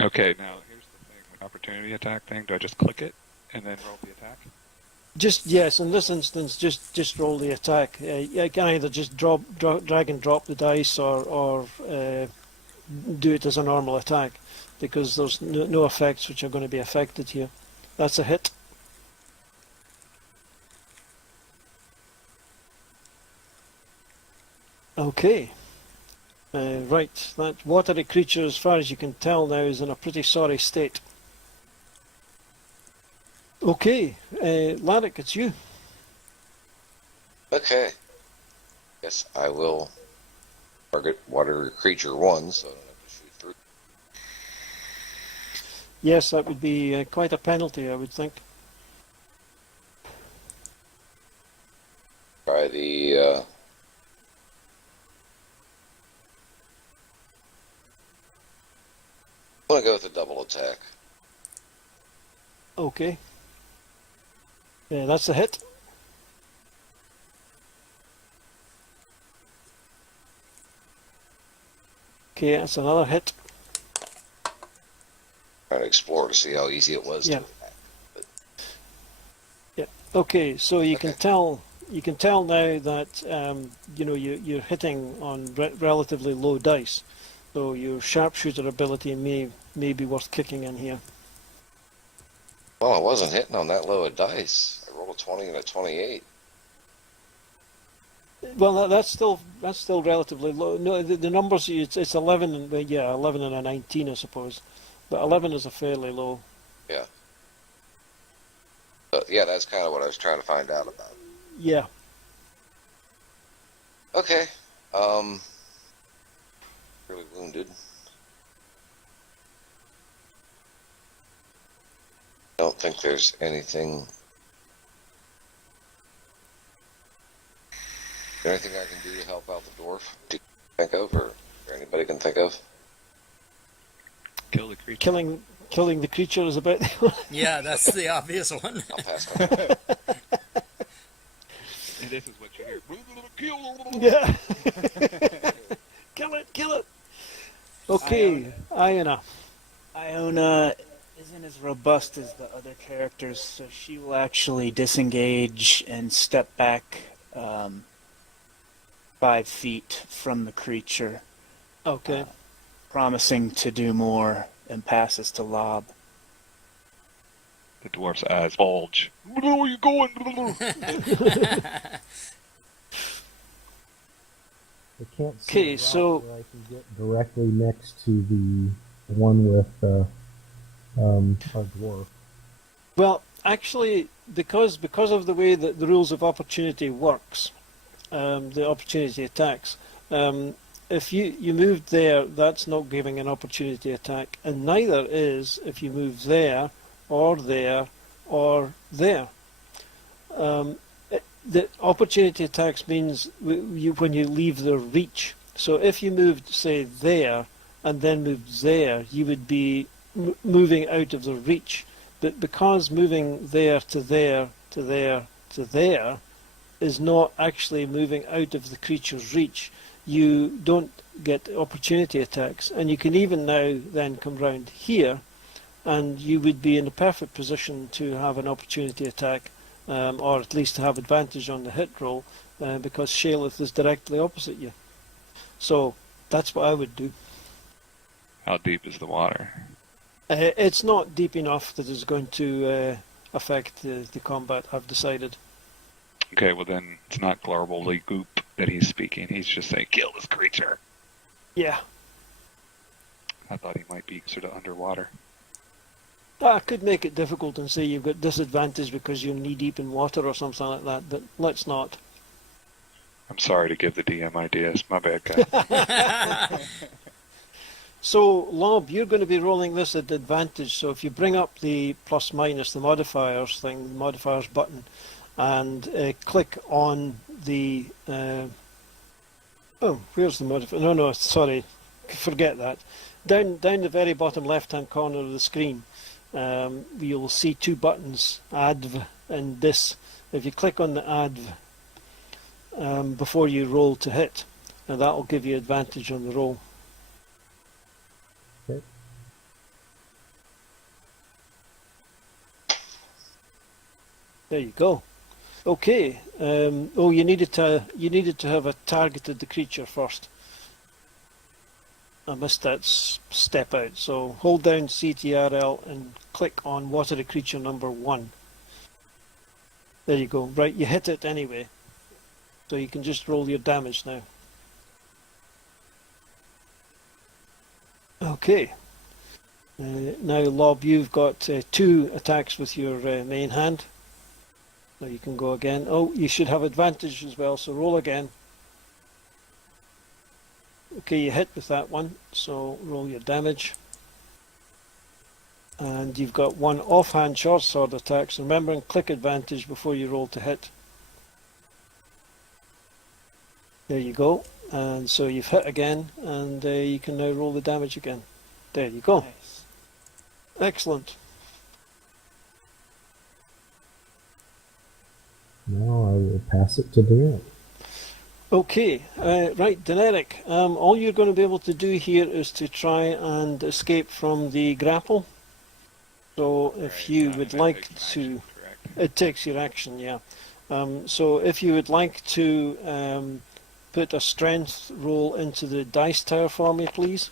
Okay, now here's the thing. With opportunity attack thing, do I just click it and then roll the attack? Just, yes, in this instance, just roll the attack. You can either just drag and drop the dice or do it as a normal attack, because there's no effects which are going to be affected here. That's a hit. Okay. Right, that watery creature, as far as you can tell now, is in a pretty sorry state. Okay, Lannick, it's you. Okay. Yes, I will target water creature 1, so I don't have to shoot through. Yes, that would be quite a penalty, I would think. Try the I'm gonna go with a double attack. Okay. Yeah, that's a hit. Okay, that's another hit. Trying to explore to see how easy it was Yeah. to attack. But Yeah. Okay, so you can Okay. tell now that you know you're hitting on relatively low dice, so your sharpshooter ability may be worth kicking in here. well, I wasn't hitting on that low a dice. I rolled a 20 and a 28. Well, that's still relatively low. No, the numbers it's 11 and 11 and a 19, I suppose, but 11 is a fairly low. Yeah. But yeah, that's kind of what I was trying to find out about. Yeah. Okay. Really wounded. Don't think there's anything. Is there anything I can do to help out the dwarf? Do you think of, or anybody can think of? Kill the creature. Killing the creature is about. Yeah, that's the obvious one. I'll pass on. And this is what you hear. Yeah. Kill it. Okay, Iona. Iona isn't as robust as the other characters, so she will actually disengage and step back 5 feet from the creature, Okay. promising to do more and passes to Lob. The dwarf's eyes bulge. Where are you going? I can't see Okay, a rock so- where I can get directly next to the one with our dwarf. Well, actually, because of the way that the rules of opportunity works, the opportunity attacks. If you moved there, that's not giving an opportunity attack, and neither is if you move there, or there, or there. The opportunity attacks means when you leave their reach. So if you moved, say, there, and then moved there, you would be moving out of the reach. But because moving there to there to there to there is not actually moving out of the creature's reach, you don't get opportunity attacks. And you can even now then come round here, and you would be in a perfect position to have an opportunity attack, or at least to have advantage on the hit roll, because Shaleth is directly opposite you. So that's what I would do. How deep is the water? It's not deep enough that it's going to affect the combat, I've decided. Okay, well then it's not globally goop that he's speaking. He's just saying, kill this creature. Yeah. I thought he might be sort of underwater. I could make it difficult and say you've got disadvantage because you're knee-deep in water or something like that, but let's not. I'm sorry to give the DM ideas. My bad, guy. So, Lob, you're going to be rolling this at advantage, so if you bring up the plus minus, the modifiers thing, the modifiers button, and click on the... oh, where's the modifier? No, sorry, forget that. Down the very bottom left-hand corner of the screen, you'll see two buttons, Adv and Dis. If you click on the Adv before you roll to hit, and that will give you advantage on the roll. Okay. There you go. Okay. Oh, you needed to have targeted the creature first. I missed that step out. So hold down CTRL and click on watery creature number 1. There you go. Right, you hit it anyway. So you can just roll your damage now. Okay. Now, Lob, you've got 2 attacks with your main hand. So you can go again. Oh, you should have advantage as well, so roll again. Okay, you hit with that one, so roll your damage. And you've got 1 offhand short sword attack, so remember and click advantage before you roll to hit. There you go. And so you've hit again, and you can now roll the damage again. There you go. Nice. Excellent. Now I will pass it to Dan. Okay, right, Deneric, all you're going to be able to do here is to try and escape from the grapple. So if you would like to... It takes your action, yeah. So if you would like to put a strength roll into the dice tower for me, please.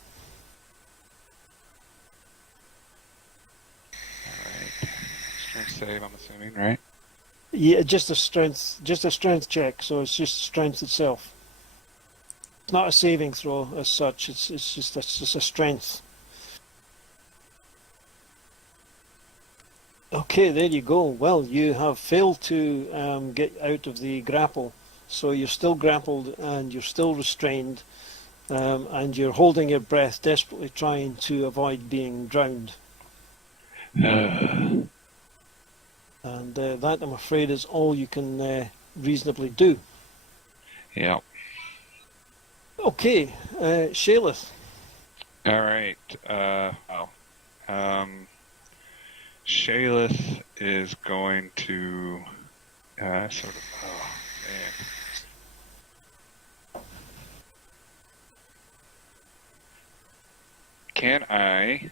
Alright. Strength save, I'm assuming, right? Yeah, just a strength check. So it's just strength itself. It's not a saving throw as such. It's just a strength. Okay, there you go. Well, you have failed to get out of the grapple, so you're still grappled and you're still restrained, and you're holding your breath, desperately trying to avoid being drowned. And that, I'm afraid, is all you can reasonably do. Yeah. Okay, Shaleth. All right. Shaleth is going to sort of. Oh man. Can I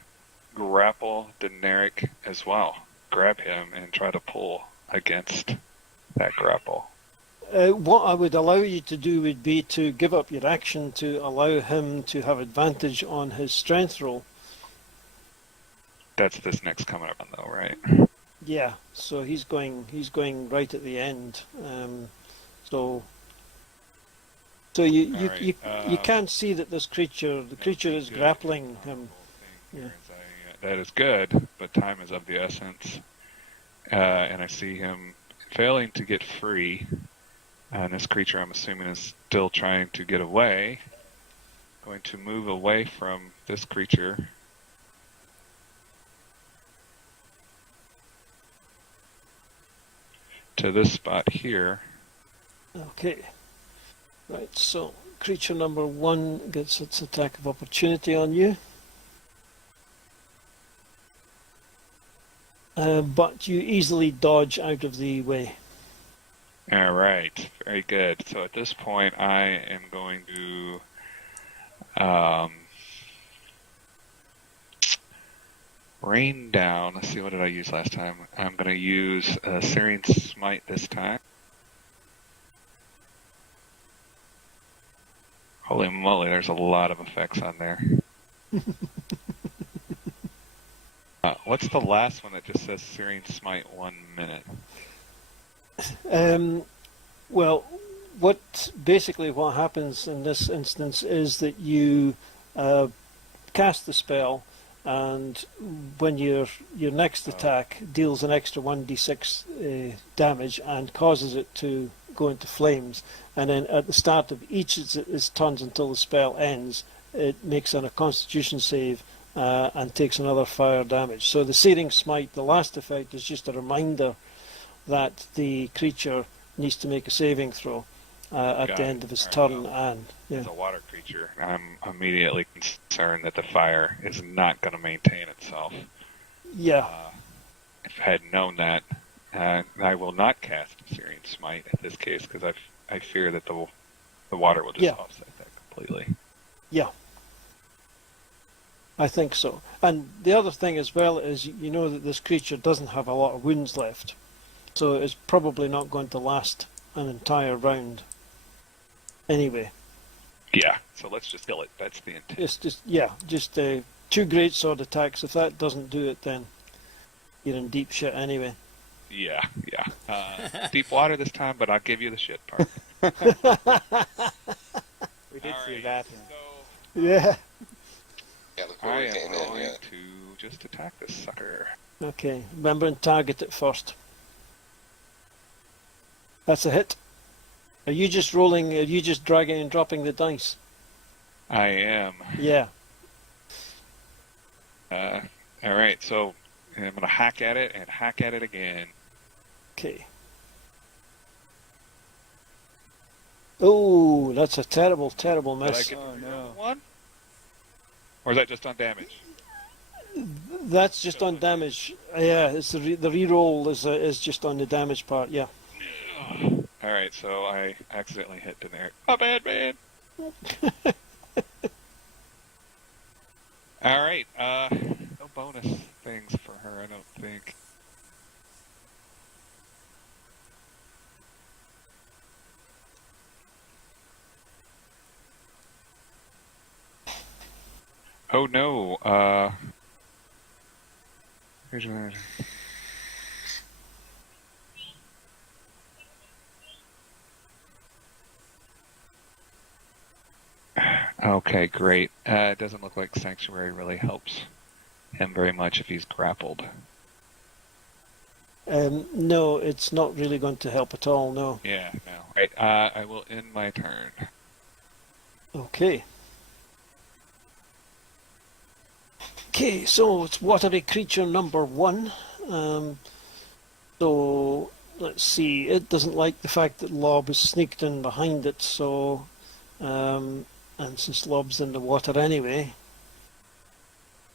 grapple Deneric as well? Grab him and try to pull against that grapple. What I would allow you to do would be to give up your action to allow him to have advantage on his strength roll. That's this next coming up, though, right? Yeah, so he's going right at the end. So you right, you can't see that the creature is grappling him. Yeah. That is good, but time is of the essence. And I see him failing to get free. And this creature, I'm assuming, is still trying to get away. Going to move away from this creature. To this spot here. Okay. Right, so creature number 1 gets its attack of opportunity on you. but you easily dodge out of the way. All right, very good. So at this point, I am going to rain down. Let's see, what did I use last time? I'm going to use Searing Smite this time. Holy moly, there's a lot of effects on there. What's the last one that just says Searing Smite 1 minute? Well, basically what happens in this instance is that you cast the spell, and when your next attack deals an extra 1d6 damage and causes it to go into flames, and then at the start of each of its turns until the spell ends, it makes a Constitution save and takes another fire damage. So the Searing Smite, the last effect, is just a reminder that the creature needs to make a saving throw at the end of his turn. And as a water creature, I'm immediately concerned that the fire is not going to maintain itself. Yeah. If I had known that, I will not cast Searing Smite in this case, because I fear that the water will just offset that completely. Yeah. I think so. And the other thing as well is, you know that this creature doesn't have a lot of wounds left, so it's probably not going to last an entire round anyway. Yeah, so let's just kill it. That's the intent. It's just 2 greatsword attacks. If that doesn't do it, then you're in deep shit anyway. Yeah. Deep water this time, but I'll give you the shit part. We did see that. Yeah. Yeah, look where I we am came going in. to just attack this sucker. Okay, remember and target it first. That's a hit. Are you just rolling, are you just dragging and dropping the dice? I am. Yeah. Alright, so I'm going to hack at it and hack at it again. Okay. Oh, that's a terrible, terrible miss. Did I get the one? Or is that just on damage? That's just on damage. Yeah, it's the reroll is just on the damage part. Yeah. Alright, so I accidentally hit the there. My bad, man. Alright, no bonus things for her, I don't think. Oh no, here's another. Okay, great. It doesn't look like Sanctuary really helps him very much if he's grappled. No, it's not really going to help at all, no. Yeah, no. Right, I will end my turn. Okay. Okay, so it's watery creature number 1. So, let's see. It doesn't like the fact that Lob has sneaked in behind it, so... and since Lob's in the water anyway...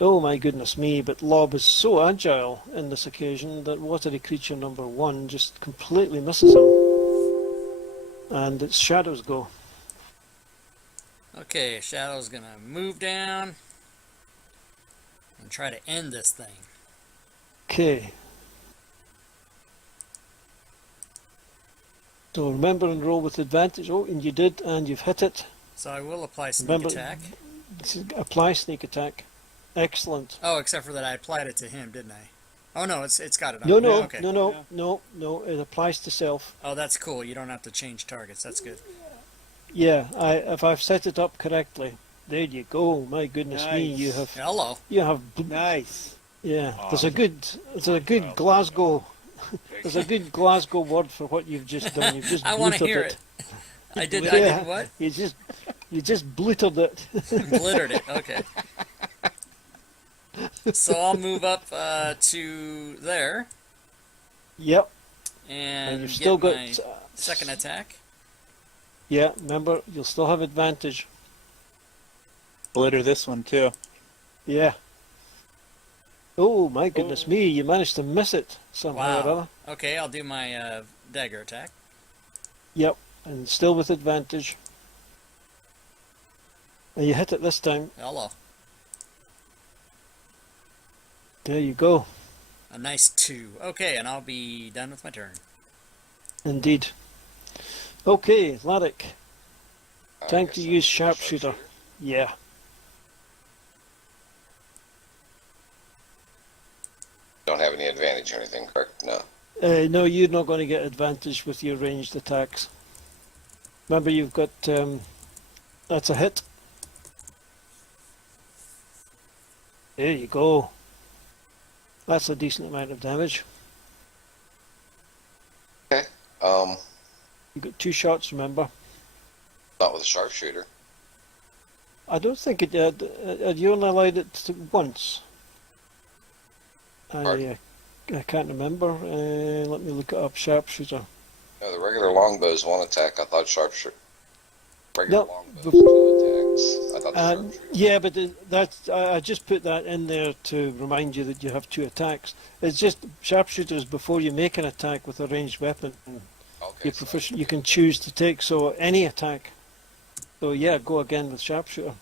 Oh my goodness me, but Lob is so agile in this occasion that watery creature number 1 just completely misses him. And its shadows go. Okay, Shadow's gonna move down and try to end this thing. Okay. So remember and roll with advantage. Oh, and you did, and you've hit it. So I will apply sneak Remember, attack. Apply sneak attack. Excellent. Oh, except for that I applied it to him, didn't I? Oh no, it's got it on. No, Okay. no. It applies to self. Oh, that's cool. You don't have to change targets. That's good. Yeah, if I've set it up correctly. There you go. My goodness me, you have. Hello. You have. Nice. Yeah, Awesome. there's a good Glasgow. There's a good Glasgow word for what you've just done. You've just I want to bluttered hear it. I did what? You just bluttered it. Glittered it. Okay. So I'll move up to there. Yep. And you've still get got. my second attack. Yeah, remember, you'll still have advantage. Glitter this one too. Yeah. Oh my goodness me! You managed to miss it somehow or Wow. other. Okay, I'll do my dagger attack. Yep, and still with advantage. And you hit it this time. Hello. There you go. A nice 2. Okay, and I'll be done with my turn. Indeed. Okay, Larrick. I Time guess to I use can do sharpshooter. Yeah. Don't have any advantage or anything, correct? No. No, you're not going to get advantage with your ranged attacks. Remember, you've got that's a hit. There you go. That's a decent amount of damage. Okay. You've got 2 shots, remember. Not with a sharpshooter. I don't think it had you only allowed it to once? Pardon? I can't remember. Let me look it up. Sharpshooter. No, the regular longbow's 1 attack. I thought sharpshooter. Regular No, longbow's 2 attacks. I thought the sharpshooter. yeah, but that's I just put that in there to remind you that you have 2 attacks. It's just sharpshooters before you make an attack with a ranged weapon. Okay. You're proficient. You can choose to take any attack. So yeah, go again with sharpshooter.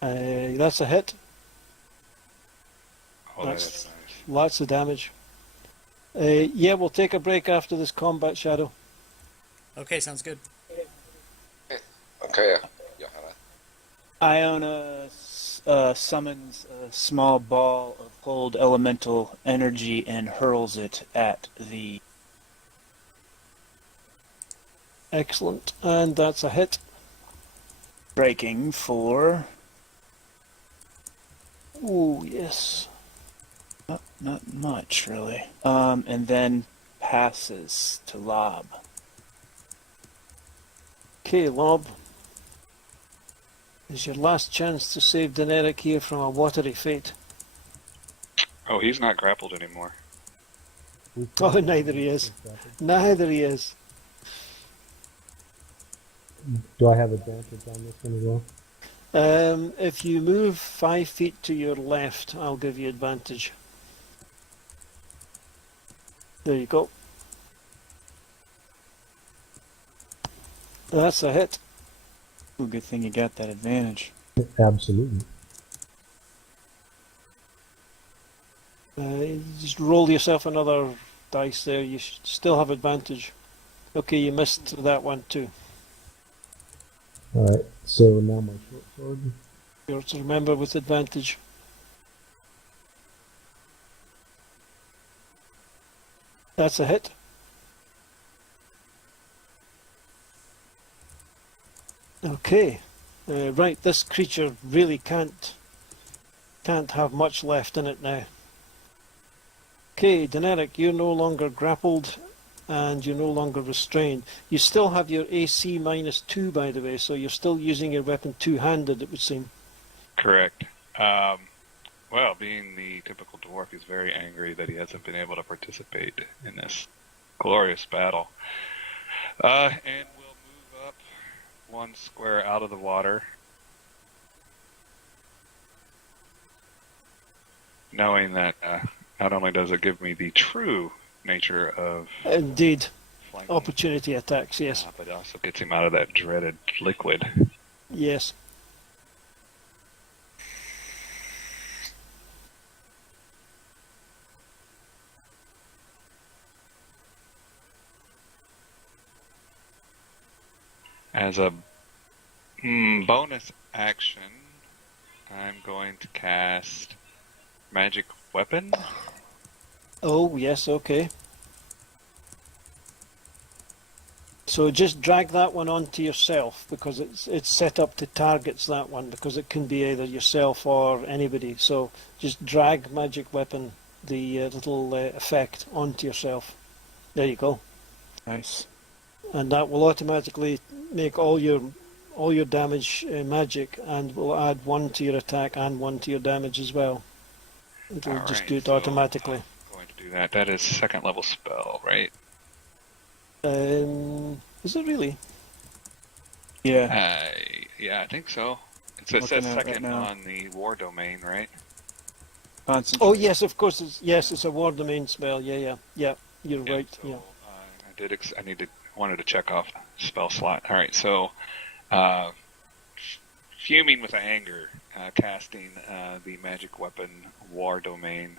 That's a hit. Oh, That's- that's nice. Lots of damage. Yeah, we'll take a break after this combat shadow. Okay, sounds good. Okay, Johanna. Iona summons a small ball of cold elemental energy and hurls it at the... Excellent. And that's a hit. Striking for... Oh, yes. Not much, really. And then passes to Lob. Okay, Lob. Is your last chance to save Daenerys here from a watery fate. Oh, he's not grappled anymore. Oh, neither he is. Neither he is. Do I have advantage on this one as well? If you move 5 feet to your left, I'll give you advantage. There you go. That's a hit. Ooh, good thing you got that advantage. Absolutely. Just roll yourself another dice there. You should still have advantage. Okay, you missed that one too. Alright, so now my short sword. You have to remember with advantage. That's a hit. Okay. Right, this creature really can't have much left in it now. Okay, Daenerys, you're no longer grappled and you're no longer restrained. You still have your AC -2, by the way, so you're still using your weapon two-handed, it would seem. Correct. Well, being the typical dwarf, he's very angry that he hasn't been able to participate in this glorious battle. And we'll move up 1 square out of the water, knowing that not only does it give me the true nature of Indeed. flanking, Opportunity attacks, yes. but it also gets him out of that dreaded liquid. Yes. As a bonus action, I'm going to cast Magic Weapon. Oh, yes, okay. So just drag that one onto yourself because it's set up to targets that one because it can be either yourself or anybody. So just drag magic weapon, the little effect onto yourself. There you go. Nice. And that will automatically make all your damage magic and will add 1 to your attack and 1 to your damage as well. It'll All just right, do it so automatically. I'm going to do that. That is 2nd level spell, right? Is it really? Yeah. Yeah, I think so. So it says Looking at it right second now. on the war domain, right? Concentrate. Oh yes, of course. It's a war domain spell. Yeah. You're Yeah, right. so, Yeah. wanted to check off spell slot. All right, so fuming with anger, casting the magic weapon war domain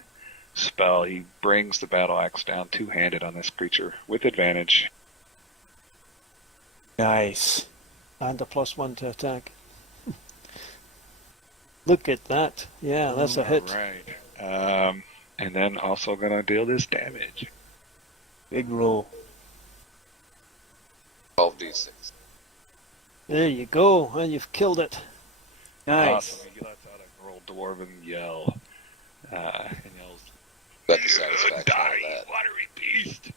spell, he brings the battle axe down two-handed on this creature with advantage. Nice. And a +1 to attack. Look at that. Yeah, that's a hit. All right. And then also gonna deal this damage. Big roll. 12d6. There you go. And you've killed it. Nice. Awesome. He lets out a rural dwarven yell and yells, Got the "Good satisfaction die, out of that. watery beast!"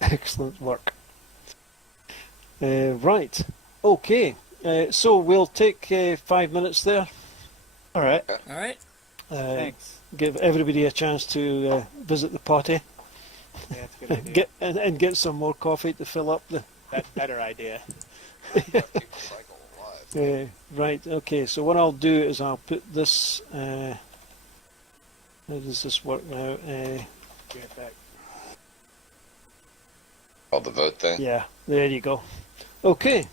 Excellent work. Right. Okay. So we'll take 5 minutes there. All right. All right. Thanks. Give everybody a chance to visit the potty. Yeah, that's a good idea. Get some more coffee to fill up the. That better idea. Keep the cycle alive. Right. Okay. So what I'll do is I'll put this. How does this work now? Bring it back. Oh, the vote thing? Yeah. There you go. Okay.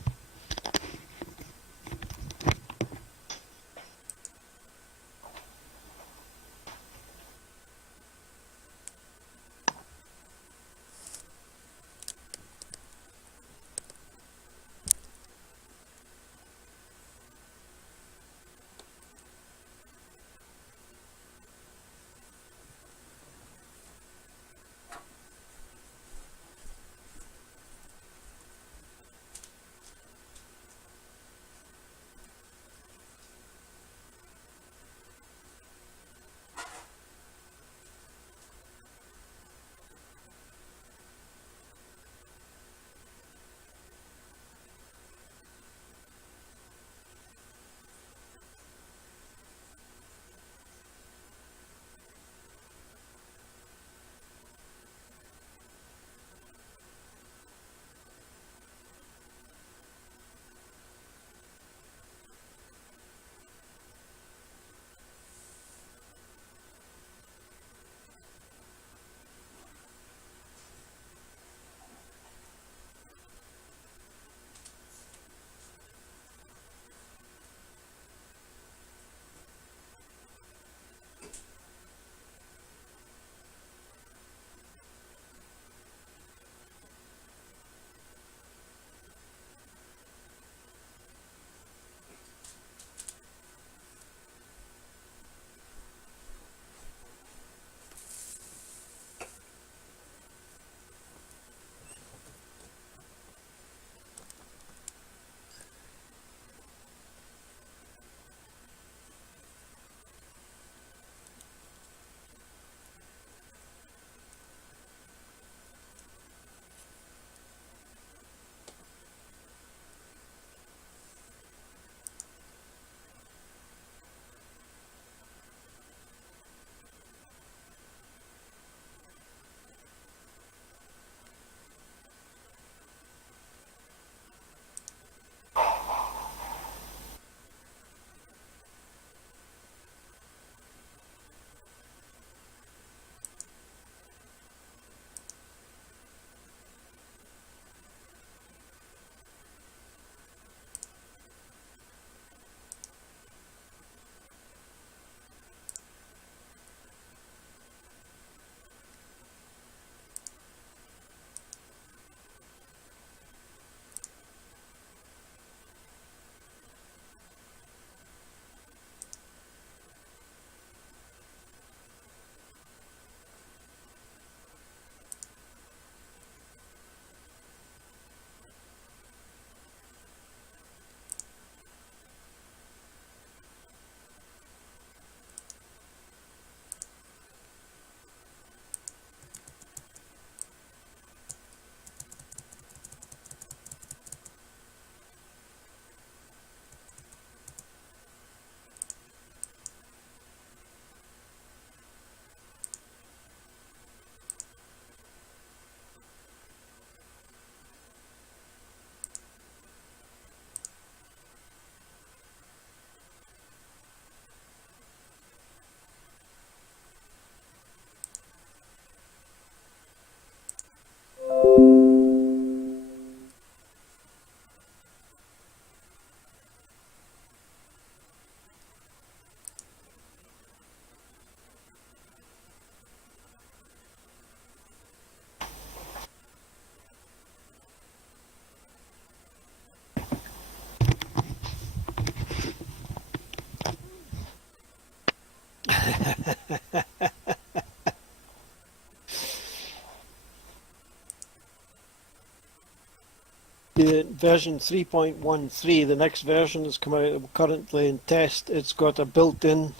the version 3.13, the next version has come out currently in test. It's got a built-in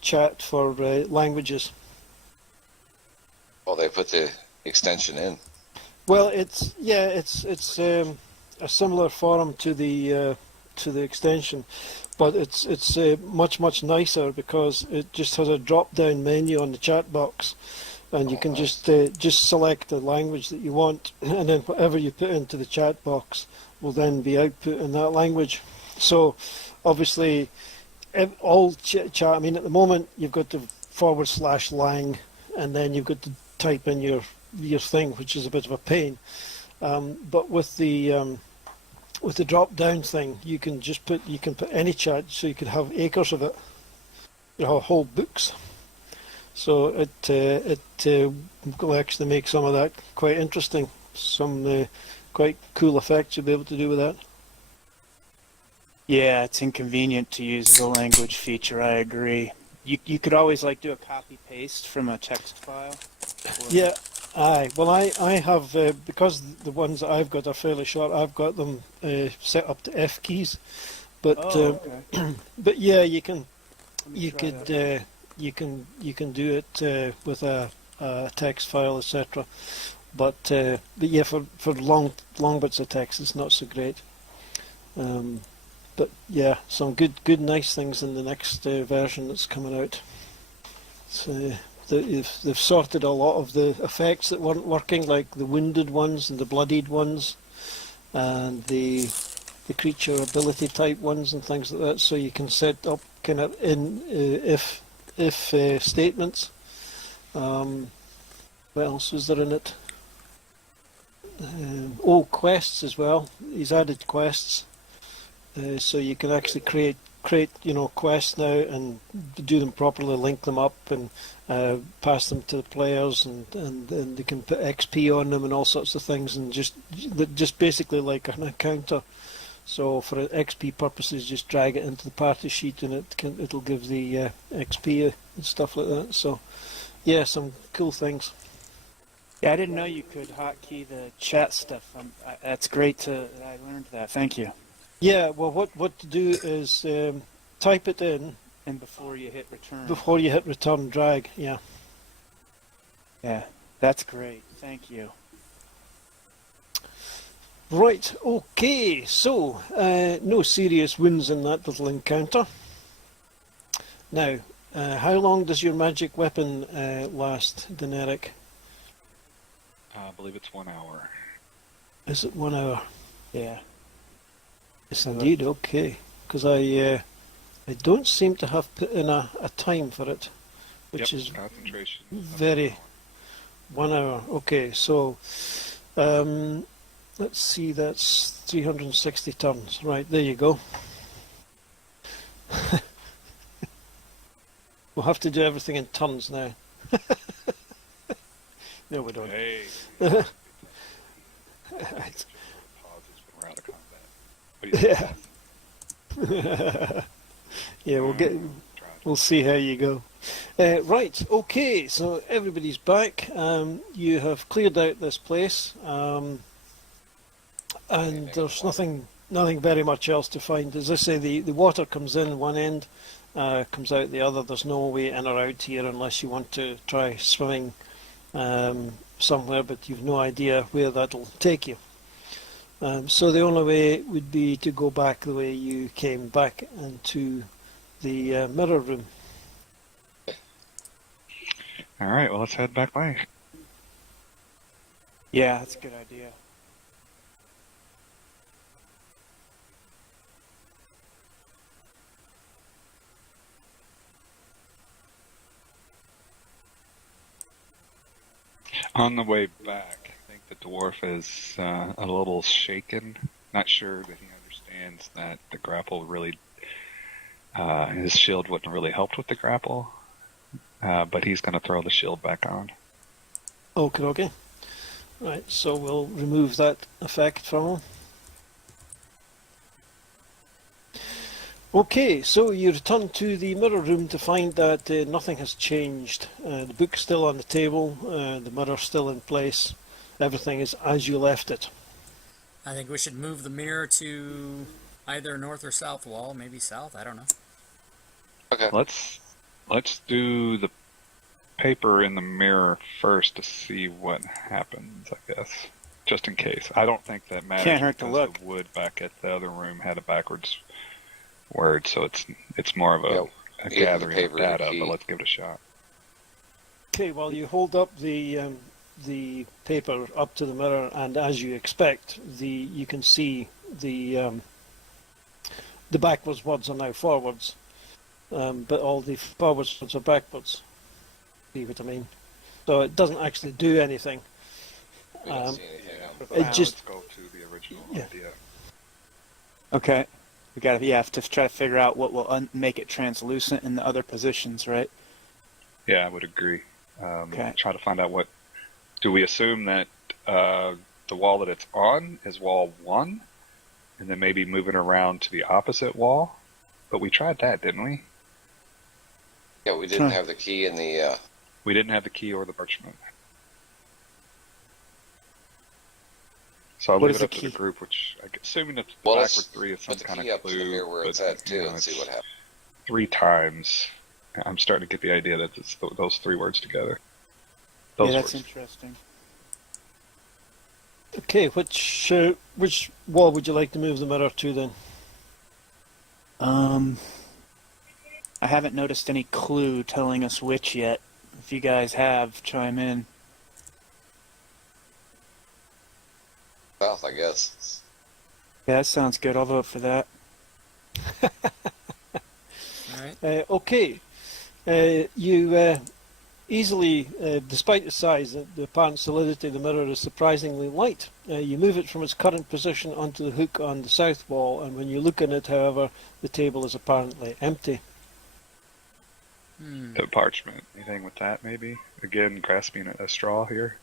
chat for languages. Well, they put the extension in. Well, it's a similar forum to the extension, but it's much nicer because it just has a drop-down menu on the chat box, and you can just select the language that you want, and then whatever you put into the chat box will then be output in that language. So, obviously, all chat. I mean, at the moment you've got the /lang, and then you've got to type in your thing, which is a bit of a pain. But with the drop down thing, you can put any chat, so you could have acres of it. You have whole books. So it will actually make some of that quite interesting. Some quite cool effects you'll be able to do with that. Yeah, it's inconvenient to use the language feature. I agree. You could always like do a copy paste from a text file. Yeah, aye. Well, I have because the ones that I've got are fairly short. I've got them set up to F keys, but okay. but yeah, you can That. you can do it with a text file, etc. But yeah, for long bits of text, it's not so great. But yeah, some good nice things in the next version that's coming out. So they've sorted a lot of the effects that weren't working, like the wounded ones and the bloodied ones, and the creature ability type ones and things like that. So you can set up kind of if statements. What else was there in it? Quests as well. He's added quests. So you can actually create quests now and do them properly, link them up, and pass them to the players, and they can put XP on them and all sorts of things, and just basically like an encounter. So for XP purposes, just drag it into the party sheet, and it'll give the XP and stuff like that. So yeah, some cool things. Yeah, I didn't know you could hotkey the chat stuff. That's great that I learned that. Thank you. Yeah, well, what to do is type it in, and before you hit return. Before you hit return, drag. Yeah. Yeah, that's great. Thank you. Right. Okay. So no serious wounds in that little encounter. Now, how long does your magic weapon last, Deneric? I believe it's 1 hour. Is it 1 hour? Yeah. Yes, indeed. Okay. Because I don't seem to have put in a time for it, which is concentration. very 1 hour. Okay. So let's see. That's 360 turns. Right. There you go. We'll have to do everything in turns now. No, we don't. Hey. Right. Pauses when we're out of combat. Yeah. Yeah, we'll see how you go. Right, okay, so everybody's back. You have cleared out this place, and there's nothing very much else to find. As I say, the water comes in one end, comes out the other. There's no way in or out here unless you want to try swimming somewhere, but you've no idea where that'll take you. So the only way would be to go back the way you came back into the mirror room. All right, well, let's head back way. Yeah, that's a good idea. On the way back, I think the dwarf is a little shaken. Not sure that he understands that the grapple really, his shield wouldn't really help with the grapple, but he's going to throw the shield back on. Okay. Right, so we'll remove that effect from him. Okay, so you return to the mirror room to find that nothing has changed. The book's still on the table, the mirror's still in place. Everything is as you left it. I think we should move the mirror to either north or south wall, maybe south. I don't know. Okay. Let's do the paper in the mirror first to see what happens, I guess. Just in case. I don't think that matters Can't hurt to because look. the wood back at the other room had a backwards word, so it's more of a Yeah, a even the gathering of paper and the data, key. but let's give it a shot. Okay, well, you hold up the paper up to the mirror, and as you expect, you can see the backwards words are now forwards, but all the forwards words are backwards. See what I mean? So it doesn't actually do anything. We don't see anything on the It just- Let's go to the original Yeah. idea. Okay. We have to try to figure out what will make it translucent in the other positions, right? Yeah, I would agree. Okay. Try to find out what. Do we assume that the wall that it's on is wall 1, and then maybe move it around to the opposite wall? But we tried that, didn't we? Yeah, we didn't Huh. have the key in the. We didn't have the key or the parchment. So I'll What leave is it up the to the key? group, which assuming that the Well, backward let's 3 is some Put the kind key of up to the clue. mirror where it's but, at too, you know, and see it's what happens. 3 times. I'm starting to get the idea that it's those 3 words together. Those Yeah, that's words. interesting. Okay, which wall would you like to move the mirror to then? I haven't noticed any clue telling us which yet. If you guys have, chime in. South, I guess. Yeah, that sounds good. I'll vote for that. All right. Okay, you easily, despite the size, the apparent solidity of the mirror is surprisingly light. You move it from its current position onto the hook on the south wall, and when you look in it, however, the table is apparently empty. The parchment. Anything with that, maybe? Again, grasping at a straw here.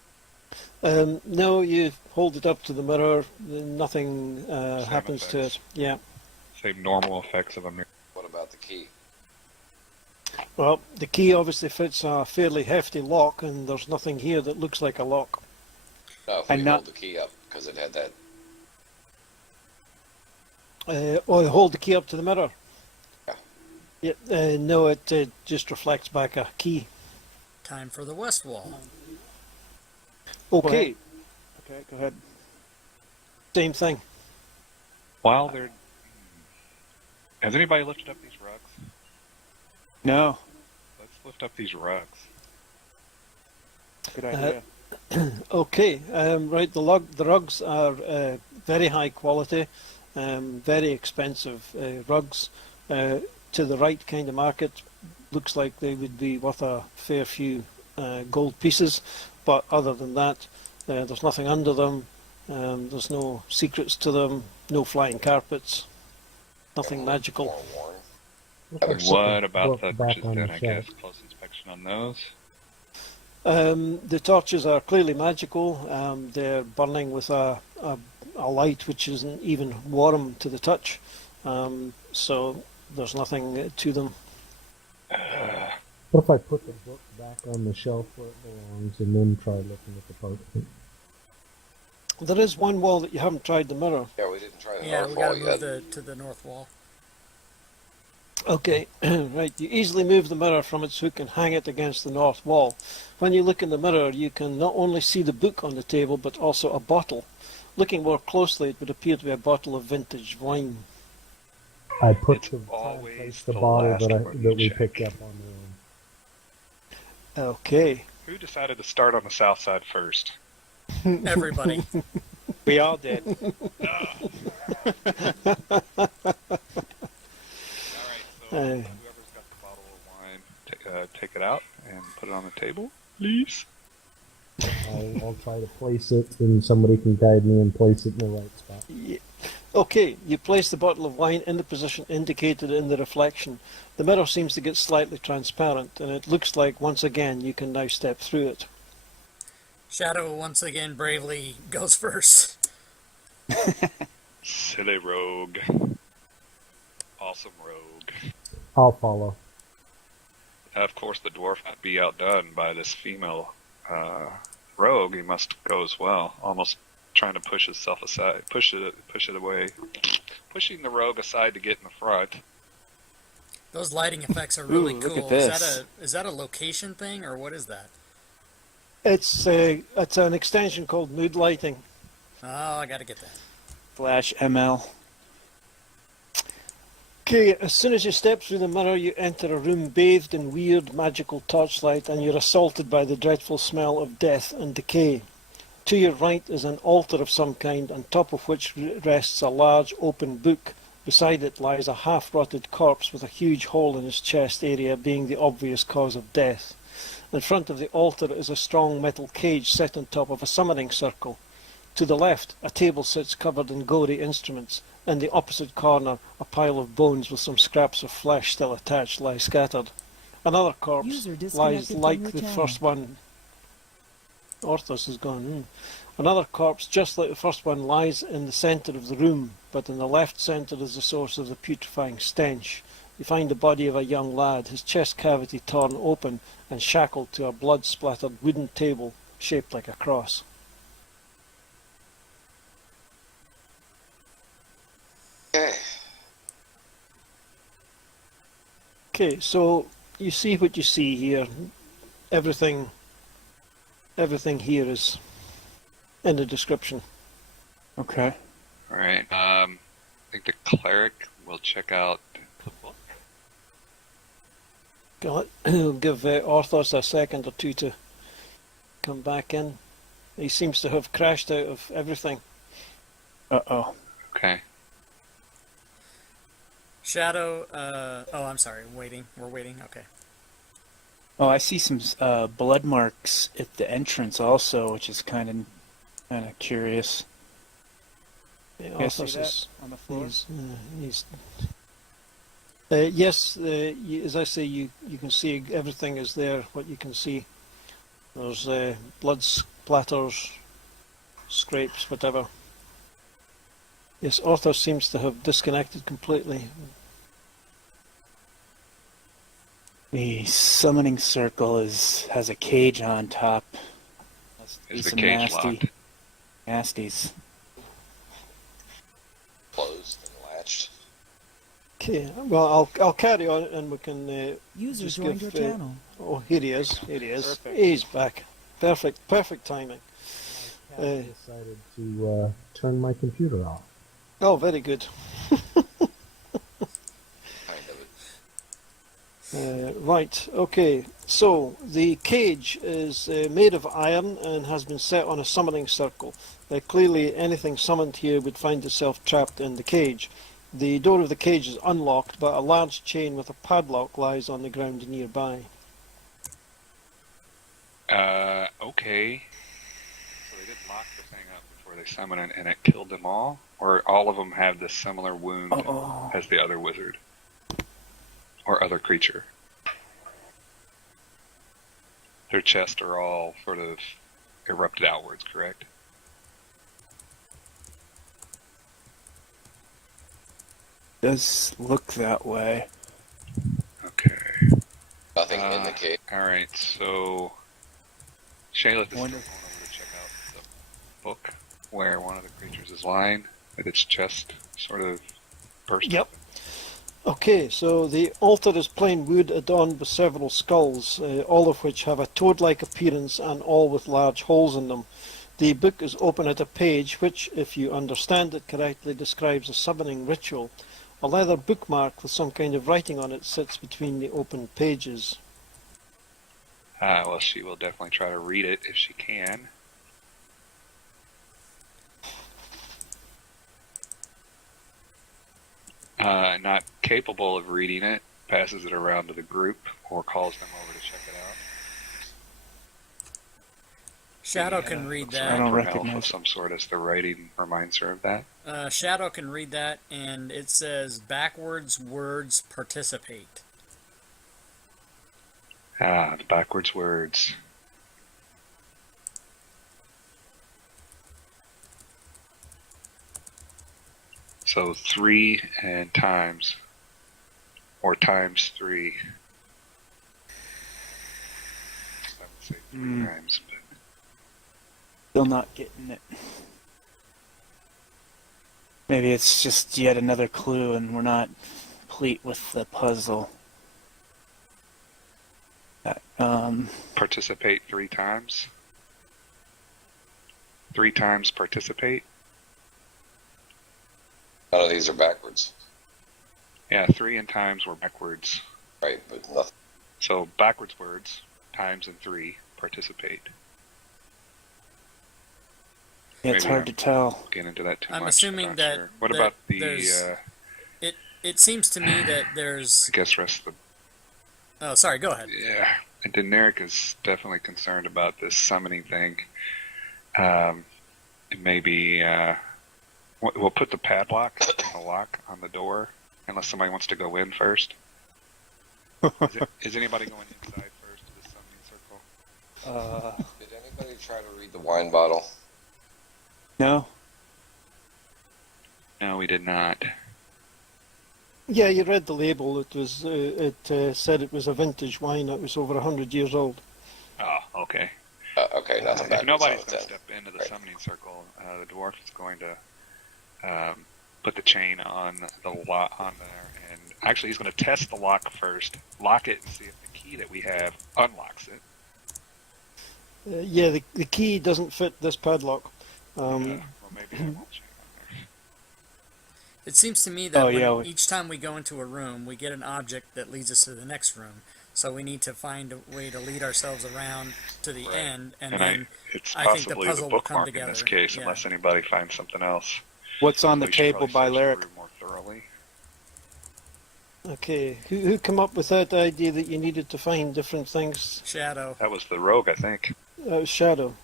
No, you hold it up to the mirror, nothing Same happens to effects. it. Yeah. Same normal effects of a mirror. What about the key? Well, the key obviously fits a fairly hefty lock, and there's nothing here that looks like a lock. No, if we hold the key up because it had that. Or hold the key up to the mirror. Yeah. Yeah, no, it just reflects back a key. Time for the west wall. Okay, Okay, go ahead. same thing. While they're... Has anybody lifted up these rugs? No. Let's lift up these rugs. Good idea. Okay, right. The rugs are very high quality, very expensive rugs. To the right kind of market, looks like they would be worth a fair few gold pieces. But other than that, there's nothing under them. There's no secrets to them. No flying carpets. Nothing magical. Forewarned. Looks like What put about the the book back torches on then, the I shelf. guess? Close inspection on those. The torches are clearly magical. They're burning with a light which isn't even warm to the touch. So there's nothing to them. What if I put the book back on the shelf where it belongs and then try looking at the parchment? There is one wall that you haven't tried the mirror. Yeah, we didn't try the Yeah, north we wall gotta yet. move to the north wall. Okay, right. You easily move the mirror from its hook and hang it against the north wall. When you look in the mirror, you can not only see the book on the table, but also a bottle. Looking more closely, it would appear to be a bottle of vintage wine. I put It's the try and always place the the bottle last that one that you we check. picked up on the room. Okay. Who decided to start on the south side first? Everybody. We all did. All right, so whoever's got the bottle of wine, take it out and put it on the table, please. I'll try to place it, and somebody can guide me and place it in the right spot. Okay, you place the bottle of wine in the position indicated in the reflection. The mirror seems to get slightly transparent, and it looks like once again you can now step through it. Shadow once again bravely goes first. Silly rogue. Awesome rogue. I'll follow. Of course, the dwarf would be outdone by this female rogue. He must go as well. Almost trying to push itself aside, push it away, pushing the rogue aside to get in the front. Those lighting effects are really Ooh, cool. look at this. Is that a location thing or what is that? It's an extension called mood lighting. Oh, I got to get that. Flash ML. Okay, as soon as you step through the mirror, you enter a room bathed in weird magical torchlight, and you're assaulted by the dreadful smell of death and decay. To your right is an altar of some kind, on top of which rests a large open book. Beside it lies a half-rotted corpse with a huge hole in his chest area, being the obvious cause of death. In front of the altar is a strong metal cage set on top of a summoning circle. To the left, a table sits covered in gory instruments. In the opposite corner, a pile of bones with some scraps of flesh still attached lie scattered. Another corpse User disconnected lies from like your the channel. first one. Orthos is gone. Another corpse, just like the first one, lies in the centre of the room, but in the left centre is the source of the putrefying stench. You find the body of a young lad, his chest cavity torn open and shackled to a blood-splattered wooden table shaped like a cross. Okay. Okay, so you see what you see here. Everything here is in the description. Okay. All right. I think the cleric will check out the book. I'll give Orthos a second or two to come back in. He seems to have crashed out of everything. Uh-oh. Okay. Shadow, oh, I'm sorry, waiting. We're waiting, okay. Oh, I see some blood marks at the entrance also, which is kind of curious. Yeah, You guys see Orthos that is, on the floor? yes, as I say, you can see everything is there, what you can see. There's blood splatters, scrapes, whatever. Yes, Orthos seems to have disconnected completely. The summoning circle has a cage on top. Must be Is the some cage locked? nasties. Closed and latched. Okay, well, I'll carry on and we can User just joined give... your channel. Oh, here he is. Here he is. Perfect. He's back. Perfect timing. I decided to turn my computer off. Oh, very good. Kind of it. Right, okay. So, the cage is made of iron and has been set on a summoning circle. Clearly, anything summoned here would find itself trapped in the cage. The door of the cage is unlocked, but a large chain with a padlock lies on the ground nearby. Okay. So they didn't lock the thing up before they summoned it, and it killed them all? Or all of them have this similar wound Uh-oh. as the other wizard? Or other creature? Their chests are all sort of erupted outwards, correct? Does look that way. Okay. Nothing in the cave. Alright, so Shayla is still going Wonder- over to check out the book where one of the creatures is lying, with its chest sort of burst. Yep. Okay, so the altar is plain wood adorned with several skulls, all of which have a toad-like appearance and all with large holes in them. The book is open at a page which, if you understand it correctly, describes a summoning ritual. A leather bookmark with some kind of writing on it sits between the open pages. Well, she will definitely try to read it if she can. Not capable of reading it, passes it around to the group or calls them over to check it out. Shadow can read Looks that. I don't around for an elf recognize of some sort as the writing reminds her of that. Shadow can read that, and it says backwards words participate. The backwards words. So 3 and times, or times 3. I would say 3 times, but Still not getting it. Maybe it's just yet another clue and we're not complete with the puzzle. Participate 3 times. 3 times participate. None of these are backwards. Yeah, 3 and times were backwards. Right, but nothing. So backwards words, times and 3, participate. Yeah, it's Maybe hard to tell. Get into that too I'm much. assuming I'm not that- sure. What that about there's- the? It seems to me that there's. I guess rest of the. Oh, sorry. Go ahead. Yeah, and Daenerys is definitely concerned about this summoning thing. Maybe we'll put the padlock and the lock on the door, unless somebody wants to go in first. Is anybody going inside first to the summoning circle? Did anybody try to read the wine bottle? No? No, we did not. Yeah, you read the label. It was said it was a vintage wine. It was over 100 years old. Oh, okay. Okay, nothing If backwards. nobody's on going it to then. step into the Right. summoning circle, the dwarf is going to put the chain on the lock on there, and actually he's going to test the lock first, lock it, and see if the key that we have unlocks it. Yeah, the key doesn't fit this padlock. Well, maybe that won't chain on there. It seems to me that each time we go into a room, we get an object that leads us to the next room. So we need to find a way to lead ourselves around to the end, and then it's I think the possibly puzzle the will come bookmark in together. this case, Yeah. unless anybody finds something else. What's on the We should table probably by search the Lyric? room more thoroughly. Okay, who came up with that idea that you needed to find different things? Shadow. That was the rogue, I think. That was Shadow.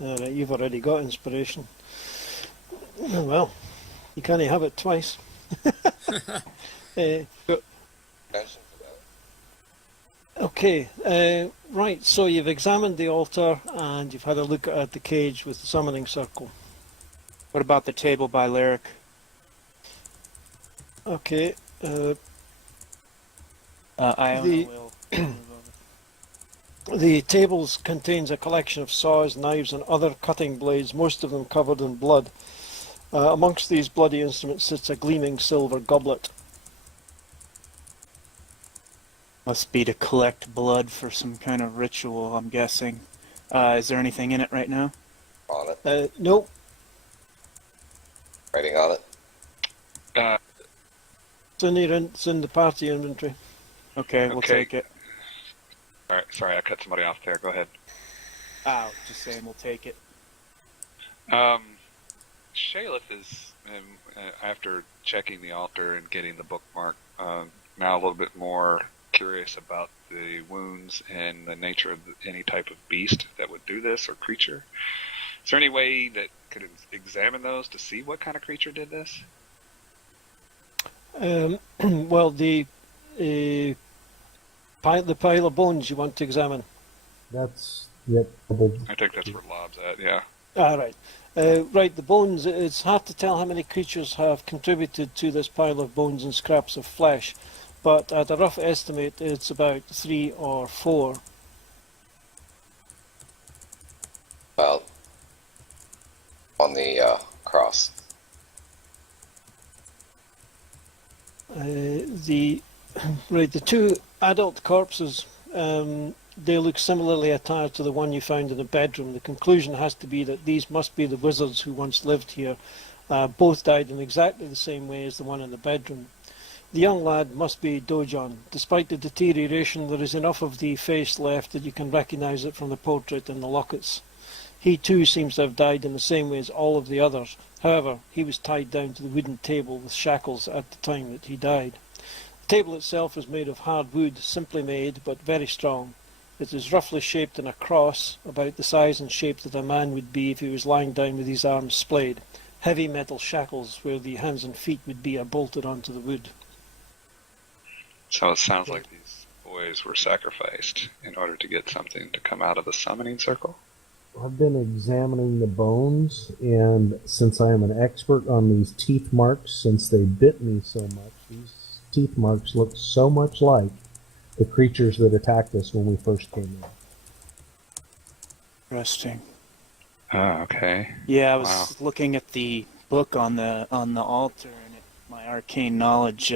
All right, you've already got inspiration. Well, you can't have it twice. Attention for that. Okay, right, so you've examined the altar and you've had a look at the cage with the summoning circle. What about the table by Lyric? Okay, Iona The- will move over. the tables contains a collection of saws, knives and other cutting blades, most of them covered in blood. Amongst these bloody instruments sits a gleaming silver goblet. Must be to collect blood for some kind of ritual, I'm guessing. Is there anything in it right now? On it. Nope. Writing on it. It's in the party inventory. Okay, we'll Okay. take it. All right, sorry, I cut somebody off there. Go ahead. Just saying we'll take it. Shaleth is, after checking the altar and getting the bookmark, now a little bit more curious about the wounds and the nature of any type of beast that would do this or creature. Is there any way that could examine those to see what kind of creature did this? Well, the pile of bones you want to examine. That's yet doubled. I think that's where Lob's at, yeah. Right. Right, the bones, it's hard to tell how many creatures have contributed to this pile of bones and scraps of flesh, but at a rough estimate, it's about 3 or 4. Well, on the cross. The two adult corpses, they look similarly attired to the one you found in the bedroom. The conclusion has to be that these must be the wizards who once lived here. Both died in exactly the same way as the one in the bedroom. The young lad must be Dojon. Despite the deterioration, there is enough of the face left that you can recognise it from the portrait and the lockets. He too seems to have died in the same way as all of the others. However, he was tied down to the wooden table with shackles at the time that he died. The table itself is made of hard wood, simply made, but very strong. It is roughly shaped in a cross, about the size and shape that a man would be if he was lying down with his arms splayed. Heavy metal shackles where the hands and feet would be are bolted onto the wood. So it sounds like these boys were sacrificed in order to get something to come out of the summoning circle. I've been examining the bones, and since I am an expert on these teeth marks, since they bit me so much, these teeth marks look so much like the creatures that attacked us when we first came in. Interesting. Oh, okay. Yeah, I was Wow. looking at the book on the altar, and my arcane knowledge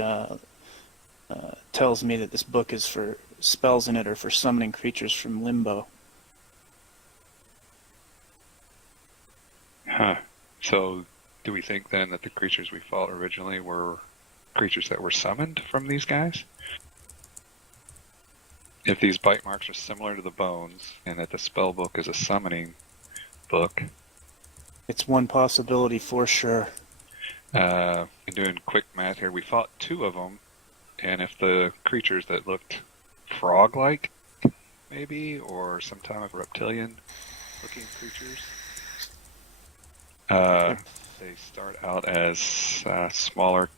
tells me that this book is for spells in it or for summoning creatures from limbo. Huh. So, do we think then that the creatures we fought originally were creatures that were summoned from these guys? If these bite marks are similar to the bones, and that the spell book is a summoning book, It's one possibility for sure. doing quick math here, we fought 2 of them, and if the creatures that looked frog-like, maybe, or some type of reptilian-looking creatures, they start out as smaller.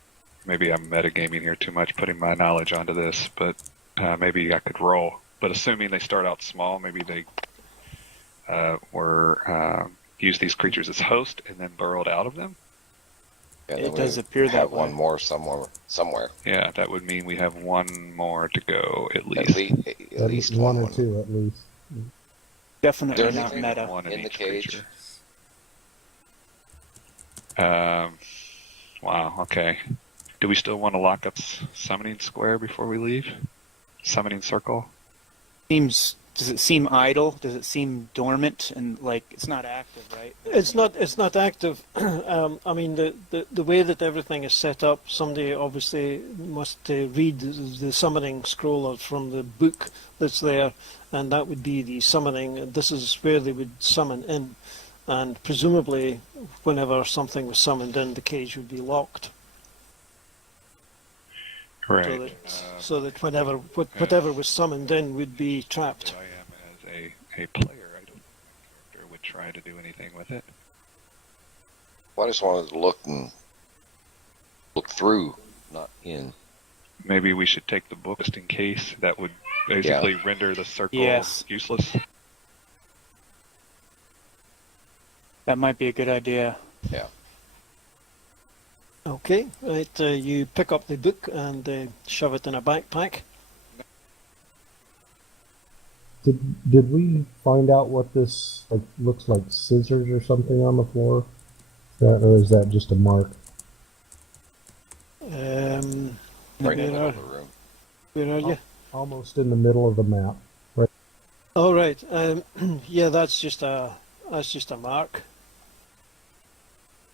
Maybe I'm metagaming here too much, putting my knowledge onto this, but maybe I could roll. But assuming they start out small, maybe they were used these creatures as host and then burrowed out of them. Yeah, It does appear that have way. one more somewhere. Yeah, that would mean we have 1 more to go at At least. least one or one. two at least. Definitely There's not anything meta. One in the each cage. creature. Wow, okay. Do we still want to lock up summoning square before we leave? Summoning circle? Does it seem idle? Does it seem dormant and like it's not active, right? It's not active. I mean, the way that everything is set up, somebody obviously must read the summoning scroll from the book that's there, and that would be the summoning. This is where they would summon in, and presumably, whenever something was summoned in, the cage would be locked. Right. So that whatever was summoned in would be trapped. I am as a player. I don't know if my character would try to do anything with it. Well, I just wanted to look through, not in. Maybe we should take the book just in case. That would basically render the circle Yes. useless. That might be a good idea. Yeah. Okay, right. You pick up the book and shove it in a backpack. Did we find out what this looks like? Scissors or something on the floor? Or is that just a mark? Right in the middle of the room. Where are you? Almost in the middle of the map. Right. Oh right. Yeah, that's just a mark.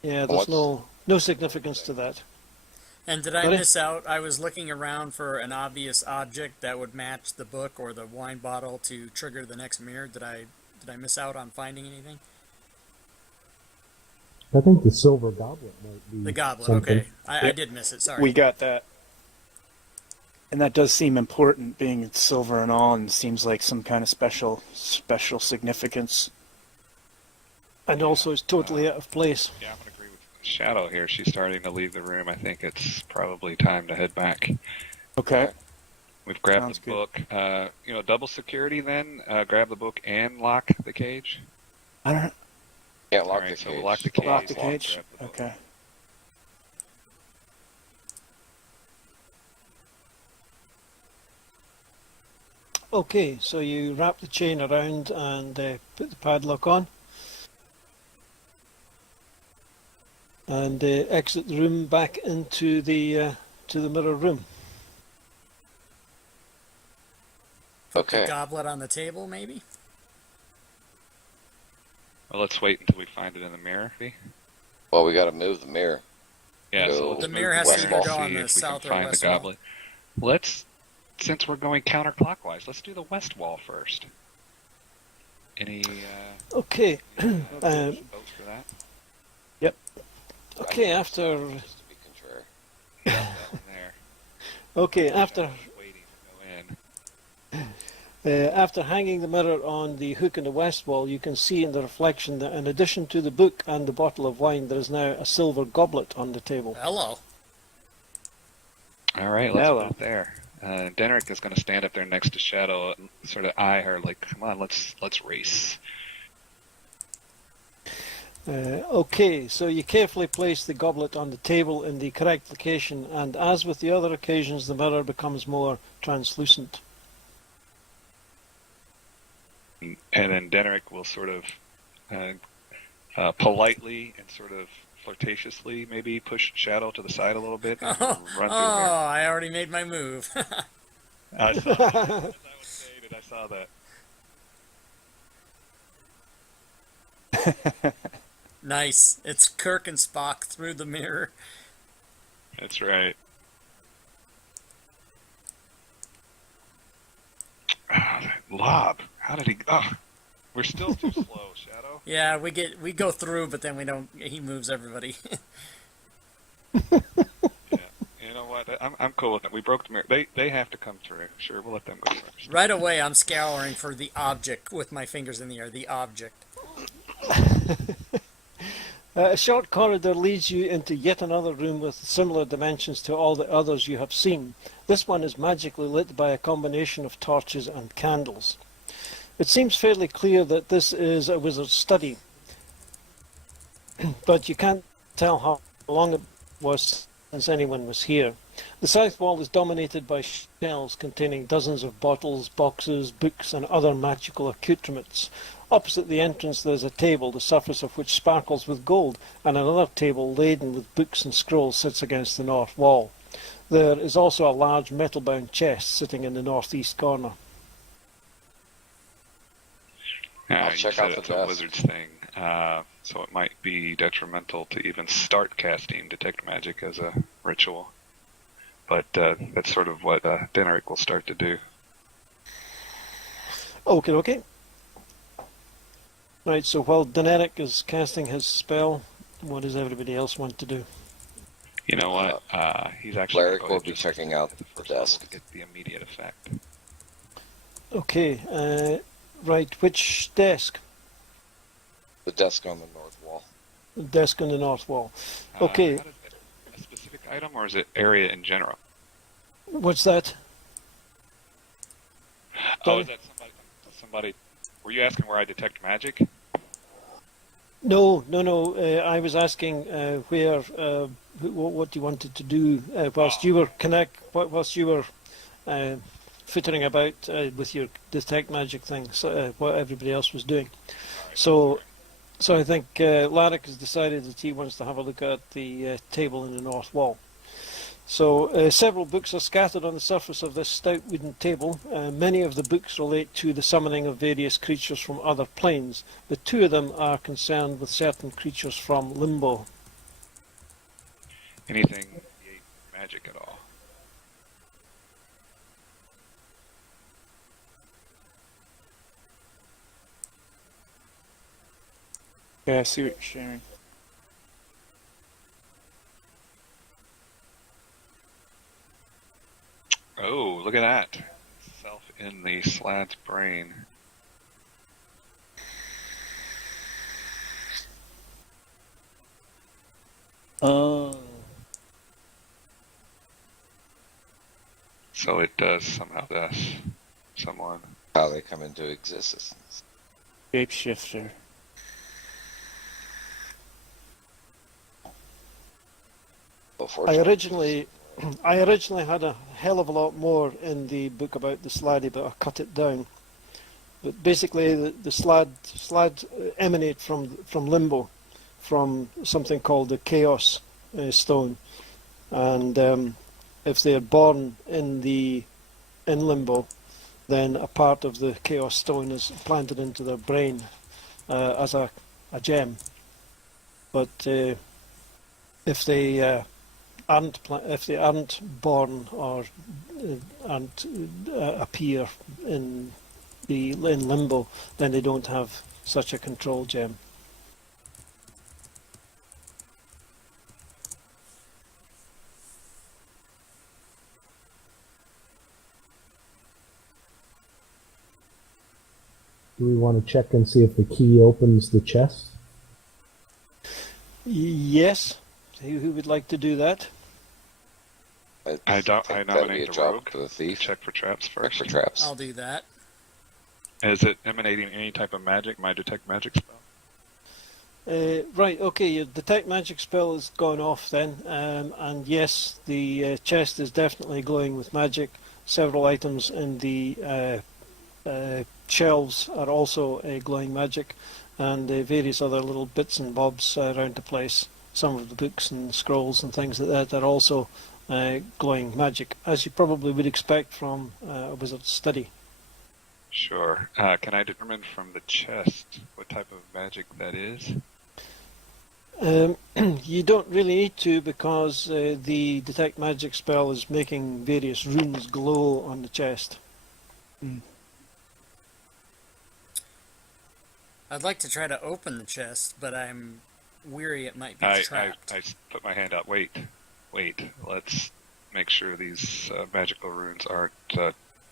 Yeah, there's no significance to that. And did I Sorry? miss out? I was looking around for an obvious object that would match the book or the wine bottle to trigger the next mirror. Did I miss out on finding anything? I think the silver goblet might be The goblet. something. Okay, I did miss it. Sorry. We got that. And that does seem important, being it's silver and all, and seems like some kind of special significance. And also, it's totally out of place. Yeah, I'm going to agree with Shadow here. She's starting to leave the room. I think it's probably time to head back. Okay. We've grabbed Sounds the book. Double security then. Grab the book and lock the cage. I don't Can't lock All right, the so cage. we'll lock the cage. lock the cage. grab the book. Okay. Okay, so you wrap the chain around and put the padlock on. And exit the room back into the mirror room. Okay. The goblet on the table, maybe? Well, let's wait until we find it in the mirror. Well, we got to move the mirror. Yeah, Go so let's The move mirror has to either wall, go on see the if we south can or find west the wall. goblet. Since we're going counterclockwise, let's do the west wall first. Any Okay. votes for that? Okay. After. Just to be contrary. That one there. Okay. After. Waiting to go in. After hanging the mirror on the hook in the west wall, you can see in the reflection that in addition to the book and the bottle of wine, there is now a silver goblet on the table. Hello. All right, let's Hello. put it there. Denrick is going to stand up there next to Shadow and sort of eye her like, come on, let's race. Okay, so you carefully place the goblet on the table in the correct location, and as with the other occasions, the mirror becomes more translucent. And then Denrick will sort of politely and sort of flirtatiously maybe push Shadow to the side a little bit and Oh, run oh, through here. I already made my move. I saw that. As I was saying it, I saw that. Nice. It's Kirk and Spock through the mirror. That's right. Oh, that lob. How did he? Oh, we're still too slow, Shadow. Yeah, we go through, but then we don't. He moves everybody. Yeah. You know what? I'm cool with it. We broke the mirror. They have to come through. Sure, we'll let them go first. Right away, I'm scouring for the object with my fingers in the air. The object. A short corridor leads you into yet another room with similar dimensions to all the others you have seen. This one is magically lit by a combination of torches and candles. It seems fairly clear that this is a wizard's study, but you can't tell how long it was since anyone was here. The south wall is dominated by shelves containing dozens of bottles, boxes, books and other magical accoutrements. Opposite the entrance there is a table, the surface of which sparkles with gold, and another table laden with books and scrolls sits against the north wall. There is also a large metal-bound chest sitting in the northeast corner. I'll check out the it's a desk. wizard's thing, so it might be detrimental to even start casting Detect Magic as a ritual. But that's sort of what Deneric will start to do. Okay. Right, so while Deneric is casting his spell, what does everybody else want to do? You know what? He's actually Cleric going will to be just checking out hit the first level desk. to get the immediate effect. Okay, right, which desk? The desk on the north wall. The desk on the north wall. Okay, How does a specific item, or is it area in general? what's that? Oh, is that somebody? Were you asking where I detect magic? No. I was asking where, what you wanted to do whilst you were whilst you were fittering about with your detect magic thing. So, what everybody else was doing. So I think Larrick has decided that he wants to have a look at the table in the north wall. So several books are scattered on the surface of this stout wooden table. Many of the books relate to the summoning of various creatures from other planes, but two of them are concerned with certain creatures from Limbo. Anything create magic at all? Yeah, I see what you're sharing. Oh, look at that. Self in the slad's brain. Oh. So it does somehow possess someone. How they come into existence. Shapeshifter. Well, I fortunately, originally had a hell of a lot more in the book about the sladdy, but I cut it down. But basically, the slad emanate from Limbo, from something called the Chaos Stone, and if they are born in Limbo, then a part of the Chaos Stone is planted into their brain as a gem. But if they aren't born or aren't appear in Limbo, then they don't have such a control gem. Do we want to check and see if the key opens the chest? Yes. Who would like to do that? I think that'd be a nominate the job rogue. for the thief. Check for traps Check first. for traps. I'll do that. Is it emanating any type of magic? My detect magic spell? Right, okay, your detect magic spell has gone off then, and yes, the chest is definitely glowing with magic. Several items in the shelves are also glowing magic, and various other little bits and bobs around the place some of the books and scrolls and things like that are also glowing magic, as you probably would expect from a wizard's study. Sure. Can I determine from the chest what type of magic that is? You don't really need to, because the detect magic spell is making various runes glow on the chest. I'd like to try to open the chest, but I'm weary it might be I trapped. put my hand out. Wait. Let's make sure these magical runes aren't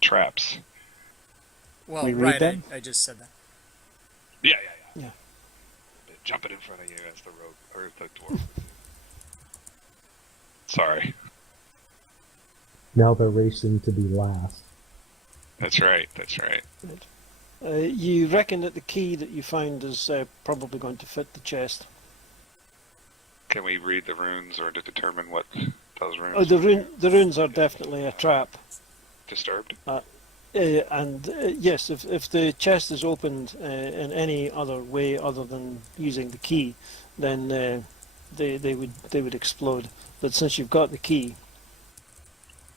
traps. Well, We read right, them? I just said that. Yeah. Yeah. Jumping in front of you as the rogue or the dwarf. Sorry. Now they're racing to be last. That's right. You reckon that the key that you found is probably going to fit the chest. Can we read the runes or to determine what those runes Oh, the runes are definitely a trap. disturbed? Yes, if the chest is opened in any other way other than using the key, then they would explode. But since you've got the key,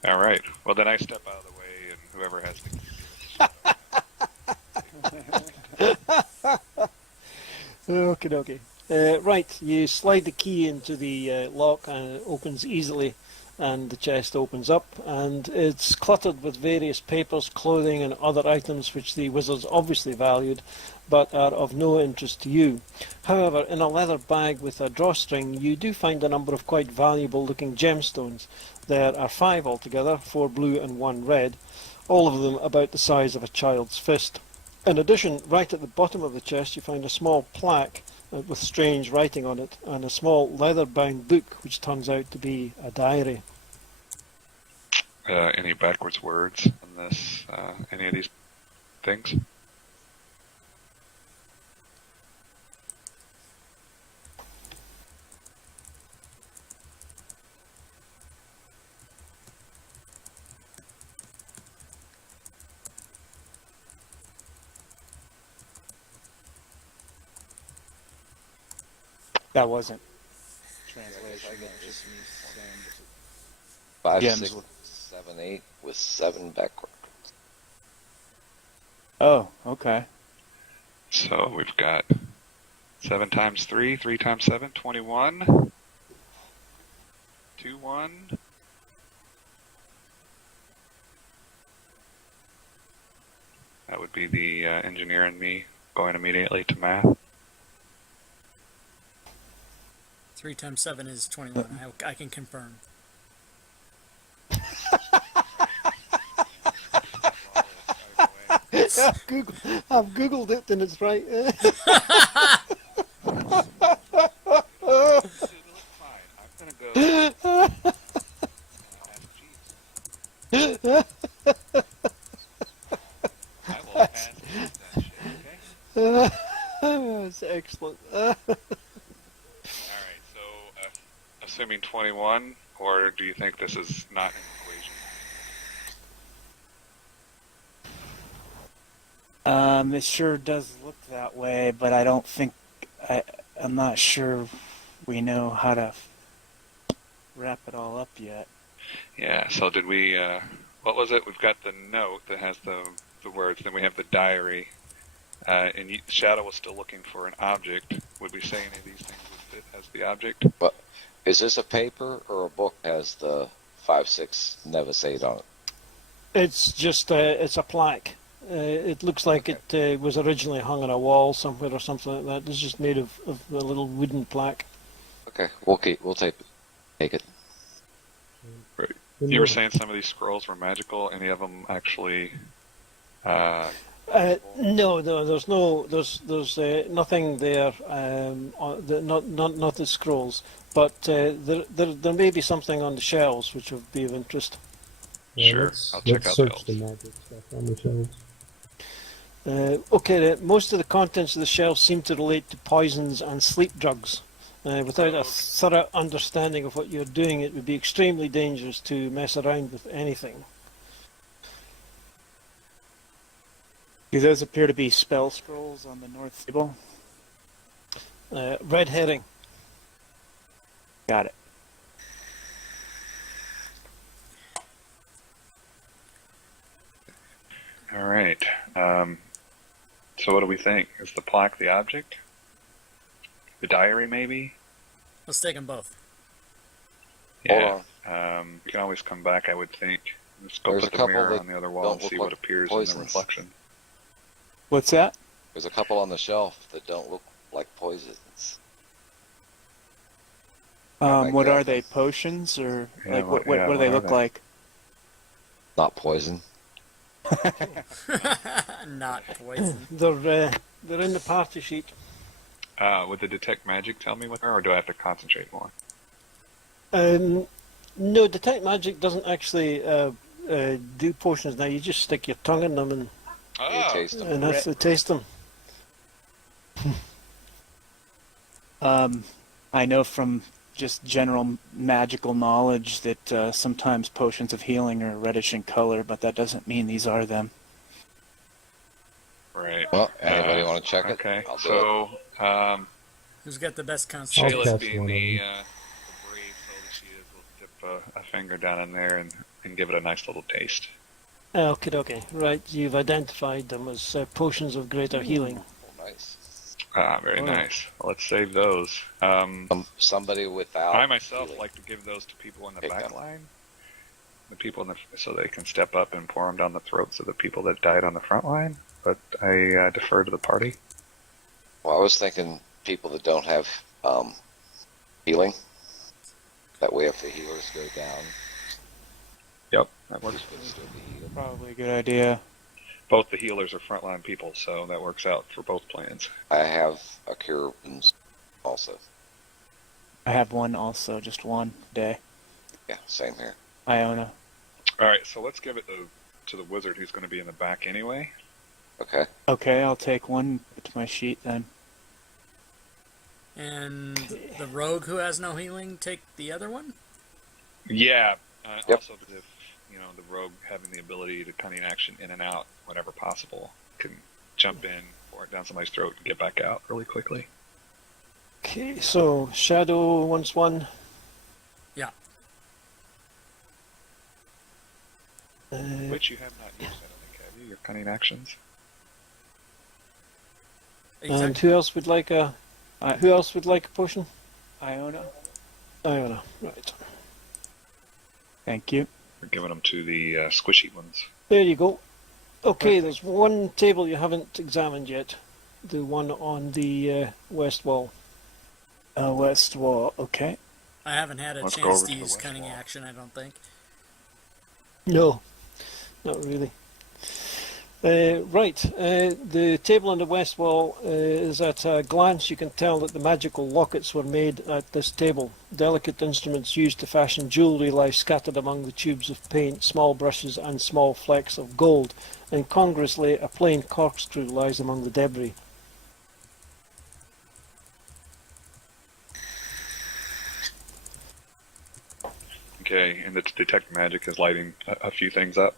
All right. Well, then I step out of the way, and whoever has the key. okay. Right, you slide the key into the lock, and it opens easily, and the chest opens up, and it's cluttered with various papers, clothing, and other items which the wizards obviously valued, but are of no interest to you. However, in a leather bag with a drawstring, you do find a number of quite valuable-looking gemstones. There are 5 altogether, 4 blue and 1 red, all of them about the size of a child's fist. In addition, right at the bottom of the chest, you find a small plaque with strange writing on it, and a small leather-bound book, which turns out to be a diary. Any backwards words on this? Any of these things? That wasn't translation. That was just me saying 5, Gems 6, with- 7, 8 with 7 backwards. Oh, okay. So we've got 7 times 3, 3 times 7, 21. 2, 1. That would be the engineer and me going immediately to math. 3 times 7 is 21. I can confirm. I've googled it and it's right. I'm gonna go ask Jeeves. I will ask Jeeves that shit, okay? That's excellent. Alright, so assuming 21, or do you think this is not an equation? It sure does look that way, but I don't think I'm not sure we know how to wrap it all up yet. Yeah, so did we, what was it? We've got the note that has the words, then we have the diary, and Shadow was still looking for an object. Would we say any of these things would fit as the object? But is this a paper or a book that has the 5, 6 Nevis 8 on it? It's just it's a plaque. It looks like it was originally hung on a wall somewhere or something like that. It's just made of a little wooden plaque. Okay, we'll take it. Right. You were saying some of these scrolls were magical. Any of them actually? No, there's nothing there. Not the scrolls, but there may be something on the shelves which would be of interest. Yeah, Sure, let's, I'll check let's out search the the magic stuff on the shelves. Okay, most of the contents of the shelves seem to relate to poisons and sleep drugs. Without a thorough understanding of what you're doing, it would be extremely dangerous to mess around with anything. Do those appear to be spell scrolls on the north table? Red herring. Got it. All right. So what do we think? Is the plaque the object? The diary, maybe? Let's take them both. Hold Yeah. We can always come back, I would think. Just go There's put a the couple mirror that on the other wall don't and look see like what appears in poisons. the reflection. What's that? There's a couple on the shelf that don't look like poisons. Like What that. are they? Potions or Yeah, like what- what yeah, do what they are look they? like? Not poison. Not poison. They're in the party sheet. Would the detect magic tell me what they are, or do I have to concentrate more? No, detect magic doesn't actually do potions. Now you just stick your tongue in them and You taste them. that's to taste them. I know from just general magical knowledge that sometimes potions of healing are reddish in color, but that doesn't mean these are them. Right. Well, anybody want to check it? Okay. I'll do So, Who's got the best concentration? Shayla's test being one of the them. brave soul that she is, will dip a finger down in there and give it a nice little taste. Okay. Right, you've identified them as potions of greater healing. Oh, nice. Very Oh. nice. Let's save those. Somebody without. I myself healing. like to give those to people in the Pick back them. line. The people so they can step up and pour them down the throats of the people that died on the front line. But I defer to the party. Well, I was thinking people that don't have healing. That way, if the healers go down, Yep, that works. they can still be healed. Probably a good idea. Both the healers are frontline people, so that works out for both plans. I have a cure wounds also. I have one also, just one day. Yeah, same here. Iona. All right, so let's give it to the wizard who's going to be in the back anyway. Okay. Okay, I'll take one to my sheet then. And the rogue who has no healing, take the other one? Yeah. Yep. Also, if the rogue having the ability to cunning action in and out whenever possible, can jump in, pour it down somebody's throat, and get back out really quickly. Okay, so Shadow wants one. Yeah. Which you have not used, I don't think, have you? Your cunning actions. And who else would like a potion? Iona. Iona, right. Thank you. We're giving them to the squishy ones. There you go. Okay, there's one table you haven't examined yet. The one on the west wall. West wall. Okay. I haven't had a Let's go chance over to to the use west cunning wall. action, I don't think. No, not really. Right, the table on the west wall is at a glance you can tell that the magical lockets were made at this table. Delicate instruments used to fashion jewellery lie scattered among the tubes of paint, small brushes and small flecks of gold. Incongruously, a plain corkscrew lies among the debris. Okay, and the detect magic is lighting a few things up.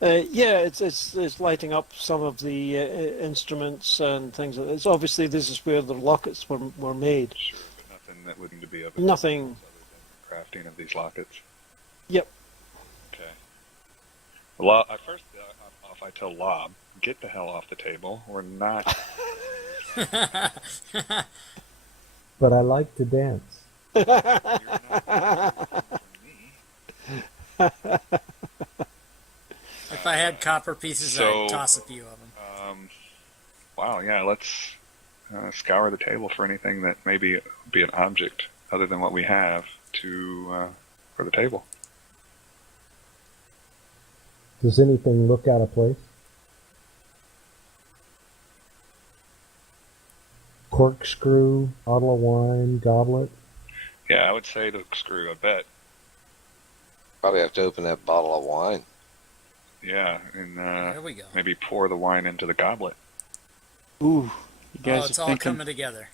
Yeah, it's lighting up some of the instruments and things. It's obviously this is where the lockets were made. Sure, but nothing that wouldn't be of Nothing. other than crafting of these lockets. Yep. Okay. I first, if I tell Lob, get the hell off the table. We're not. But I like to dance. You're not for me. If I had copper pieces, So, I'd toss a few of them. Wow, yeah, let's scour the table for anything that maybe be an object other than what we have for the table. Does anything look out of place? Corkscrew, bottle of wine, goblet. Yeah, I would say the screw, I bet. Probably have to open that bottle of wine. Yeah, and There we go. maybe pour the wine into the goblet. Ooh, you guys It's are all thinking. coming together.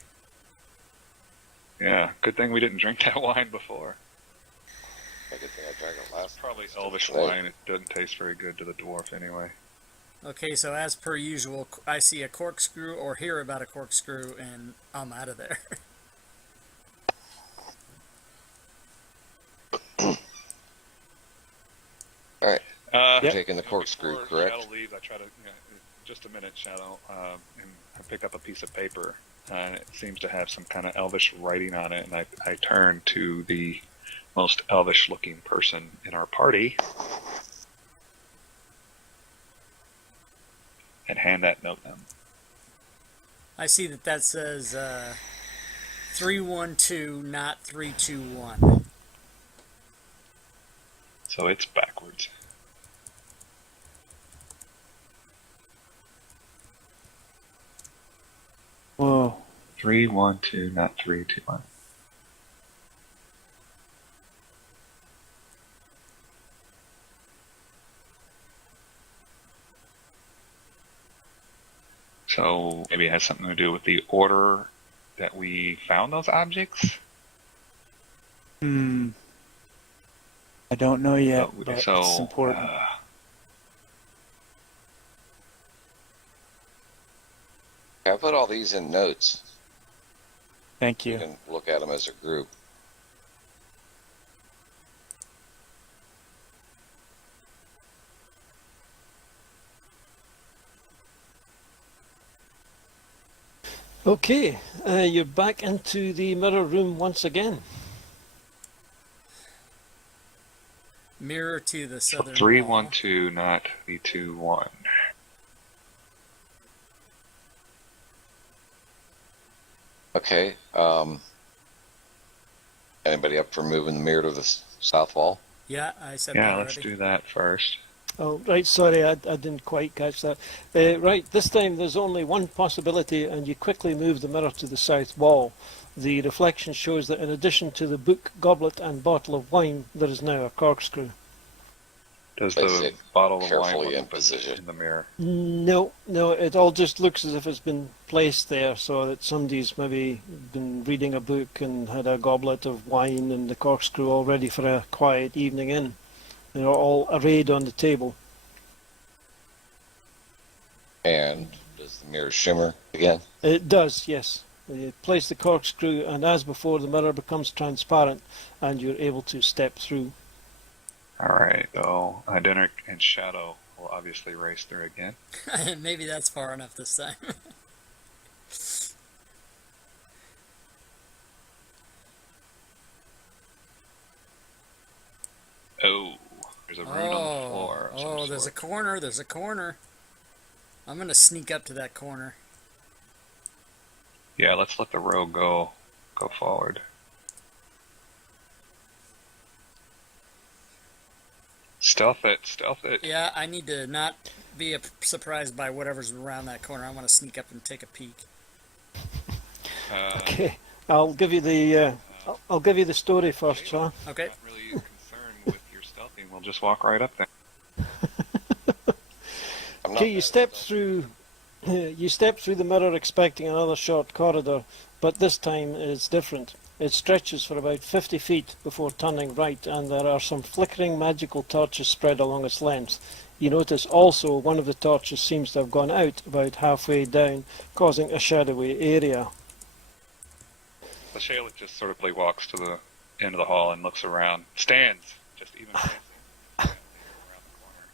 Yeah, good thing we didn't drink that wine before. I good thing I drank it last. Probably Still elvish today. wine. It doesn't taste very good to the dwarf anyway. Okay, so as per usual, I see a corkscrew or hear about a corkscrew, and I'm out of there. You're Yep. taking the corkscrew, Before correct? Shadow leaves, I try to, just a minute, Shadow, and I pick up a piece of paper. It seems to have some kind of elvish writing on it, and I turn to the most elvish-looking person in our party and hand that note to them. I see that says 312, not 321. So it's backwards. Whoa. 312, not 321. So maybe it has something to do with the order that we found those objects. I don't know yet, So, but so it's important. I put all these in notes. Thank You you. can look at them as a group. Okay, you're back into the mirror room once again. Mirror to the So southern 312, not 321. Okay. Anybody up for moving the mirror to the south wall? wall. Yeah, I said Yeah, that let's already. do that first. Oh, right, sorry, I didn't quite catch that. Right, this time there's only one possibility, and you quickly move the mirror to the south wall. The reflection shows that in addition to the book, goblet, and bottle of wine, there is now a corkscrew. Does Place the it bottle of wine carefully look in open position. in the mirror? No, it all just looks as if it's been placed there so that somebody's maybe been reading a book and had a goblet of wine and the corkscrew all ready for a quiet evening in. They're all arrayed on the table. And does the mirror shimmer again? It does, yes. You place the corkscrew, and as before, the mirror becomes transparent, and you're able to step through. All right, so Identic and Shadow will obviously race through again. Maybe that's far enough this time. Oh, there's a rune on the floor. Of some there's a sort. corner. There's a corner. I'm gonna sneak up to that corner. Yeah, let's let the rogue go forward. Stealth it. Yeah, I need to not be surprised by whatever's around that corner. I want to sneak up and take a peek. Okay, I'll give you the I'll give you the story first, Sean. Okay. Not really concerned with your stealthing. We'll just walk right up there. I'm not Okay, you step through. You step through the mirror expecting another short corridor, but this time it's different. It stretches for about 50 feet before turning right, and there are some flickering magical torches spread along its length. You notice also one of the torches seems to have gone out about halfway down, causing a shadowy area. So Shayla just sort of walks to the end of the hall and looks around. Stands, just even facing around the corner.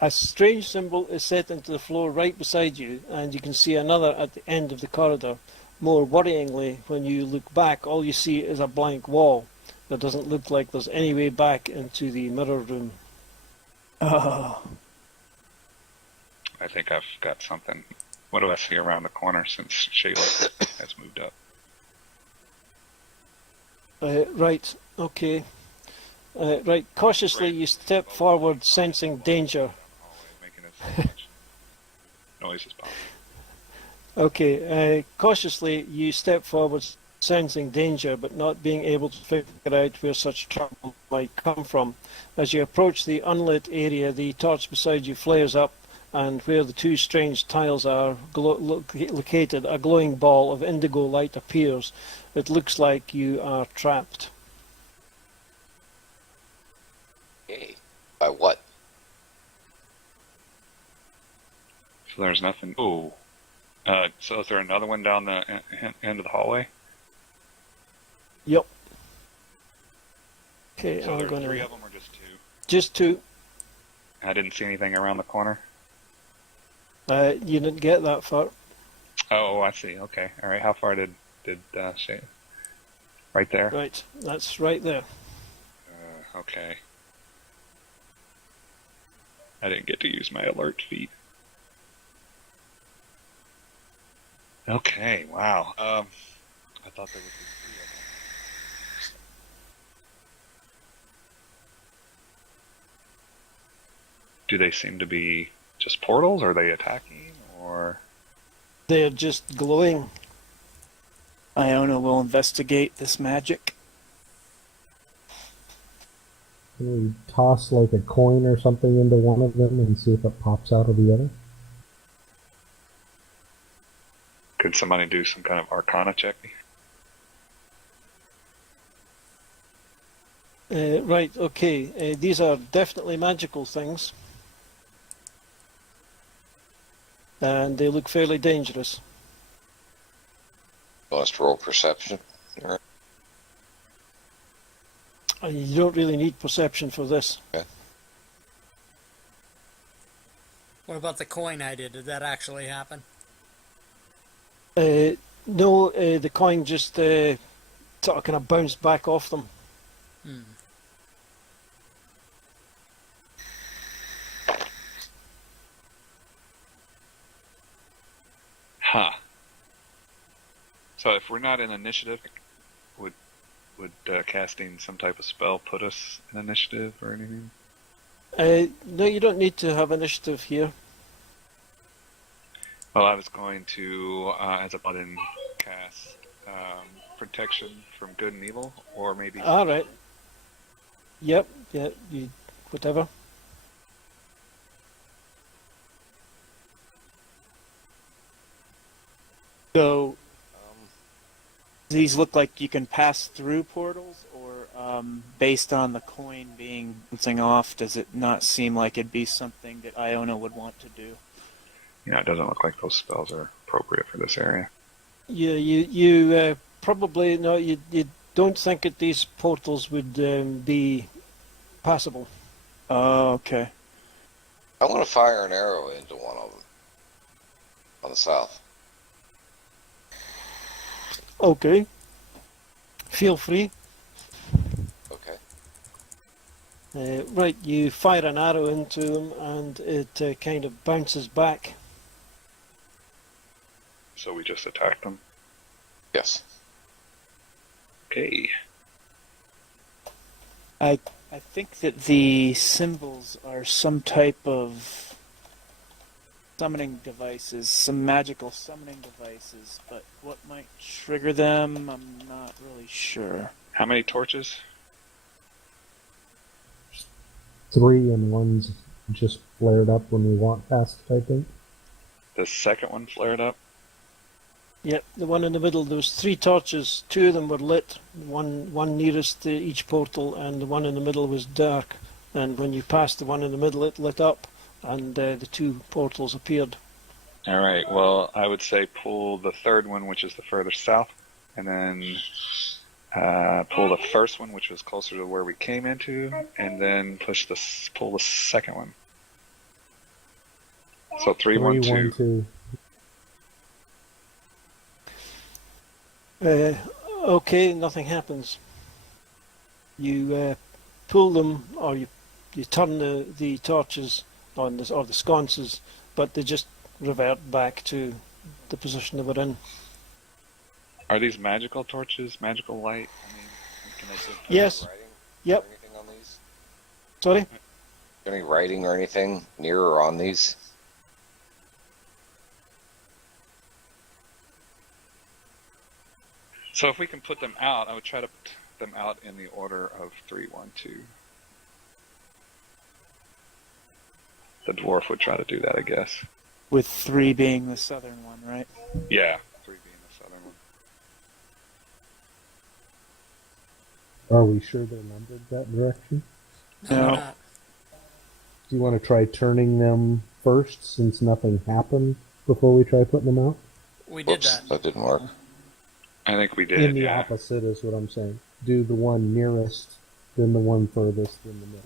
A strange symbol is set into the floor right beside you, and you can see another at the end of the corridor. More worryingly, when you look back, all you see is a blank wall. There doesn't look like there's any way back into the mirror room. Oh. I think I've got something. What do I see around the corner since Shayla has moved up? Right, okay. Right, cautiously you step forward, sensing danger. Making as much noise as possible. Okay, cautiously you step forward, sensing danger, but not being able to figure out where such trouble might come from. As you approach the unlit area, the torch beside you flares up, and where the two strange tiles are located, a glowing ball of indigo light appears. It looks like you are trapped. Okay. By what? So there's nothing. Ooh. So is there another one down the end of the hallway? Yep. Okay, So I'm there are going three to... of them or just two? Just two. I didn't see anything around the corner. You didn't get that far. Oh, I see. Okay. All right. How far did Shay? Right there. Right, that's right there. Okay. I didn't get to use my alert feat. Okay. Wow. I thought there would be 3 of them. Do they seem to be just portals? Are they attacking, or? They're just glowing. Iona will investigate this magic. Can we toss like a coin or something into one of them and see if it pops out of the other? Could somebody do some kind of Arcana check? Right, okay. These are definitely magical things. And they look fairly dangerous. Want us to roll perception? All right. You don't really need perception for this. Okay. What about the coin I did? Did that actually happen? No, the coin just sort of kind of bounced back off them. Huh. So if we're not in initiative, would casting some type of spell put us in initiative or anything? No, you don't need to have initiative here. Well, I was going to, as a button, cast protection from good and evil, or maybe. All right. Yep. Yeah. You. Whatever. So, these look like you can pass through portals, or based on the coin being bouncing off, does it not seem like it'd be something that Iona would want to do? Yeah, it doesn't look like those spells are appropriate for this area. Yeah. You probably no. You don't think that these portals would be passable. Oh, okay. I want to fire an arrow into one of them on the south. Okay. Feel free. Okay. Right, you fire an arrow into them and it kind of bounces back. So we just attacked them. Yes. Okay. I think that the symbols are some type of summoning devices, some magical summoning devices, but what might trigger them, I'm not really sure. How many torches? 3 and one's just flared up when we walk past it, I think. The second one flared up. Yep, the one in the middle, there was 3 torches, 2 of them were lit, one nearest to each portal, and the one in the middle was dark. And when you passed the one in the middle, it lit up, and the 2 portals appeared. All right. Well, I would say pull the third one, which is the further south, and then pull the first one, which was closer to where we came into, and then pull the second one. So 3, 1, 2. 1, 2. Okay, nothing happens. You pull them, or you turn the torches on this, or the sconces, but they just revert back to the position they were in. Are these magical torches? Magical light? I mean, can they put Yes. Writing Yep. or anything on these? Sorry? Any writing or anything near or on these? So if we can put them out, I would try to put them out in the order of 3, 1, 2. The dwarf would try to do that, I guess. With 3 being the southern one, right? Yeah, 3 being the southern one. Are we sure they're numbered that direction? No. we're not. Do you want to try turning them first since nothing happened before we try putting them out? We did Whoops, that. that didn't work. I think we did, In the yeah. opposite is what I'm saying. Do the one nearest, then the one furthest, then the middle.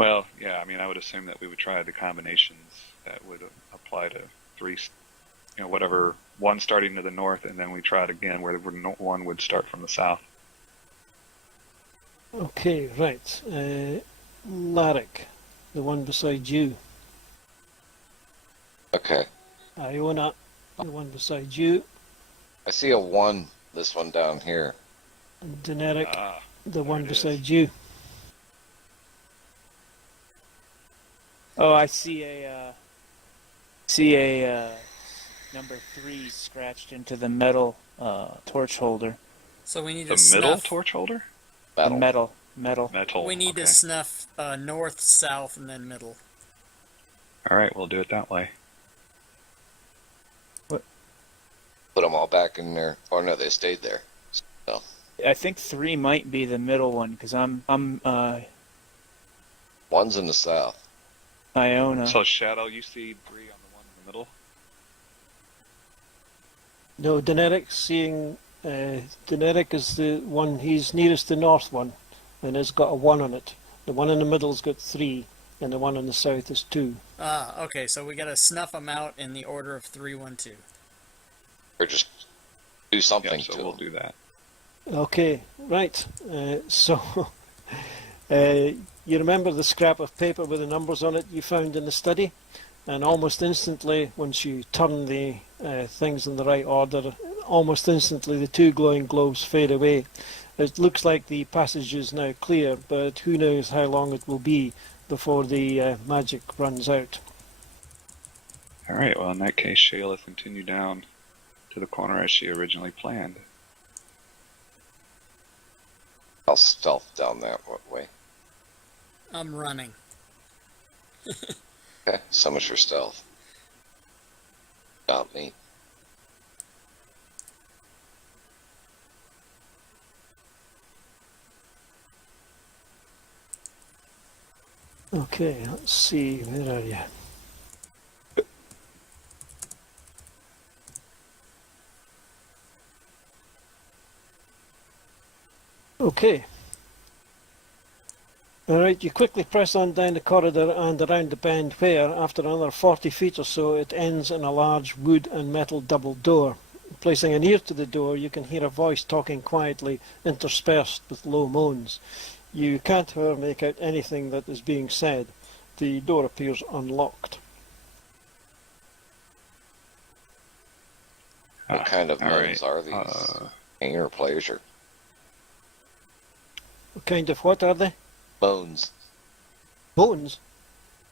Well, yeah, I mean, I would assume that we would try the combinations that would apply to three, whatever, one starting to the north, and then we try it again where one would start from the south. Okay, right. Larrick, the one beside you. Okay. Iona, the one beside you. I see a 1, this one down here. And Deneric, the one it beside is. you. Oh, I see a number 3 scratched into the metal torch holder. So we need The to middle snuff. torch holder? Metal. The metal. Metal. We need okay. to snuff north, south, and then middle. All right, we'll do it that way. Put them all back in there. Or no, they stayed there. So, I think 3 might be the middle one because I'm 1's in the south. Iona. So, Shadow, you see 3 on the one in the middle? No, Deneric seeing... Deneric is the one, he's nearest the north one, and it's got a 1 on it. The one in the middle's got 3, and the one in the south is 2. Okay, so we gotta snuff them out in the order of 3, 1, 2. Or just do something Yep, so to we'll them. do that. Okay, right. So, you remember the scrap of paper with the numbers on it you found in the study? And almost instantly, once you turn the things in the right order, almost instantly the 2 glowing globes fade away. It looks like the passage is now clear, but who knows how long it will be before the magic runs out. All right, well, in that case, Shayla, continue down to the corner as she originally planned. I'll stealth down that way. I'm running. Okay, so much for stealth. Not me. Okay, let's see, where are you? Okay. Alright, you quickly press on down the corridor and around the bend where, after another 40 feet or so, it ends in a large wood and metal double door. Placing an ear to the door, you can hear a voice talking quietly, interspersed with low moans. You can't, however, make out anything that is being said. The door appears unlocked. What kind of all moans right, are these? Pain or pleasure? What kind of what are they? Moans. Bones?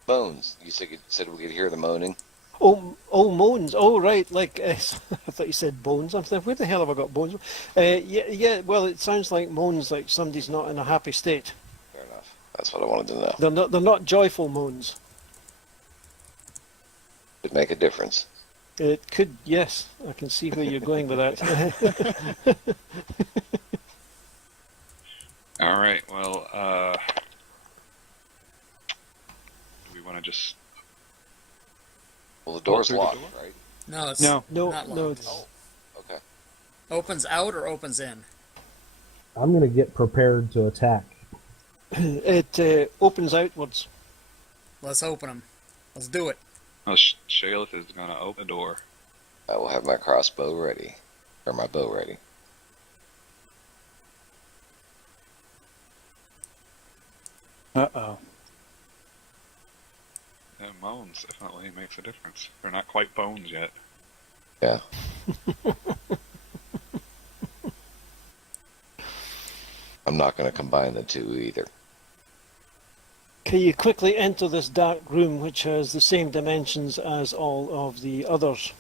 Moans. You said we could hear the moaning? Oh, moans. Oh, right. Like I thought you said bones. I'm thinking, where the hell have I got bones? Yeah. Well, it sounds like moans, like somebody's not in a happy state. Fair enough. That's what I wanted to know. They're not joyful moans. Could make a difference. It could, yes. I can see where you're going with that. All right, well, do we want to just... Well, the door's through the locked, door? right? No, it's No. No, not no, locked. it's Oh, okay. Opens out or opens in? I'm going to get prepared to attack. it opens outwards. Let's open them. Let's do it. Well, Shayla is going to open the door. I will have my crossbow ready. Or my bow ready. Uh-oh. And moans definitely makes a difference. They're not quite bones yet. Yeah. I'm not going to combine the two either. Okay, you quickly enter this dark room, which has the same dimensions as all of the others.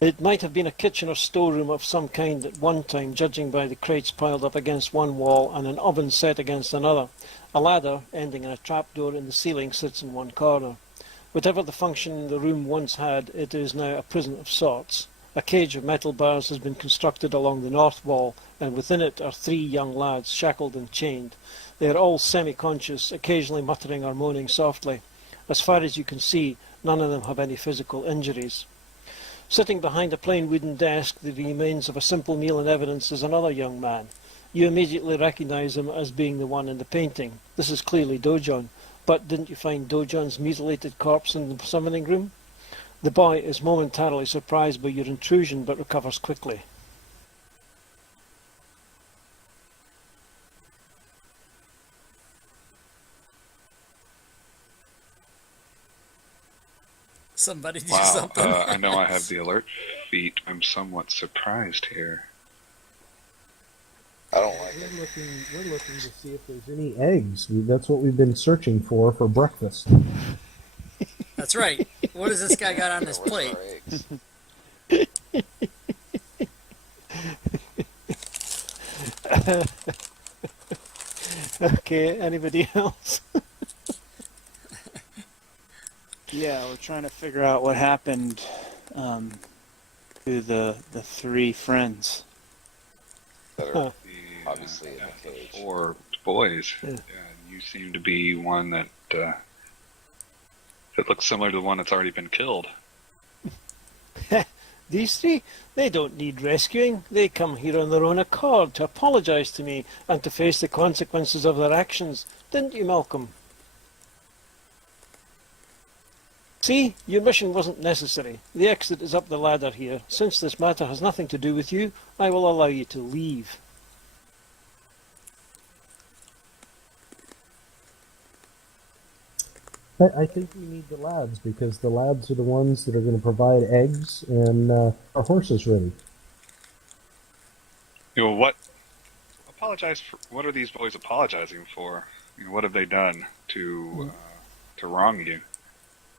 It might have been a kitchen or storeroom of some kind at one time, judging by the crates piled up against one wall and an oven set against another. A ladder, ending in a trapdoor in the ceiling, sits in one corner. Whatever the function the room once had, it is now a prison of sorts. A cage of metal bars has been constructed along the north wall, and within it are 3 young lads, shackled and chained. They are all semi-conscious, occasionally muttering or moaning softly. As far as you can see, none of them have any physical injuries. Sitting behind a plain wooden desk, the remains of a simple meal in evidence, is another young man. You immediately recognize him as being the one in the painting. This is clearly Dojon. But didn't you find Dojon's mutilated corpse in the summoning room? The boy is momentarily surprised by your intrusion, but recovers quickly. Somebody do Wow, something. I know I have the alert feat. I'm somewhat surprised here. I don't like We're it. looking to see if there's any eggs. That's what we've been searching for breakfast. That's right. What does this guy got on his Where's plate? our eggs? Okay, anybody else? Yeah, we're trying to figure out what happened to the three friends. That are Huh. The, obviously in the cage. 4 boys. Yeah. You seem to be one that looks similar to the one that's already been killed. These three, they don't need rescuing. They come here on their own accord to apologise to me and to face the consequences of their actions. Didn't you, Malcolm? See, your mission wasn't necessary. The exit is up the ladder here. Since this matter has nothing to do with you, I will allow you to leave. I think we need the lads because the lads are the ones that are going to provide eggs and our horses ready. You know, what are these boys apologizing for? You know, what have they done to wrong you?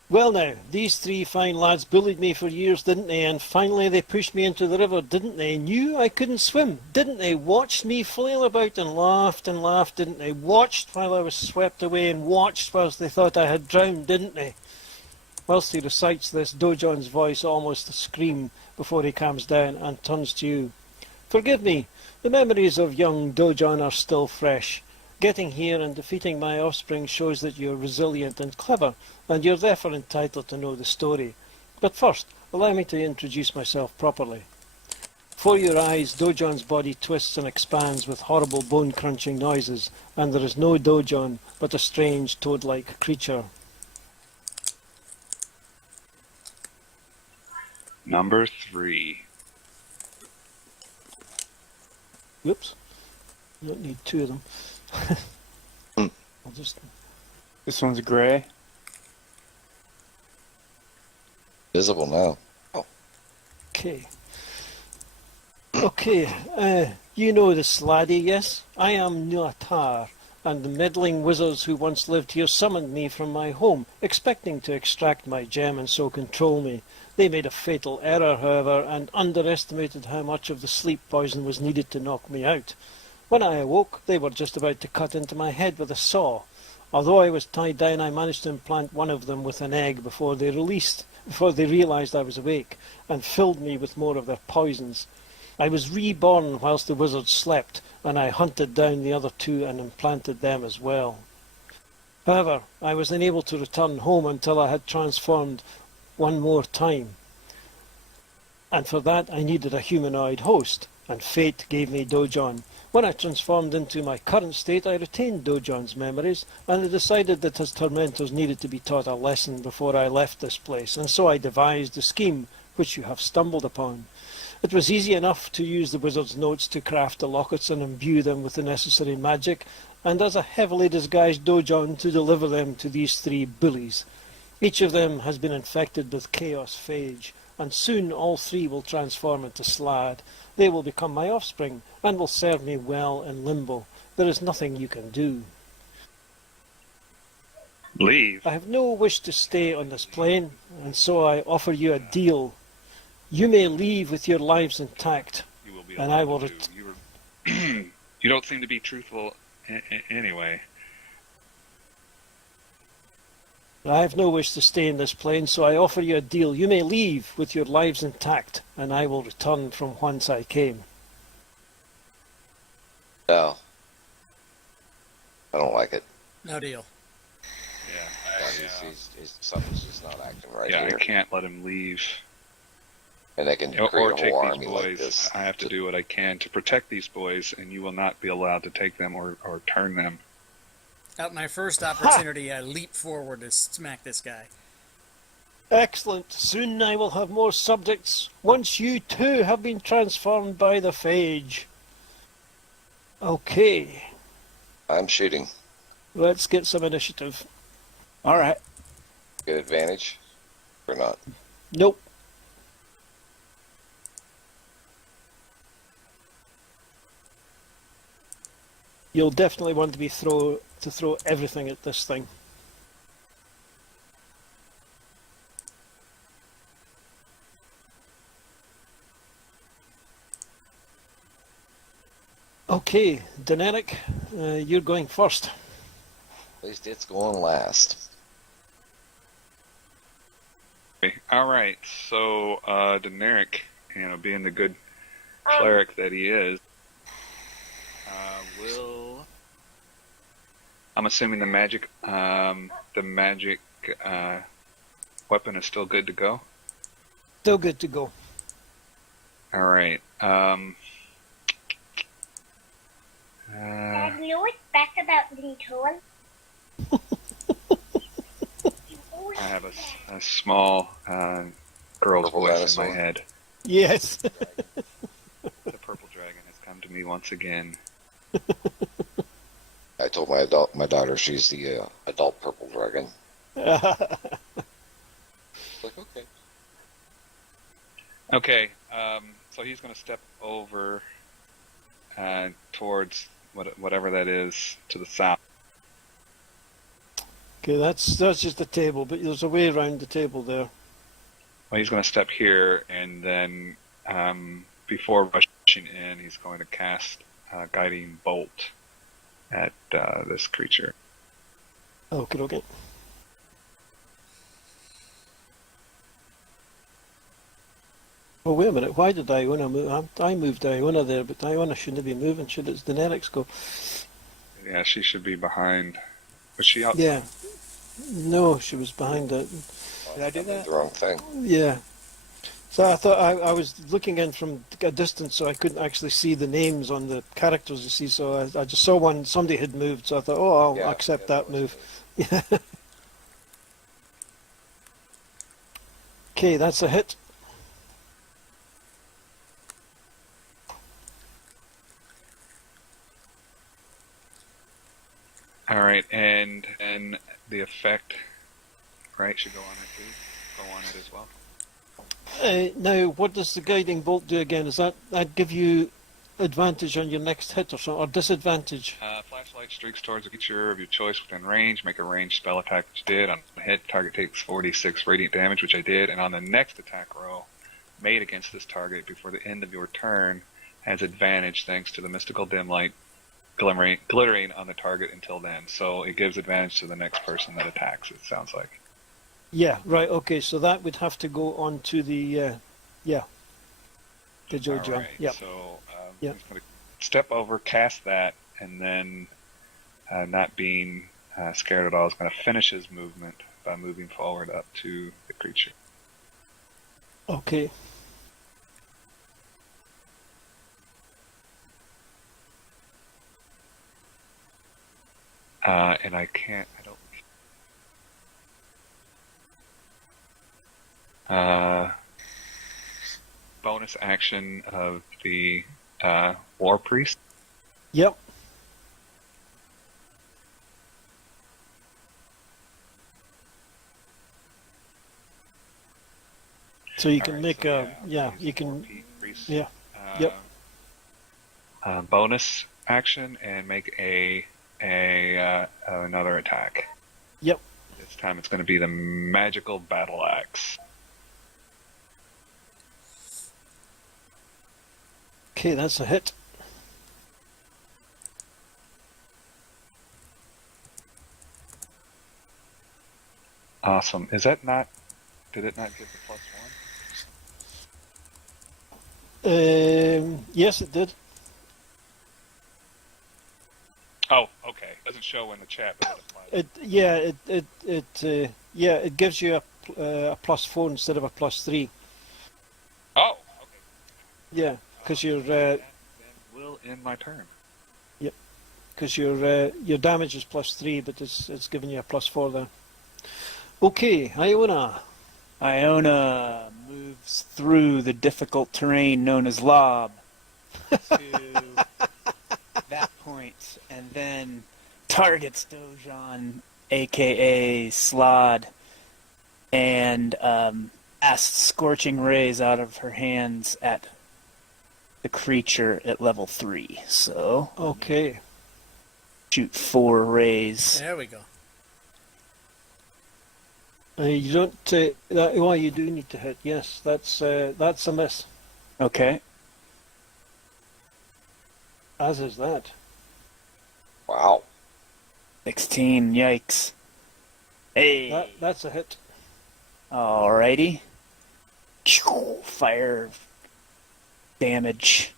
Well now, these three fine lads bullied me for years, didn't they? And finally they pushed me into the river, didn't they? Knew I couldn't swim, didn't they? Watched me flail about and laughed, didn't they? Watched while I was swept away and watched whilst they thought I had drowned, didn't they? Whilst he recites this, Dojon's voice almost a scream before he calms down and turns to you. Forgive me, the memories of young Dojon are still fresh. Getting here and defeating my offspring shows that you're resilient and clever, and you're therefore entitled to know the story. But first, allow me to introduce myself properly. Before your eyes, Dojon's body twists and expands with horrible bone-crunching noises, and there is no Dojon, but a strange toad-like creature. Number 3. Whoops. I don't need two of them. I'll just... This one's gray. Visible now. Okay. Okay, you know the Sladdy, yes? I am Nuatar, and the meddling wizards who once lived here summoned me from my home, expecting to extract my gem and so control me. They made a fatal error, however, and underestimated how much of the sleep poison was needed to knock me out. When I awoke, they were just about to cut into my head with a saw. Although I was tied down, I managed to implant one of them with an egg before they realised I was awake, and filled me with more of their poisons. I was reborn whilst the wizards slept, and I hunted down the other two and implanted them as well. However, I was unable to return home until I had transformed one more time. And for that I needed a humanoid host, and fate gave me Dojon. When I transformed into my current state, I retained Dojon's memories, and I decided that his tormentors needed to be taught a lesson before I left this place, and so I devised a scheme which you have stumbled upon. It was easy enough to use the wizard's notes to craft the lockets and imbue them with the necessary magic, and as a heavily disguised Dojon to deliver them to these three bullies. Each of them has been infected with chaos phage, and soon all three will transform into Slad. They will become my offspring, and will serve me well in limbo. There is nothing you can do. Leave. I have no wish to stay on this plane, and so I offer you a deal. You may leave with your lives intact, You will be and I allowed will... to. You don't seem to be truthful anyway. I have no wish to stay in this plane, so I offer you a deal. You may leave with your lives intact, and I will return from whence I came. No. I don't like it. No deal. Yeah. Something's just not acting right Yeah, here. I can't let him leave. And they can Or create a take whole these army boys. like this. I have to do what I can to protect these boys, and you will not be allowed to take them or turn them. At my first opportunity, I leap forward to smack this guy. Excellent. Soon I will have more subjects once you too have been transformed by the phage. Okay, I'm shooting. let's get some initiative. All right. Get advantage or not? Nope. You'll definitely want to be throw everything at this thing. Okay, Daenerys, you're going first. At least it's going last. Okay. All right. So, Daenerys, being the good cleric that he is, will. I'm assuming the magic weapon is still good to go. Still good to go. All right. Dad, you know what's best about being told? I have a small girl's Purple voice in dinosaur. my head. Yes. The purple dragon has come to me once again. I told my daughter she's the adult purple dragon. Like, okay. Okay. So he's going to step over towards whatever that is to the south. Okay, that's just the table, but there's a way around the table there. Well, he's going to step here, and then before rushing in, he's going to cast a guiding bolt at this creature. Okay. Oh, wait a minute. Why did Iona move? I moved Iona there, but Iona shouldn't be moving. Should it's Daenerys go? Yeah, she should be behind. Was she out? Yeah. No, she was behind it. Did I do did that? the wrong thing. Yeah. So I thought I was looking in from a distance, so I couldn't actually see the names on the characters. You see, so I just saw one. Somebody had moved, so I thought, oh, I'll Yeah, accept yeah, that was move. me. Yeah. Okay, that's a hit. All right, and the effect, right, should go on it too. Go on it as well. Now, what does the guiding bolt do again? Is that give you advantage on your next hit or something, or disadvantage? Flashlight streaks towards a creature of your choice within range. Make a ranged spell attack, which I did. On the hit, target takes 46 radiant damage, which I did. And on the next attack roll made against this target before the end of your turn, has advantage thanks to the mystical dim light glittering on the target until then. So it gives advantage to the next person that attacks, it sounds like. Yeah, right. Okay, so that would have to go on to the yeah. Good job, John. All right, Yep. so Yep. I'm just going to step over, cast that, and then not being scared at all, is going to finish his movement by moving forward up to the creature. Okay. And I don't. Bonus action of the War Priest. Yep. So you can Alright, make so a yeah, you use can War Priest. yeah. Yep. Bonus action and make another attack. Yep. This time it's going to be the magical battle axe. Okay, that's a hit. Awesome. Is that not? Did it not give the +1? Yes, it did. Oh, okay. Doesn't show in the chat, but it applies. It gives you a +4 instead of a +3. Oh, Yeah, because your That will end my turn. because your damage is +3, but it's giving you a +4 there. Okay, Iona. Iona moves through the difficult terrain known as Lob to that point, and then targets Dojon, aka Slod, and casts Scorching Rays out of her hands at the creature at level 3. So, Okay. shoot 4 rays. There we go. You don't. Well, you do need to hit. Yes, that's a miss. Okay. As is that. Wow. 16, yikes. Hey! That's a hit. Alrighty. Fire damage.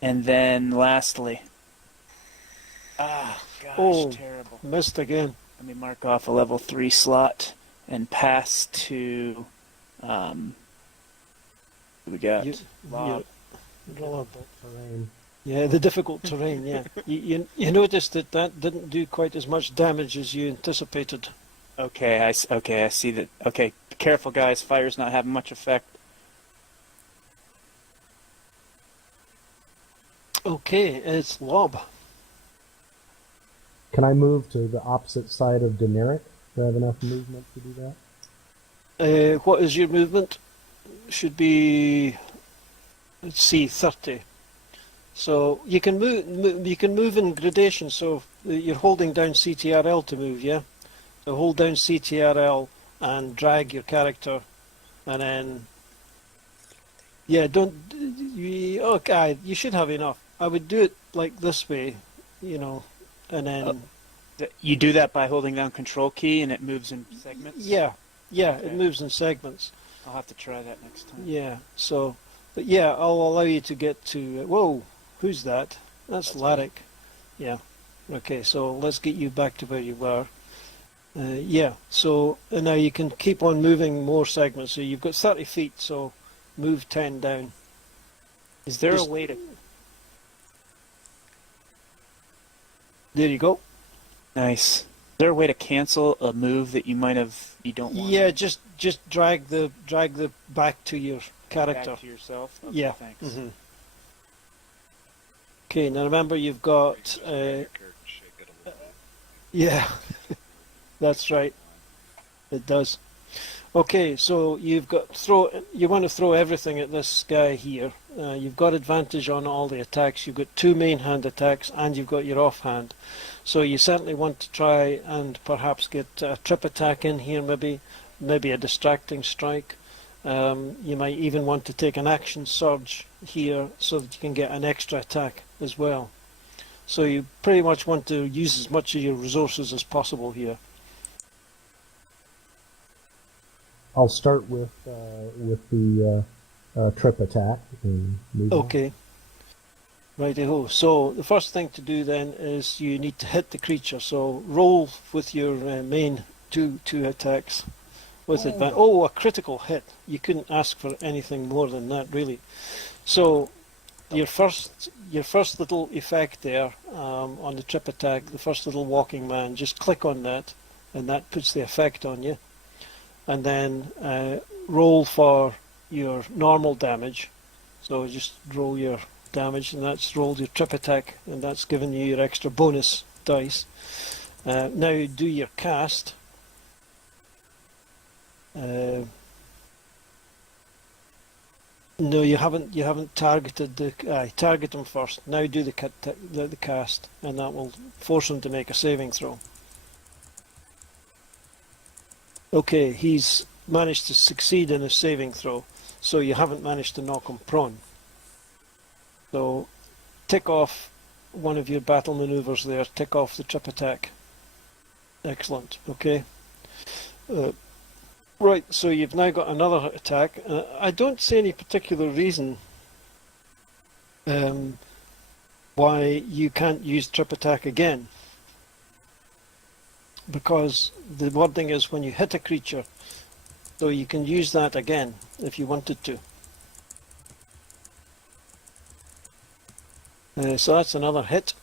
And then lastly. Ah, gosh, Oh. terrible. Missed again. Let me mark off a level 3 slot and pass to. Who we got? Lob. Lob. Terrain. Yeah, the difficult terrain. Yeah, you noticed that didn't do quite as much damage as you anticipated. Okay, I see that. Okay, be careful, guys. Fire's not having much effect. Okay, it's Lob. Can I move to the opposite side of Daenerys? Do I have enough movement to do that? What is your movement? Should be, let's see, 30. So you can move. You can move in gradation. So you're holding down CTRL to move. Yeah. So hold down CTRL and drag your character, and then don't. Okay, you should have enough. I would do it like this way, and then. You do that by holding down Control key and it moves in segments? Yeah, Okay. it moves in segments. I'll have to try that next time. Yeah, so, but yeah, I'll allow you to get to, whoa, who's that? That's Larrick. Yeah, okay, so let's get you back to where you were. Yeah, so now you can keep on moving more segments. So you've got 30 feet, so move 10 down. Is there Just- a way to... There you go. Nice. Is there a way to cancel a move that you don't want? Yeah, just drag the back to your character. Back to yourself? Okay, Yeah. thanks. Mhm. Okay, now remember you've got, Just drag your character, shake it a little bit. yeah, that's right. It does. Okay, so you want to throw everything at this guy here. You've got advantage on all the attacks. You've got 2 main hand attacks and you've got your offhand. So you certainly want to try and perhaps get a trip attack in here, maybe a distracting strike. You might even want to take an action surge here so that you can get an extra attack as well. So you pretty much want to use as much of your resources as possible here. I'll start with the trip attack. And move on. Okay. Righty-ho. So the first thing to do then is you need to hit the creature. So roll with your main two attacks with advantage. Oh, a critical hit. You couldn't ask for anything more than that, really. So your first little effect there on the trip attack, the first little walking man, just click on that, and that puts the effect on you. And then roll for your normal damage. So just roll your damage, and that's rolled your trip attack, and that's given you your extra bonus dice. Now do your cast. No, you haven't targeted the. Target him first. Now do the cast, and that will force him to make a saving throw. Okay, he's managed to succeed in a saving throw, so you haven't managed to knock him prone. So tick off one of your battle maneuvers there, tick off the trip attack. Excellent, okay. Right, so you've now got another attack. I don't see any particular reason why you can't use trip attack again. Because the wording is when you hit a creature, so you can use that again if you wanted to. So that's another hit.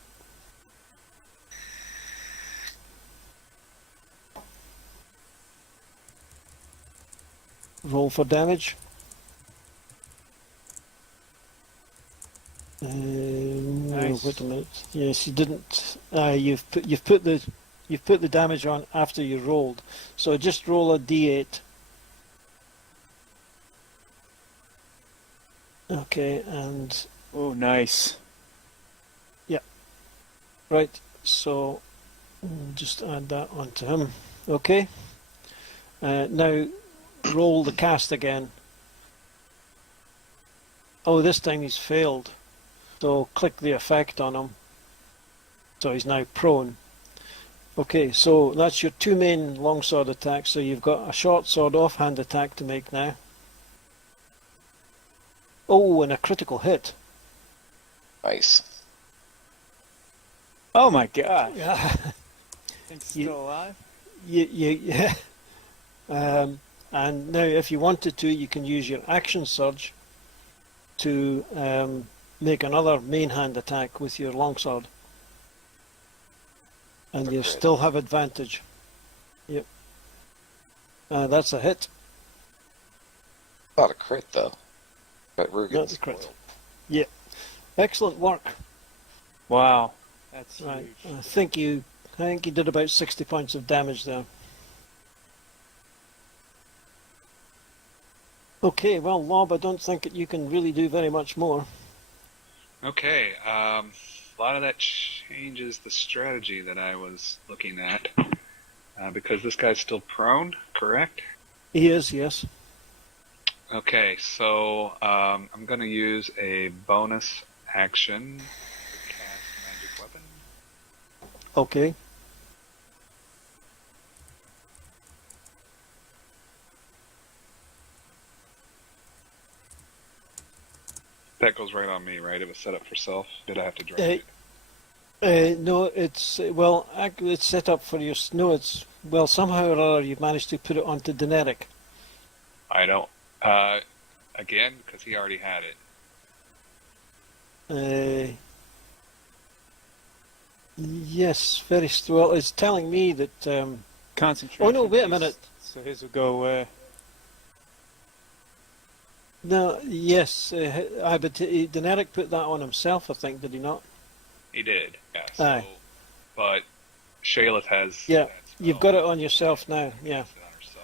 Roll for damage. Nice. Wait a minute. Yes, you didn't. You've put the damage on after you rolled. So just roll a d8. Okay, and Oh, nice. right. So just add that onto him. Okay. Now roll the cast again. Oh, this time he's failed. So click the effect on him. So he's now prone. Okay, so that's your two main longsword attacks. So you've got a short sword offhand attack to make now. Oh, and a critical hit. Nice. Oh my gosh. Yeah. It's You- still alive? Yeah. And now, if you wanted to, you can use your action surge to make another main hand attack with your longsword. And you Okay. still have advantage. Yep. That's a hit. Not a crit though. But we're getting Not a crit. spoiled. Yeah. Excellent work. Wow. That's Right. huge. I think you did about 60 points of damage there. Okay, well, Lob, I don't think that you can really do very much more. Okay, a lot of that changes the strategy that I was looking at. Because this guy's still prone, correct? He is, yes. Okay, so I'm going to use a bonus action to cast Magic Weapon. Okay. That goes right on me, right? It was set up for self. Did I have to drag Uh, it? No, it's set up for your. No, it's somehow or other you've managed to put it onto Daenerys. I don't. Again, because he already had it. Yes, very well. It's telling me that. Concentration. Oh no! Wait a piece, minute. So his will go away. No, yes, but Daenerys put that on himself. I think, did he not? He did, yeah. Aye. But Shaleth has. Yeah, that you've spell. got it on yourself now. Yeah. Cast it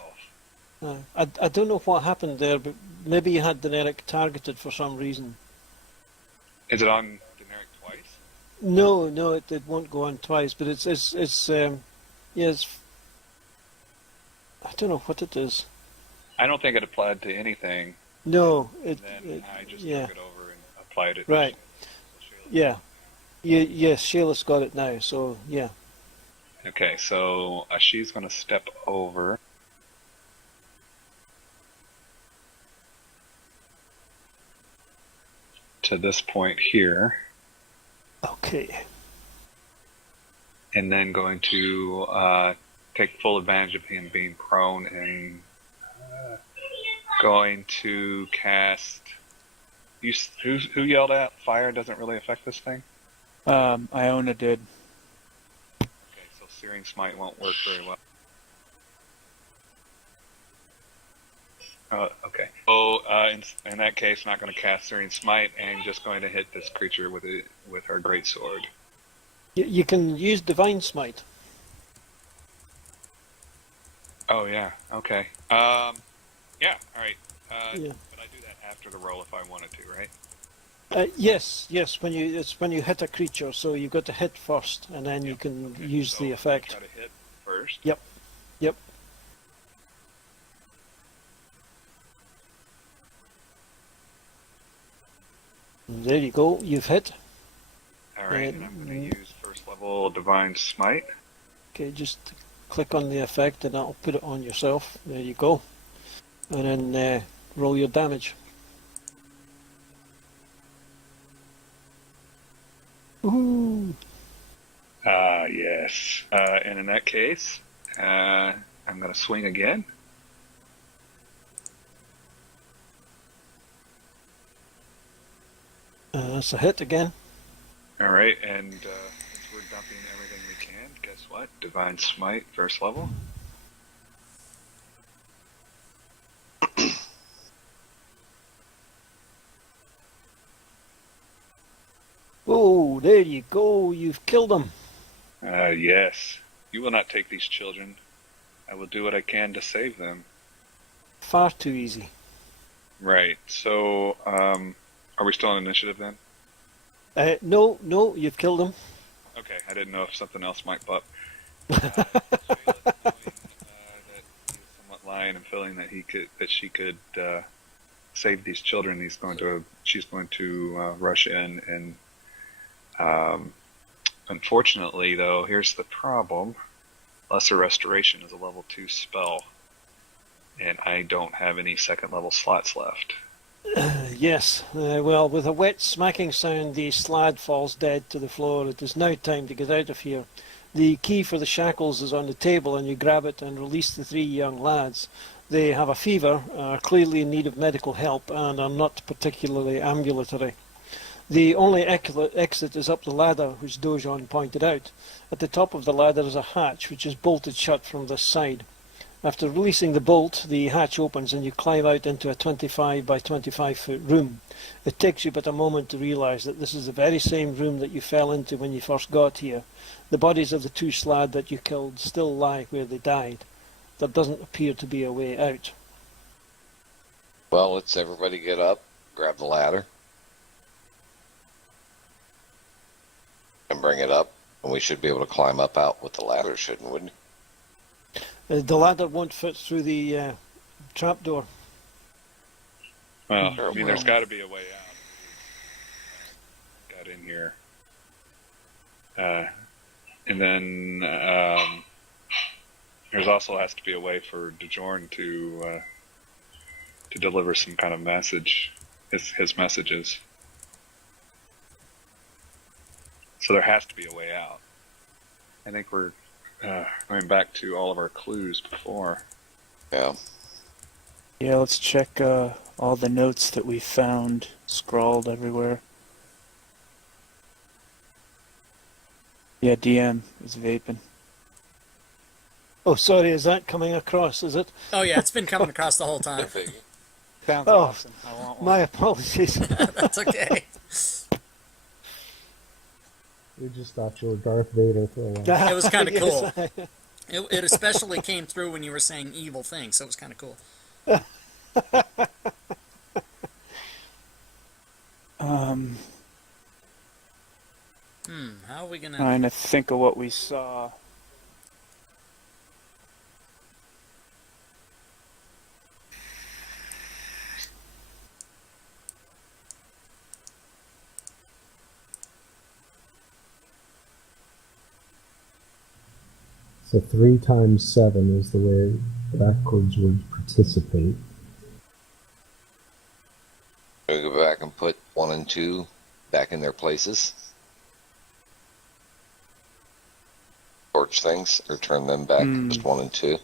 on herself. I don't know what happened there, but maybe you had Daenerys targeted for some reason. Is it on Daenerys twice? No, it won't go on twice, but yes. I don't know what it is. I don't think it applied to anything. No, And then I just yeah, took it over and applied it. Right. To Shaleth. yeah. Yes, Shayla's got it now, so yeah. Okay, so she's going to step over. To this point here, Okay. and then going to take full advantage of him being prone and going to cast. Who yelled out? Fire doesn't really affect this thing. Iona did. Okay, so Searing Smite won't work very well. Okay. So in that case, not going to cast Searing Smite and just going to hit this creature with her great sword. You can use Divine Smite. Oh yeah. Okay. Yeah. All right. Yeah. But I do that after the roll if I wanted to, right? Yes. When you hit a creature, so you've got to hit first, and then you can Okay, use so the I'm gonna effect. Try to hit first. Yep. There you go. You've hit. All right. And I'm going to use first level Divine Smite. Okay, just click on the effect, and that'll put it on yourself. There you go. And then roll your damage. Ooh. Yes. And in that case, I'm going to swing again. That's a hit again. All right, and since we're dumping everything we can, guess what? Divine Smite, first level. Oh, there you go. You've killed him. Yes. You will not take these children. I will do what I can to save them. Far too easy. Right. So, are we still on initiative then? No, you've killed him. Okay, I didn't know if something else might pop. Shayla's knowing that he's somewhat lying and feeling that she could save these children. She's going to rush in and. Unfortunately, though, here's the problem. Lesser Restoration is a level 2 spell, and I don't have any second level slots left. Yes. Well, with a wet smacking sound, the slad falls dead to the floor. It is now time to get out of here. The key for the shackles is on the table, and you grab it and release the 3 young lads. They have a fever, are clearly in need of medical help, and are not particularly ambulatory. The only exit is up the ladder, which Dojon pointed out. At the top of the ladder is a hatch, which is bolted shut from this side. After releasing the bolt, the hatch opens and you climb out into a 25 by 25 foot room. It takes you but a moment to realise that this is the very same room that you fell into when you first got here. The bodies of the 2 slad that you killed still lie where they died. There doesn't appear to be a way out. Well, let's everybody get up, grab the ladder, and bring it up, and we should be able to climb up out with the ladder, shouldn't we? The ladder won't fit through the trapdoor. Well, Sure, I mean, there's got to be a way out. Got in here. And then there's also has to be a way for DeJorn to deliver some kind of message, his messages. So there has to be a way out. I think we're going back to all of our clues before. Yeah. Yeah, let's check all the notes that we found scrawled everywhere. Yeah, DM is vaping. Oh, sorry, is that coming across, is it? Oh yeah, it's been coming across the whole time. Sounds Oh, awesome. I want one. My apologies. That's okay. We just thought you were Darth Vader for a while. It was kind of cool. Yes, It especially came through when you were saying evil things, so it was kind of cool. How are we gonna? Trying to think of what we saw. So 3 times 7 is the way backwards would participate. We go back and put 1 and 2 back in their places. Torch things, or turn them back, just 1 and 2.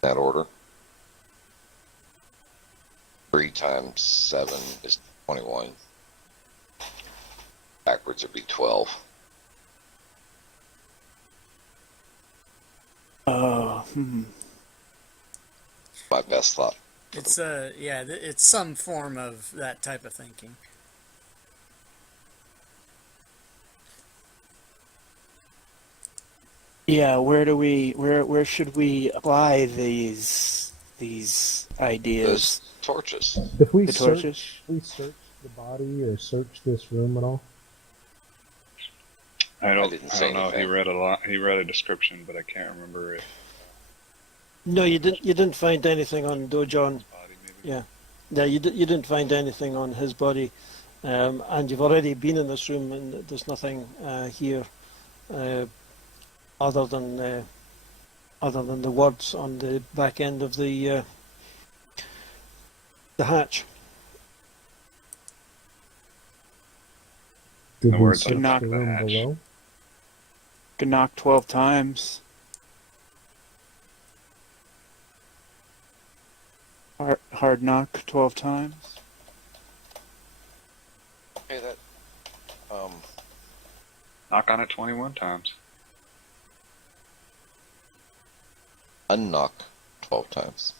That order. 3 times 7 is 21. Backwards would be 12. My best thought. It's yeah, it's some form of that type of thinking. Yeah, where should we apply these ideas? Those torches. If we The search, torches? we search the body or search this room at all? I don't say know. anything. He read a lot. He read a description, but I can't remember it. No, you didn't. You didn't find anything on Dojon. Body, maybe. Yeah, you didn't find anything on his body, and you've already been in this room, and there's nothing here other than the words on the back end of the hatch. Did The we words search on the top of the room hatch. below? Could knock 12 times. Hard knock 12 times. Hey, Knock on it 21 times. Unknock 12 times.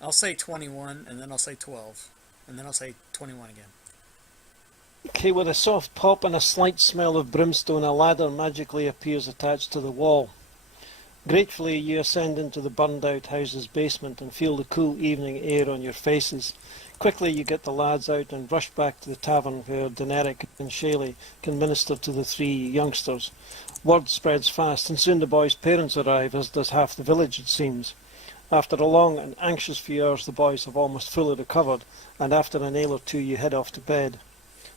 I'll say 21, and then I'll say 12, and then I'll say 21 again. Okay, with a soft pop and a slight smell of brimstone, a ladder magically appears attached to the wall. Gratefully, you ascend into the burned-out house's basement and feel the cool evening air on your faces. Quickly, you get the lads out and rush back to the tavern where Deneric and Shaley can minister to the three youngsters. Word spreads fast, and soon the boys' parents arrive, as does half the village, it seems. After a long and anxious few hours, the boys have almost fully recovered, and after a nail or two, you head off to bed.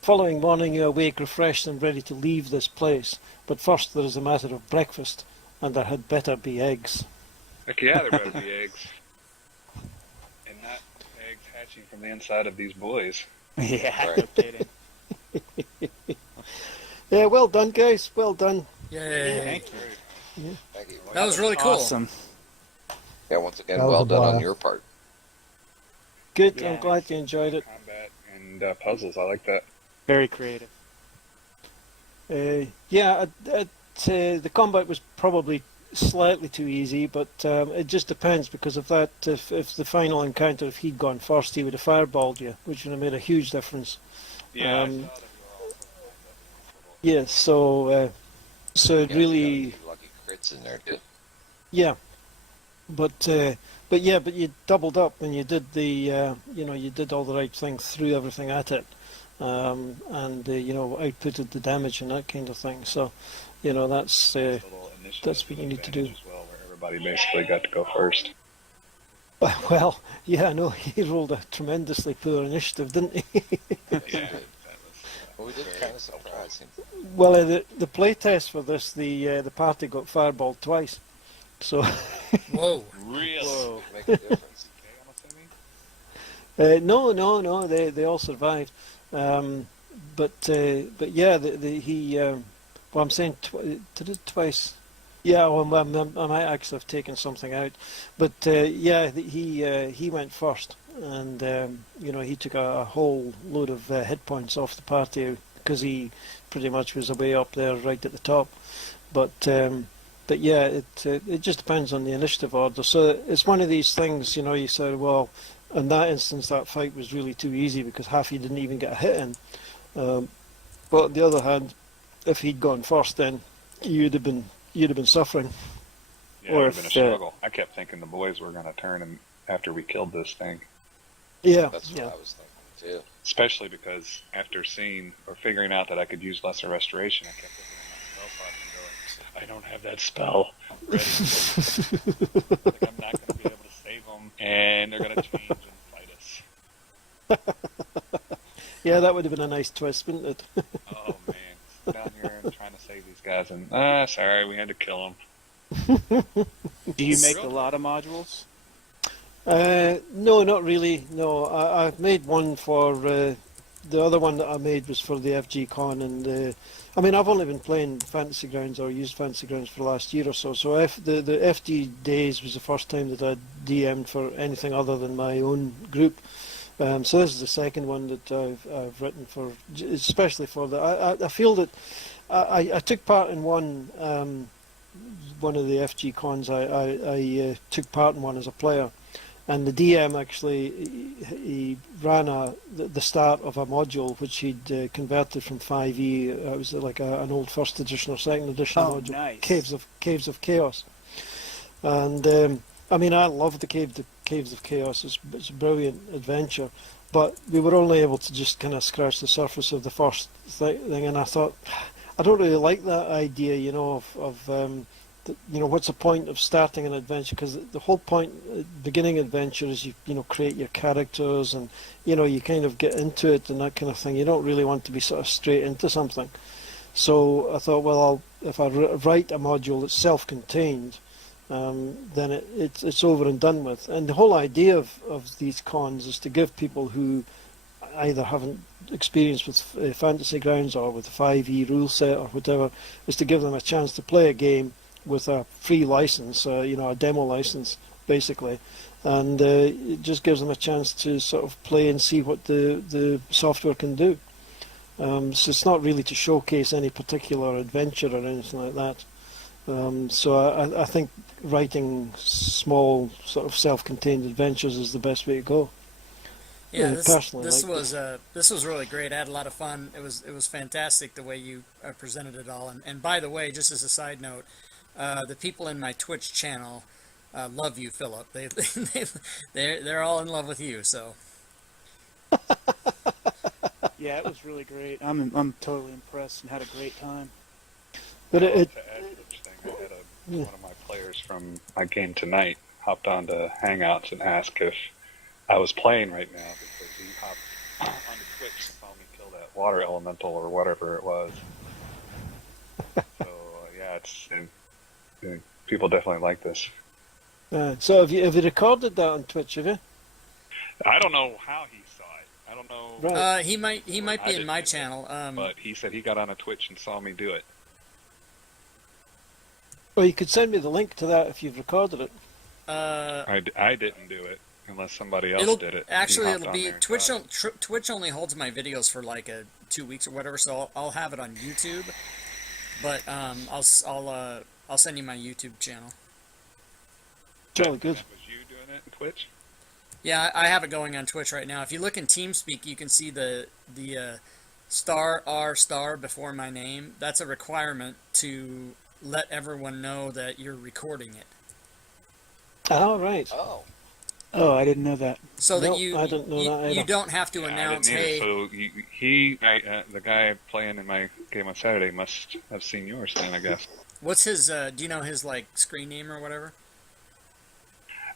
Following morning, you awake refreshed and ready to leave this place, but first there is a matter of breakfast, and there had better be eggs. Heck yeah, there better be eggs. And not eggs hatching from the inside of these boys. Yeah, Right. no kidding. Yeah, well done, guys. Well done. Yay! Thank you. Thank you. That was really cool. Awesome. Yeah, once again, That was well a done on blast. your part. Good. Yeah. I'm glad you enjoyed it. Combat and puzzles, I like that. Very creative. The combat was probably slightly too easy, but it just depends because if the final encounter, if he'd gone first, he would have fireballed you, which would have made a huge difference. Yeah, I Um, saw that you were also Yeah, so it Yeah, really, you got a few lucky crits in there, too. yeah, but you doubled up and you did you did all the right thing, threw everything at it, and outputted the damage and that kind of thing. So, that's a little initiative that's what you need to do. advantage as well, where everybody basically got to go first. Well, yeah, no, he rolled a tremendously poor initiative, didn't he? Yeah, that was. Well, we did kind of surprise him. Well, the play test for this, the party got fireballed twice. So, Whoa! Really? Whoa. Make a difference. Okay, I'm assuming? no, they all survived. But yeah, well, I'm saying did it twice. Yeah, well, I might actually have taken something out, but he went first, and he took a whole load of hit points off the party because he pretty much was away up there right at the top. But yeah, it just depends on the initiative order. So it's one of these things, you said, well, in that instance, that fight was really too easy because half he didn't even get a hit in. But on the other hand, if he'd gone first, then you'd have been suffering. Yeah, Or it would have if, been a struggle. I kept thinking the boys were going to turn him after we killed this thing. Yeah, That's what I was thinking, too. Especially because after seeing or figuring out that I could use lesser restoration, I kept looking at my spell slots and going, I don't have that spell ready. Like, I'm not going to be able to save them, and they're going to change and fight us. yeah, that would have been a nice twist, wouldn't it? Oh man, sit down here and trying to save these guys, and sorry, we had to kill them. Do you make a lot of modules? No, not really. No, I've made one for the other one that I made was for the FG Con, and I've only been playing Fantasy Grounds or used Fantasy Grounds for the last year or so. So the FG Days was the first time that I DM'd for anything other than my own group. So this is the second one that I've written for, especially for the. I feel that I took part in one of the FG Cons. I took part in one as a player. And the DM actually, he ran the start of a module which he'd converted from 5e. It was like an old first edition or second edition module, Nice. Caves of Chaos. And I love the Caves of Chaos. It's a brilliant adventure, but we were only able to just kind of scratch the surface of the first thing. And I thought, I don't really like that idea, of what's the point of starting an adventure? Because the whole point, beginning adventure, is you create your characters and you kind of get into it and that kind of thing. You don't really want to be sort of straight into something. So I thought, well, if I write a module that's self-contained, then it's over and done with. And the whole idea of these cons is to give people who either haven't experienced with Fantasy Grounds or with the 5e rule set or whatever, is to give them a chance to play a game with a free license, a demo license, basically, and it just gives them a chance to sort of play and see what the software can do. So it's not really to showcase any particular adventure or anything like that. So I think writing small sort of self-contained adventures is the best way to go. Yeah, Personally, this was really great. I had a lot of fun. It was fantastic the way you presented it all. And by the way, just as a side note, the people in my Twitch channel love you, Philip. They're all in love with you. So Yeah, it was really great. I'm totally impressed and had a great time. But To add to this thing, I had one of my players from my game tonight hopped onto Hangouts and asked if I was playing right now because he hopped onto Twitch and saw me kill that water elemental or whatever it was. So yeah, people definitely like this. So have you recorded that on Twitch? Have you? I don't know how he saw it. I don't know. Right. he might be in my channel. But he said he got on a Twitch and saw me do it. Well, you could send me the link to that if you've recorded it. I didn't do it unless somebody else did it. Actually, He it'll hopped be on there and Twitch. got it. Twitch only holds my videos for like 2 weeks or whatever, so I'll have it on YouTube. But I'll send you my YouTube channel. Really good. That was you doing it on Twitch? Yeah, I have it going on Twitch right now. If you look in TeamSpeak, you can see the star R star before my name. That's a requirement to let everyone know that you're recording it. Oh, right. Oh, I didn't know that. So No, that I didn't know that either. you don't have to Yeah, announce, I didn't either. hey. So the guy playing in my game on Saturday must have seen yours then, I guess. What's his? Do you know his like screen name or whatever?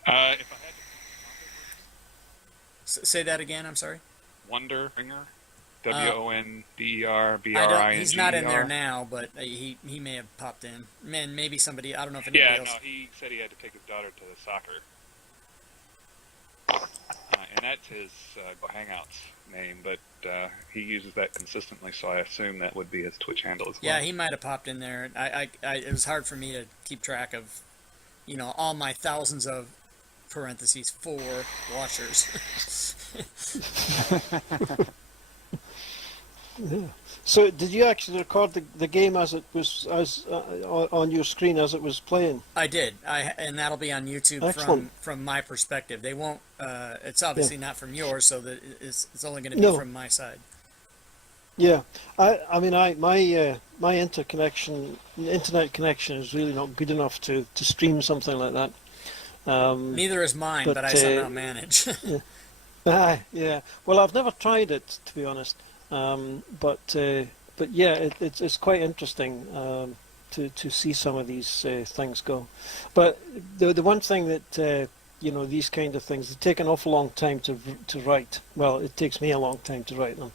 If I had Say that again. I'm sorry. to Wonderbringer, WONDERBRINGER. I don't. He's not in there now, but he may have popped in. Man, maybe somebody. I don't know if anybody Yeah, else. no, he said he had to take his daughter to soccer. And that's his Hangouts name, but he uses that consistently, so I assume that would be his Twitch handle as well. Yeah, he might have popped in there. It was hard for me to keep track of, all my thousands of parentheses 4 watchers. Yeah. So did you actually record the game as it was on your screen as it was playing? I did. And that'll be on YouTube from my perspective. They won't. It's obviously not from yours, so that it's only going to be from my side. Yeah, my internet connection is really not good enough to stream something like that. Neither is mine, but I somehow manage. Yeah. Well, I've never tried it, to be honest. But yeah, it's quite interesting to see some of these things go. But the one thing that these kind of things, they take an awful long time to write. Well, it takes me a long time to write them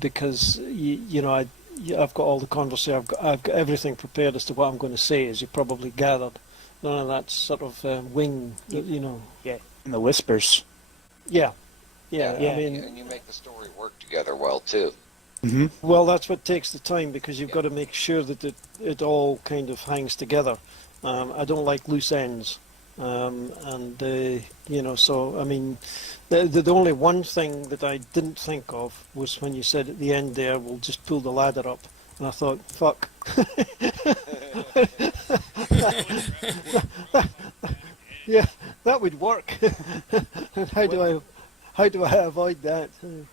because I've got all the conversation. I've got everything prepared as to what I'm going to say, as you probably gathered. None of that sort of wing, Yeah, and the whispers. Yeah. Yeah, I mean, and you make the story work together well too. Mm-hmm. well, that's what takes the time because you've got to make sure that it all kind of hangs together. I don't like loose ends, so I mean, the only one thing that I didn't think of was when you said at the end there, we'll just pull the ladder up, and I thought, fuck. Yeah, that would work. How do I avoid that? Seriously,